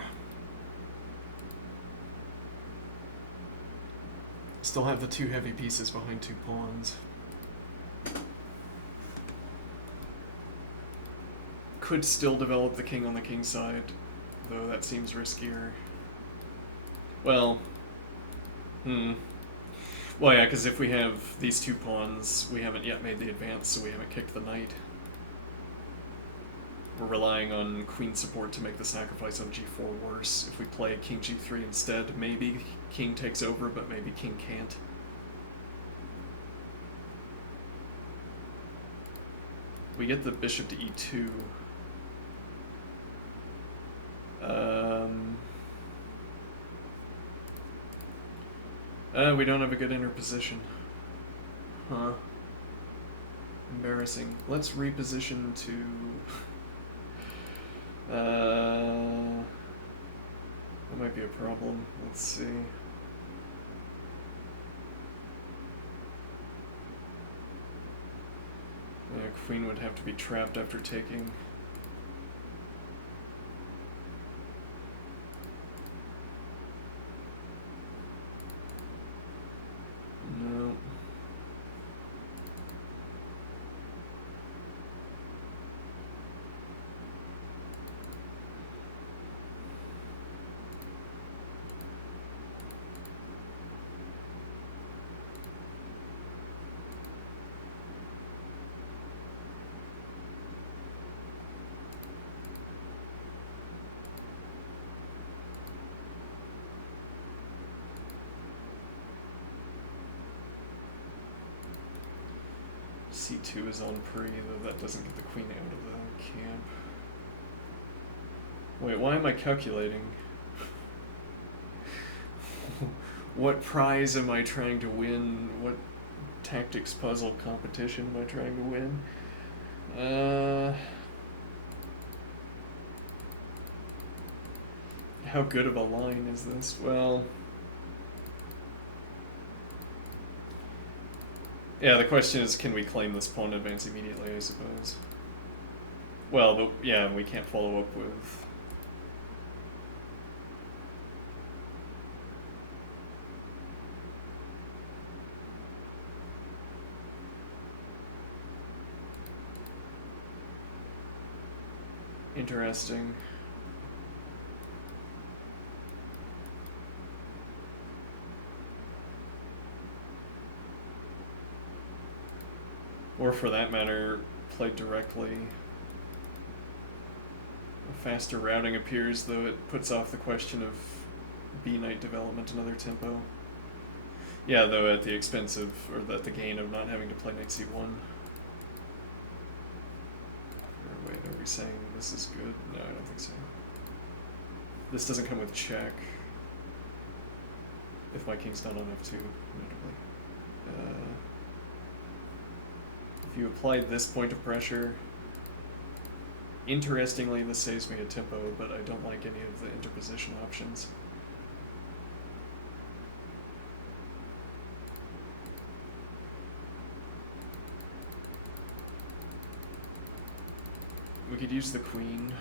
Still have the 2 heavy pieces behind 2 pawns. Could still develop the king on the king side, though that seems riskier. Well, well, yeah, because if we have these 2 pawns, we haven't yet made the advance, so we haven't kicked the knight. We're relying on queen support to make the sacrifice on g4 worse. If we play king g3 instead, maybe king takes over, but maybe king can't. We get the bishop to e2. We don't have a good inner position. Huh. Embarrassing. Let's reposition to... That might be a problem. Let's see. Queen would have to be trapped after taking. No. C2 is on pre, though that doesn't get the queen out of the camp. Wait, why am I calculating? What prize am I trying to win? What tactics puzzle competition am I trying to win? How good of a line is this? Well... yeah, the question is, can we claim this pawn advance immediately, I suppose. Well, yeah, we can't follow up with... Interesting. Or for that matter, played directly. A faster routing appears, though it puts off the question of b-knight development another tempo. Yeah, though at the expense of, or at the gain of not having to play knight c1. Or wait, are we saying this is good? No, I don't think so. This doesn't come with check. If my king's not on f2, notably. If you applied this point of pressure, interestingly, this saves me a tempo, but I don't like any of the interposition options. We could use the queen.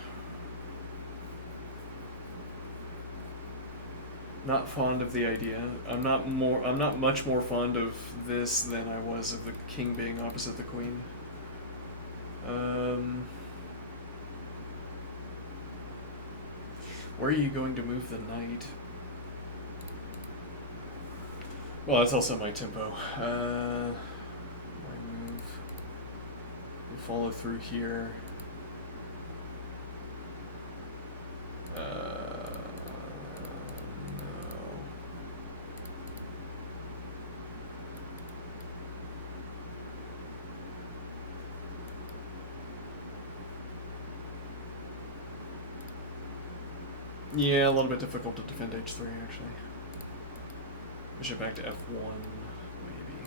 Not fond of the idea. I'm not much more fond of this than I was of the king being opposite the queen. Where are you going to move the knight? Well, that's also my tempo. My move. We follow through here. Yeah, a little bit difficult to defend h3, actually. Bishop back to f1, maybe.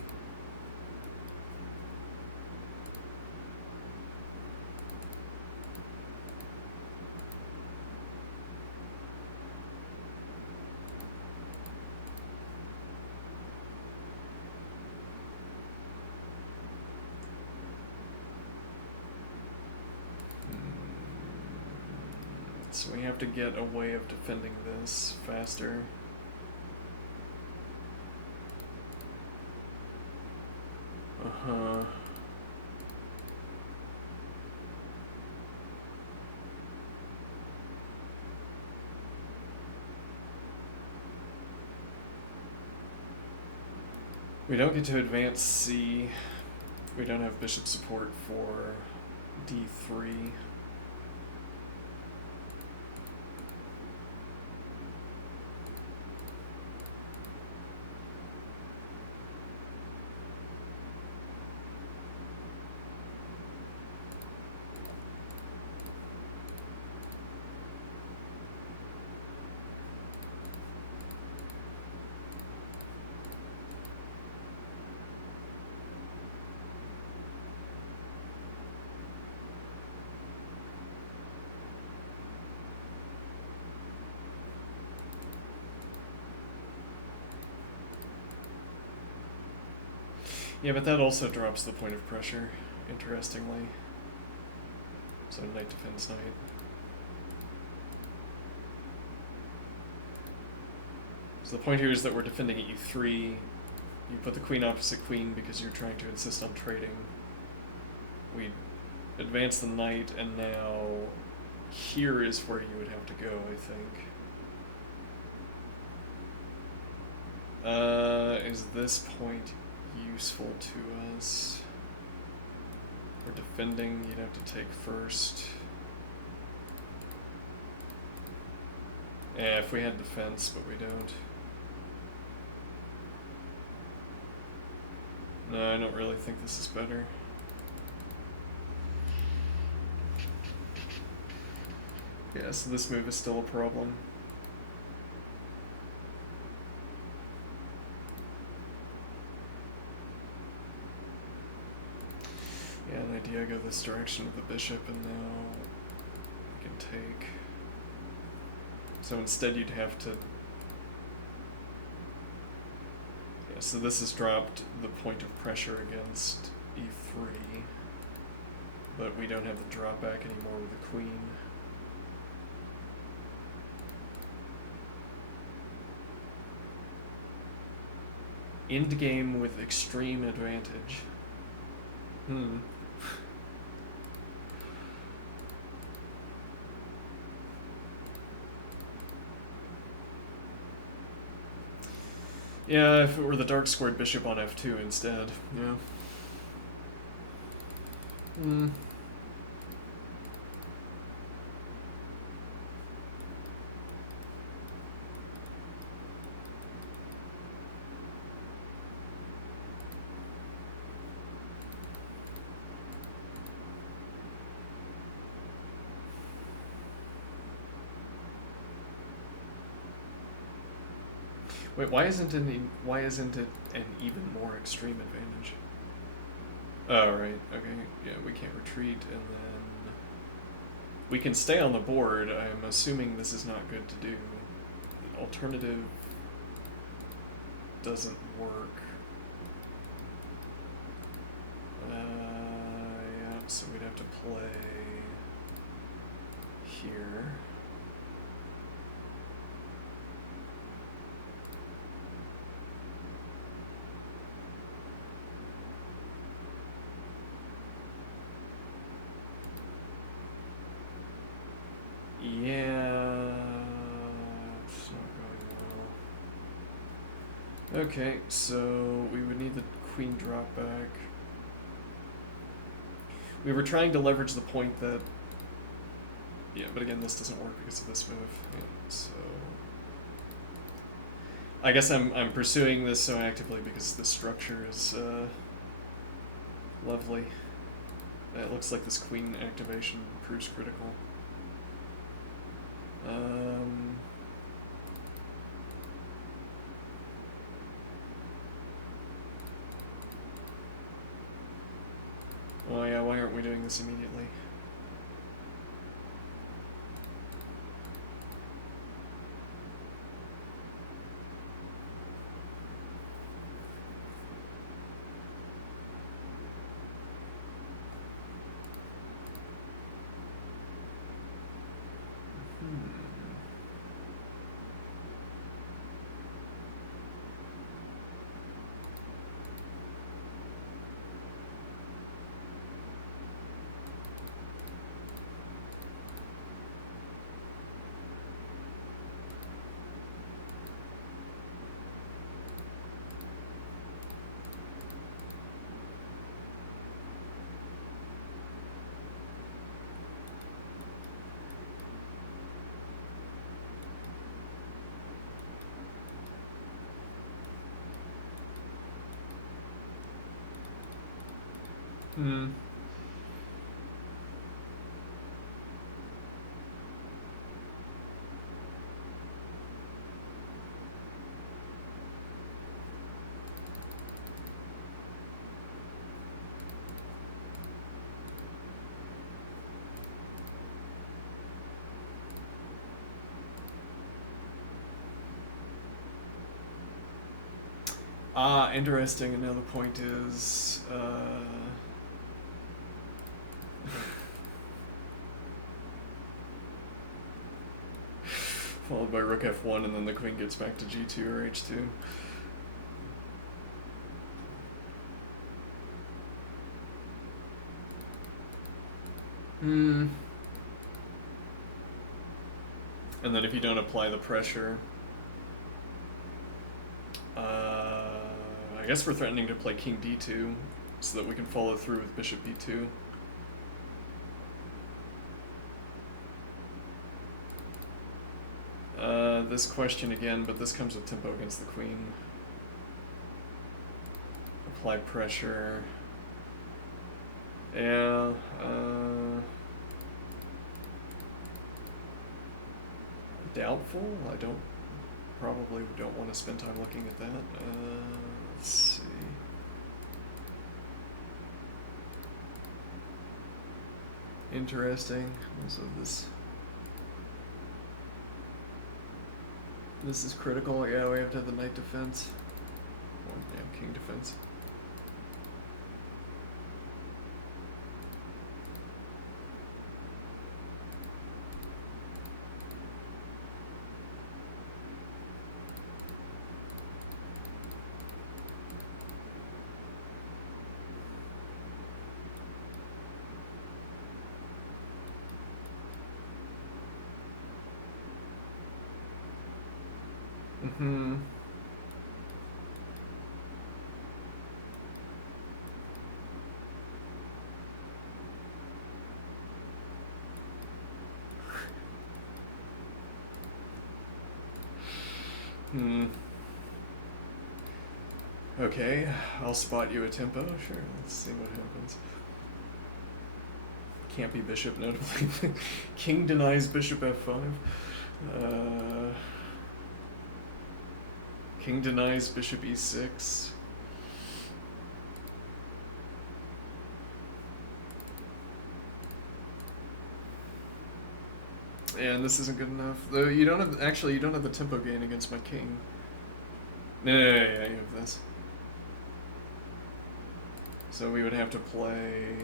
So we have to get a way of defending this faster. Uh-huh. We don't get to advance C. We don't have bishop support for d3. Yeah, but that also drops the point of pressure, interestingly. So knight defends knight. So the point here is that we're defending at e3. You put the queen opposite queen because you're trying to insist on trading. We advance the knight, and now here is where you would have to go, I think. Is this point useful to us? We're defending, you'd have to take first. Yeah, if we had defense, but we don't. No, I don't really think this is better. Yeah, so this move is still a problem. Yeah, an idea go this direction with the bishop, and now we can take. So instead you'd have to... Yeah, so this has dropped the point of pressure against e3, but we don't have the drop back anymore with the queen. Endgame with extreme advantage. Yeah, if it were the dark squared bishop on f2 instead, yeah. Wait, why isn't it an even more extreme advantage? Oh, right. Okay. Yeah, we can't retreat, and then we can stay on the board. I'm assuming this is not good to do. The alternative doesn't work. Yeah, so we'd have to play here. Yeah, it's not going well. Okay, so we would need the queen drop back. We were trying to leverage the point that... Yeah, but again, this doesn't work because of this move. Yeah, so... I guess I'm pursuing this so actively because the structure is lovely. It looks like this queen activation proves critical. Oh yeah, why aren't we doing this immediately? Hmm. Ah, interesting. And now the point is, followed by rook f1, and then the queen gets back to g2 or h2. Hmm. And then if you don't apply the pressure, I guess we're threatening to play king d2 so that we can follow through with bishop b2. This question again, but this comes with tempo against the queen. Apply pressure. Yeah, doubtful. I probably don't want to spend time looking at that. Let's see. Interesting. So this is critical. Yeah, we have to have the knight defense. Well, yeah, king defense. Mm-hmm. Okay, I'll spot you a tempo. Sure, let's see what happens. Can't be bishop, notably. King denies bishop f5. King denies bishop e6. And this isn't good enough. Though you don't have, actually, you don't have the tempo gain against my king. No, you have this. So we would have to play...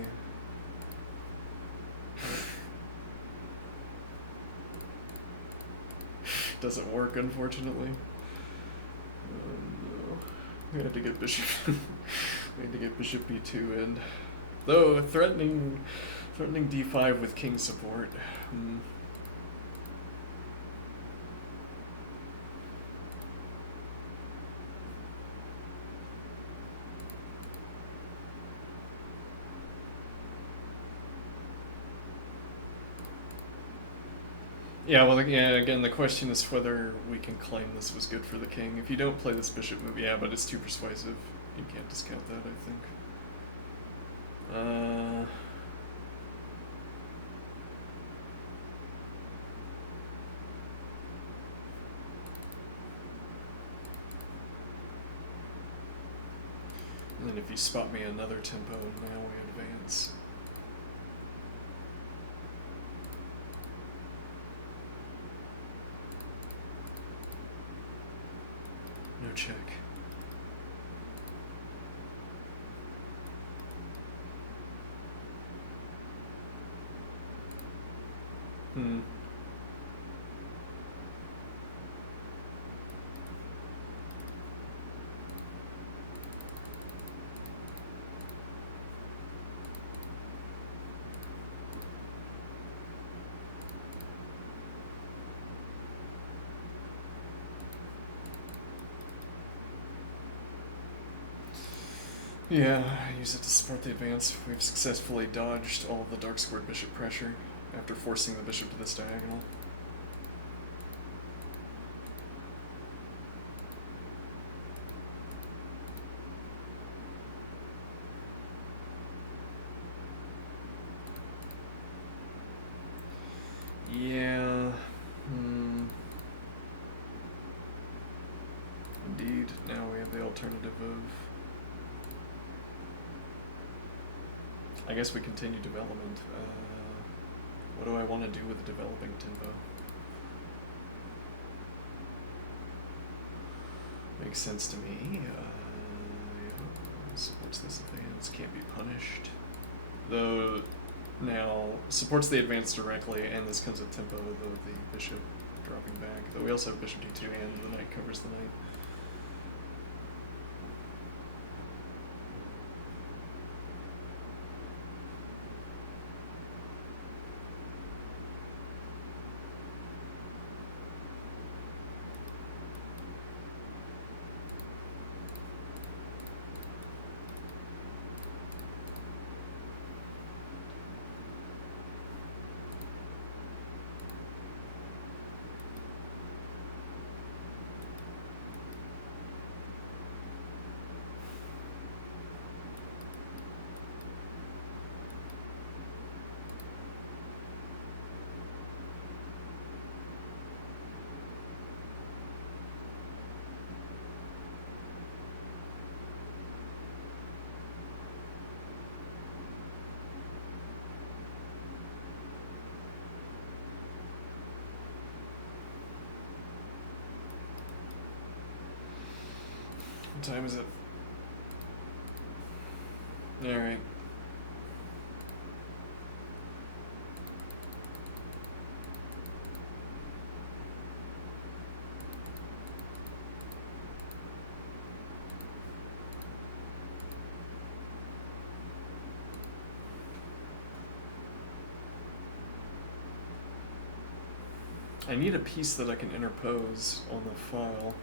Doesn't work, unfortunately. No. We had to get bishop. We had to get bishop b2 in. Though threatening d5 with king support. Yeah, well, yeah, again, the question is whether we can claim this was good for the king. If you don't play this bishop move, yeah, but it's too persuasive. You can't discount that, I think. And then if you spot me another tempo, now we advance. No check. Yeah, use it to support the advance. We've successfully dodged all of the dark squared bishop pressure after forcing the bishop to this diagonal. Yeah. Indeed, now we have the alternative of... I guess we continue development. What do I want to do with the developing tempo? Makes sense to me. Supports this advance, can't be punished. Though, now, supports the advance directly, and this comes at tempo, though the bishop dropping back. Though we also have bishop d2, and the knight covers the knight. What time is it? Alright. I need a piece that I can interpose on the file.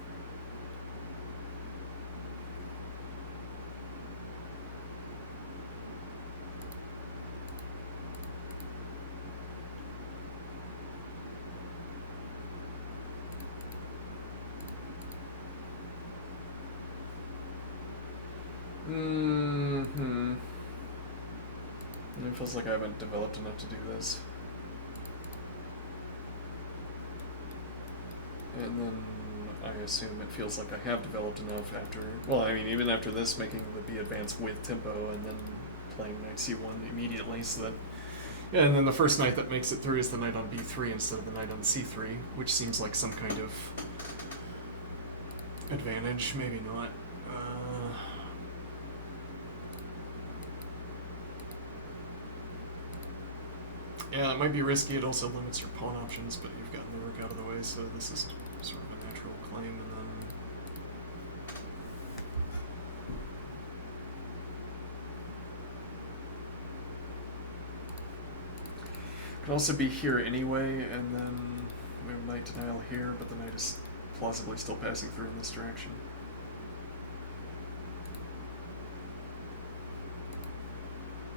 It feels like I haven't developed enough to do this. And then I assume it feels like I have developed enough after, well, I mean, even after this, making the B advance with tempo and then playing knight c1 immediately, so that, yeah, and then the first knight that makes it through is the knight on b3 instead of the knight on c3, which seems like some kind of advantage, maybe not. Yeah, it might be risky. It also limits your pawn options, but you've gotten the rook out of the way, so this is sort of a natural claim, and then... Could also be here anyway, and then we have knight denial here, but the knight is plausibly still passing through in this direction.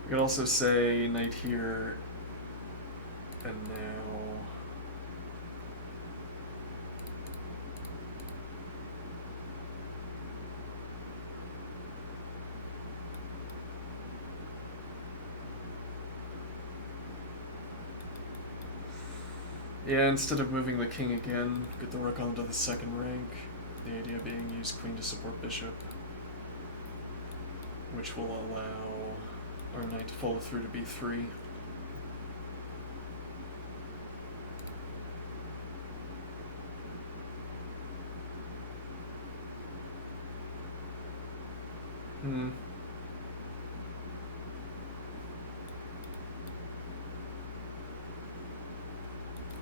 We could also say knight here, and now... Yeah, instead of moving the king again, get the rook onto the second rank. The idea being use queen to support bishop, which will allow our knight to follow through to b3.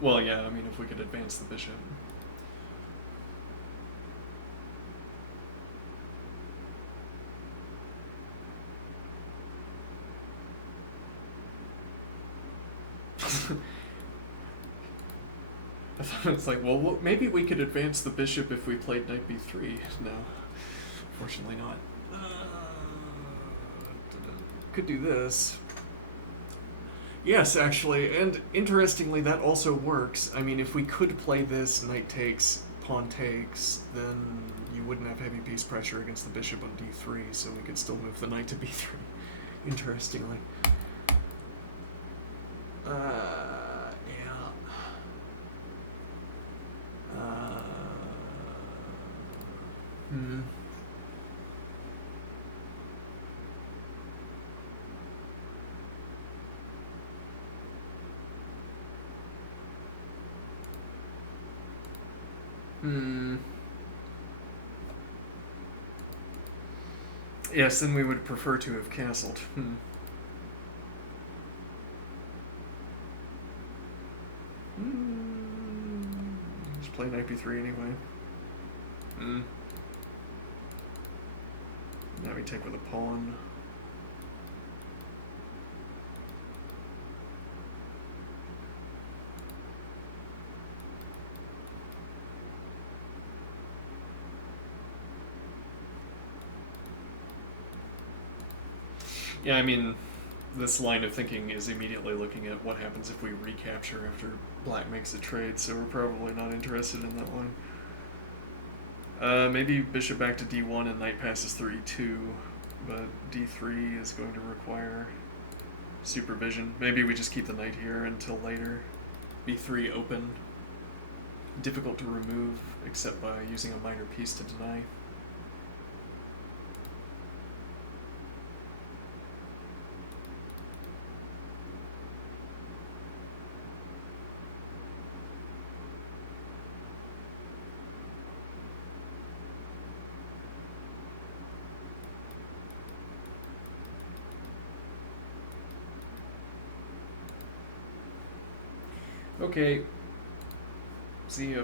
Well, yeah, I mean, if we could advance the bishop. I thought it's like, well, maybe we could advance the bishop if we played knight b3. No, fortunately not. Could do this. Yes, actually, and interestingly, that also works. I mean, if we could play this knight takes, pawn takes, then you wouldn't have heavy piece pressure against the bishop on d3, so we could still move the knight to b3, interestingly. Yeah. Yes, then we would prefer to have castled. Just play knight b3 anyway. Now we take with a pawn. Yeah, I mean, this line of thinking is immediately looking at what happens if we recapture after black makes a trade, so we're probably not interested in that one. Maybe bishop back to d1 and knight passes 3-2, but d3 is going to require supervision. Maybe we just keep the knight here until later. b3 open. Difficult to remove, except by using a minor piece to deny. Okay. See ya.